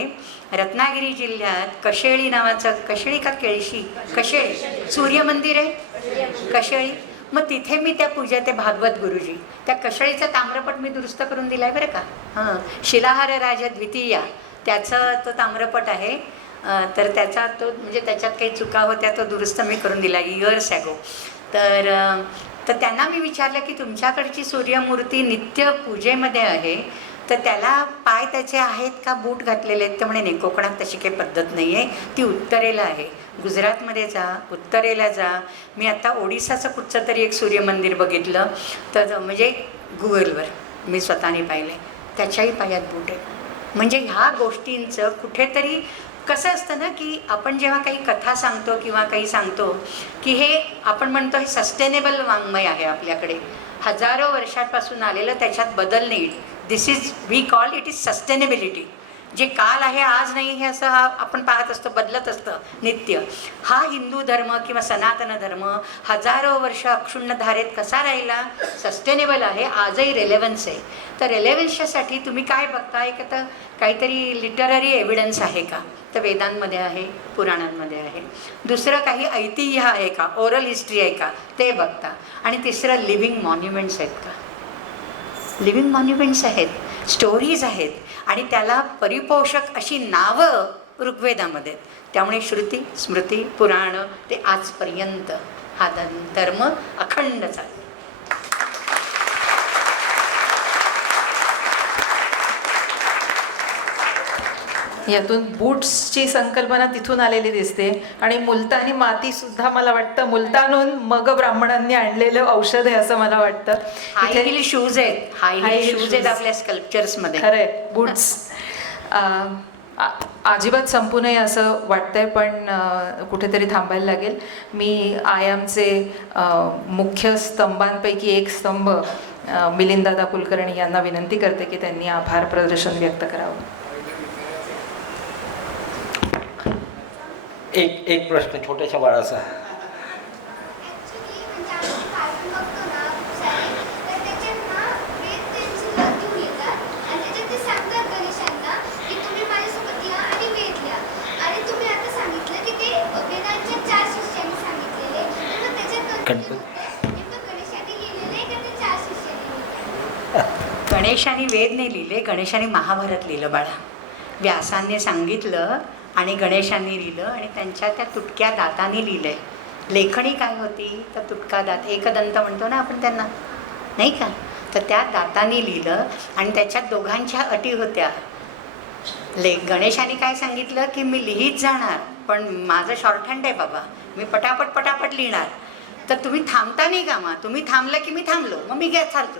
रत्नागिरी जिल्ह्यात कशेळी नावाचं, कशेळी का केळशी, कशेळी सूर्यमंदिर आहे कशेळी. मग तिथे मी त्या पूजा, ते भागवत गुरुजी, त्या कशेळीचा ताम्रपट मी दुरुस्त करून दिला आहे बरं का. शिलाहार राजा द्वितीया त्याचा तो ताम्रपट आहे. तर त्याचा तो म्हणजे त्याच्यात काही चुका होत्या, तो दुरुस्त मी करून दिला इयर्स ॲगो. तर त्यांना मी विचारलं की तुमच्याकडची सूर्यमूर्ती नित्य पूजेमध्ये आहे, तर त्याला पाय त्याचे आहेत का बूट घातलेले आहेत? तर म्हणे नाही, कोकणात तशी काही पद्धत नाही आहे, ती उत्तरेला आहे. गुजरातमध्ये जा, उत्तरेला जा. मी आता ओडिसाचं कुठचं तरी एक सूर्यमंदिर बघितलं, तर म्हणजे गुगलवर मी स्वतःने पाहिले, त्याच्याही पायात बूट आहे. म्हणजे ह्या गोष्टींचं कुठेतरी कसं असतं ना, की आपण जेव्हा काही कथा सांगतो किंवा काही सांगतो की हे आपण म्हणतो हे सस्टेनेबल वाङ्मय आहे आपल्याकडे, हजारो वर्षांपासून आलेलं, त्याच्यात बदल नाही. This is we call it is sustainability. जे काल आहे आज नाही हे असं आपण पाहत असतो, बदलत असतं नित्य. हा हिंदू धर्म किंवा सनातन धर्म हजारो वर्ष अक्षुण्ण धारेत कसा राहिला, सस्टेनेबल आहे, आजही रेलेव्हन्स आहे. तर रेलेव्हन्ससाठी तुम्ही काय बघताय का, तर काहीतरी लिटररी एव्हिडन्स आहे का, तर वेदांमध्ये आहे, पुराणांमध्ये आहे. दुसरं काही ऐतिह्य आहे का, ओरल हिस्ट्री आहे का, ते बघता. आणि तिसरं लिव्हिंग मॉन्युमेंट्स आहेत का, लिव्हिंग मॉन्युमेंट्स आहेत, स्टोरीज आहेत, आणि त्याला परिपोषक अशी नावं ऋग्वेदामध्ये. त्यामुळे श्रुती स्मृती पुराण ते आजपर्यंत हा धर्म अखंड चालतो. यातून बूट्सची संकल्पना तिथून आलेली दिसते आणि मुलतानी मातीसुद्धा मला वाटतं मुलतानहून मग ब्राह्मणांनी आणलेलं औषध आहे असं मला वाटतं. हाय हिल शूज आहेत, हाय High हिल heel शूज आहेत shoes. आपल्या स्कल्पचर्समध्ये. खरंय, बूट्स अजिबात संपू नये असं वाटतंय, पण कुठेतरी थांबायला लागेल. मी आयामचे मुख्य स्तंभांपैकी एक स्तंभ मिलिंददादा कुलकर्णी यांना विनंती करते की त्यांनी आभार प्रदर्शन व्यक्त करावं. एक प्रश्न छोट्याशा बाळाचा. ॲक्च्युली म्हणजे आम्ही कार्टून बघतो ना खूप सारे, तर त्याच्यात ना वेद त्यांची घेऊन येतात आणि त्याच्यात ते सांगतात गणेशांना की तुम्ही माझ्यासोबत या आणि वेद लिहा. आणि तुम्ही आता सांगितलं की ते वेदांच्या 4 शिष्यांनी सांगितलेले, तर मग त्याच्यात गणपती. नेमकं गणेशाने लिहिलेले का ते 4 शिष्यांनी लिहिलेले? गणेशाने वेद नाही लिहिले, गणेशाने महाभारत लिहिलं बाळा. व्यासांनी सांगितलं आणि गणेशांनी लिहिलं आणि त्यांच्या त्या तुटक्या दातांनी लिहिलंय. लेखणी काय होती तर तुटका दात, एकदंत म्हणतो ना आपण त्यांना, नाही का, तर त्या दातांनी लिहिलं आणि त्याच्यात दोघांच्या अटी होत्या. गणेशाने काय सांगितलं की मी लिहित जाणार, पण माझं शॉर्टहँड आहे बाबा, मी पटापट लिहिणार, तर तुम्ही थांबता नाही का, मग तुम्ही थांबलं की मी थांबलो, मग मी चालतो.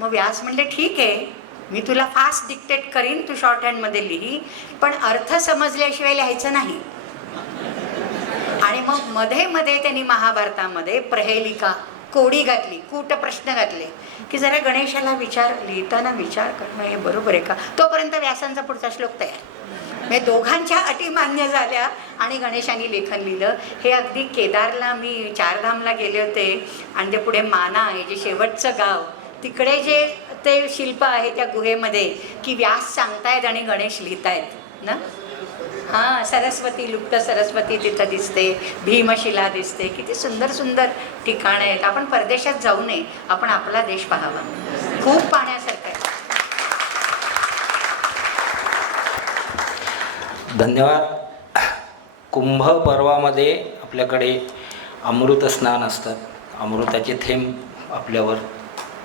मग व्यास म्हणले ठीक आहे, मी तुला फास्ट डिक्टेट करीन, तू शॉर्टहँडमध्ये लिही, पण अर्थ समजल्याशिवाय लिहायचं नाही. आणि मग मध्ये त्यांनी महाभारतामध्ये प्रहेलिका, कोडी घातली, कूट प्रश्न घातले की जरा गणेशाला लिहिताना विचार करणं हे बरोबर आहे का. तोपर्यंत व्यासांचा पुढचा श्लोक तयार. म्हणजे दोघांच्या अटी मान्य झाल्या आणि गणेशाने लेखन लिहिलं. हे अगदी केदारला मी 4 धामला गेले होते आणि ते पुढे माना हे जे शेवटचं गाव, तिकडे जे ते शिल्प आहे त्या गुहेमध्ये की व्यास सांगतायत आणि गणेश लिहितायत ना. हां, सरस्वती, लुप्त सरस्वती तिथं दिसते, भीमशिला दिसते. किती सुंदर सुंदर ठिकाणं आहेत. आपण परदेशात जाऊ नये, आपण आपला देश पाहावा. खूप पाहण्यासारखं आहे. धन्यवाद. कुंभ पर्वामध्ये आपल्याकडे अमृत स्नान असतात. अमृताचे थेंब आपल्यावर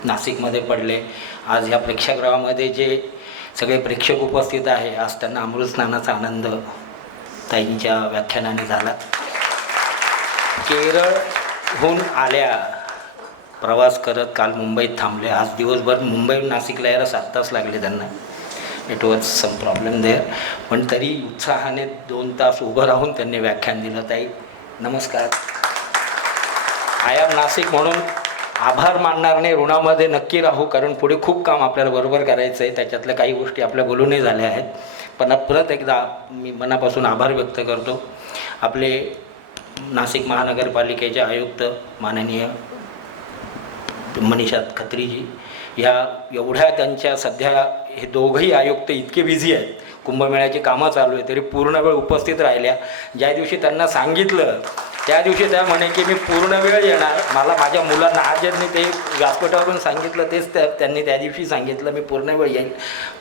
नाशिकमध्ये पडले. आज या प्रेक्षागृहामध्ये जे सगळे प्रेक्षक उपस्थित आहे, आज त्यांना अमृत स्नानाचा आनंद ताईंच्या व्याख्यानाने झाला. केरळहून आल्या, प्रवास करत काल मुंबईत थांबले. आज दिवसभर मुंबईहून नाशिकला यायला 7 तास लागले त्यांना. It was some problem there, पण तरी उत्साहाने 2 तास उभं राहून त्यांनी व्याख्यान दिलं. ताई नमस्कार. आय एम नाशिक म्हणून आभार मानणार नाही, ऋणामध्ये नक्की राहू, कारण पुढे खूप काम आपल्याला बरोबर करायचं आहे. त्याच्यातल्या काही गोष्टी आपल्या बोलूनही झाल्या आहेत, पण परत एकदा मी मनापासून आभार व्यक्त करतो. आपले नाशिक महानगरपालिकेचे आयुक्त माननीय मनीषा खत्रीजी, ह्या एवढ्या त्यांच्या सध्या हे दोघंही आयुक्त इतके बिझी आहेत, कुंभमेळ्याची कामं चालू आहे, तरी पूर्ण वेळ उपस्थित राहिल्या. ज्या दिवशी त्यांना सांगितलं त्या दिवशी त्या म्हणे की मी पूर्ण वेळ येणार. मला माझ्या मुलांना आज ज्यांनी ते व्यासपीठावरून सांगितलं तेच त्यांनी त्या दिवशी सांगितलं मी पूर्ण वेळ येईल.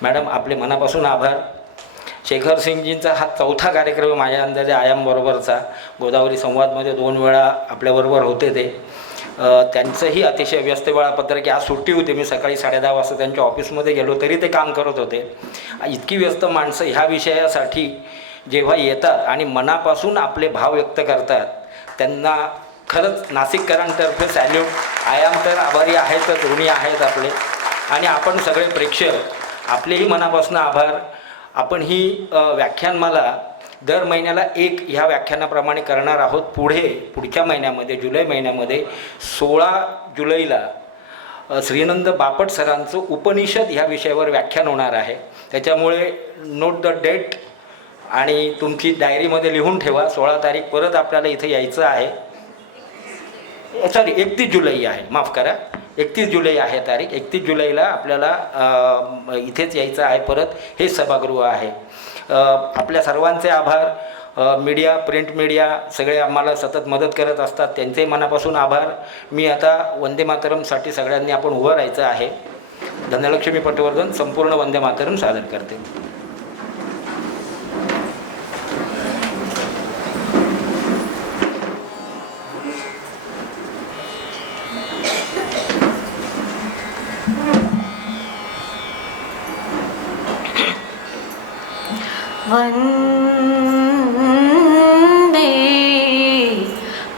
मॅडम आपले मनापासून आभार. शेखर सिंगजींचा हा 4था कार्यक्रम माझ्या अंदाजे आयामबरोबरचा. गोदावरी संवादमध्ये 2 वेळा आपल्याबरोबर होते ते. त्यांचंही अतिशय व्यस्त वेळापत्रक की आज सुट्टी होती. मी सकाळी 10:30 वाजता त्यांच्या ऑफिसमध्ये गेलो तरी ते काम करत होते. इतकी व्यस्त माणसं ह्या विषयासाठी जेव्हा येतात आणि मनापासून आपले भाव व्यक्त करतात, त्यांना खरंच नाशिककरांतर्फे सॅल्यूट. आयाम तर आभारी आहेतच, ऋणी आहेत आपले, आणि आपण सगळे प्रेक्षक आपलेही मनापासून आभार. आपण ही व्याख्यानमाला दर महिन्याला एक ह्या व्याख्यानाप्रमाणे करणार आहोत. पुढच्या महिन्यामध्ये जुलै महिन्यामध्ये 16 जुलैला श्रीनंद बापट सरांचं उपनिषद ह्या विषयावर व्याख्यान होणार आहे. त्याच्यामुळे नोट द डेट आणि तुमची डायरीमध्ये लिहून ठेवा. 16 तारीख परत आपल्याला इथे यायचं आहे. 31 जुलै आहे, माफ करा, 31 जुलै आहे तारीख. 31 जुलैला आपल्याला इथेच यायचं आहे परत. हे सभागृह आहे. आपल्या सर्वांचे आभार. मीडिया, प्रिंट मीडिया सगळे आम्हाला सतत मदत करत असतात, त्यांचे मनापासून आभार. मी आता वंदे मातरमसाठी सगळ्यांनी आपण उभं राहायचं आहे. धनलक्ष्मी पटवर्धन संपूर्ण वंदे मातरम सादर करते. वन्दे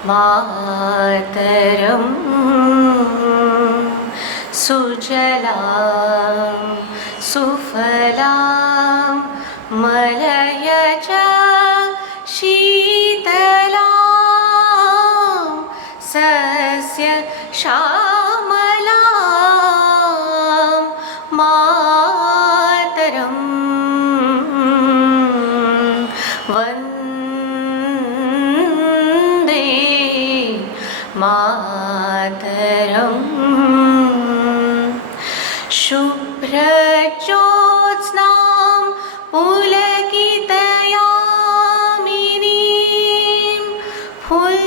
मातरं सुजलां सुफलां मलयज शीतलां सस्य श्यामलां मातरं वन्दे मातरम् शुभ्रज्योत्स्नां पुलकितयामिनीं फुल्लकुसुमित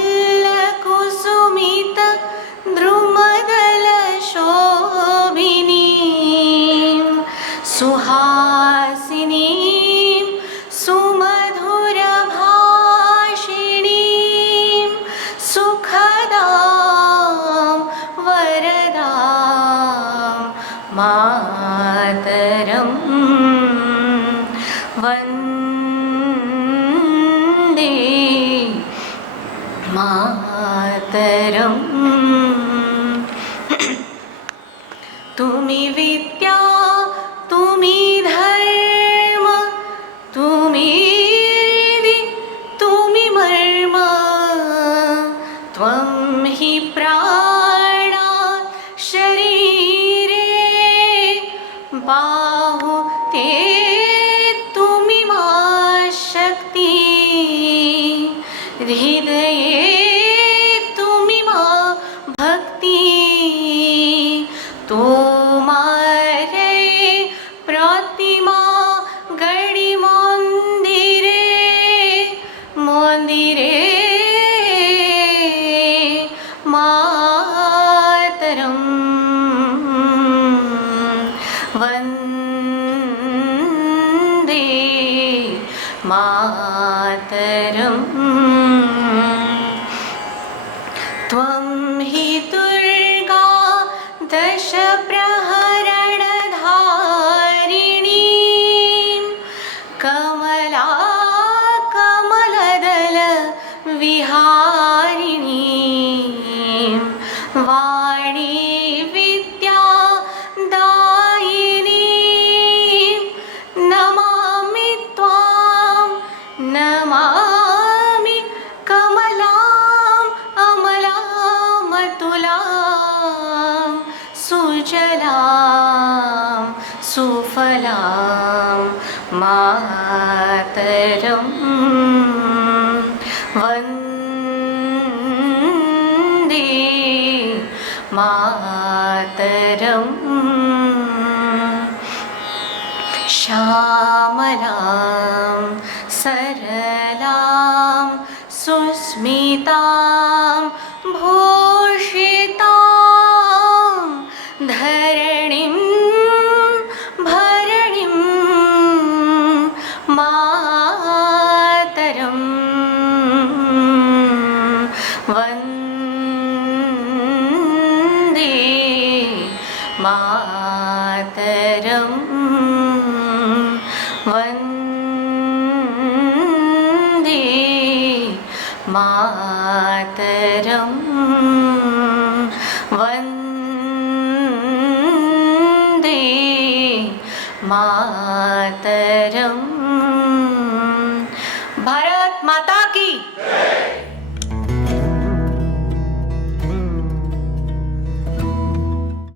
द्रुमदलशोभिनीं सुहासिनीं सुमधुरभाषिणीं सुखदां वरदां मातरं वन्दे मातरम् तुम्ही विद्या तुम्ही धर्म तुम्ही हृदि तुम्ही मर्म त्वं हि प्राणा शरीरे बाहु ते तुम्ही मा शक्ती हृदये तुम्ही मा भक्ती तुम्हारे प्रतिमा गड़ी मंदिरे मंदिरे मातरं वन्दे मातरम् त्वं हि दुर्गा दश प्रहरणधारिणीं कमला कमलदल विहारिणीं वाणी विद्या दायिनीं नमामि त्वां नमामि कमलाम् अमलामतुलां सुजलां सुफलां मातरं वन्दे मातरं श्यामलां सरलां सुस्मितां भूषितां धरणिं भरणिं मातरं वन्दे मातरं वन्दे मातरं वन्दे मातरं। भारत माता की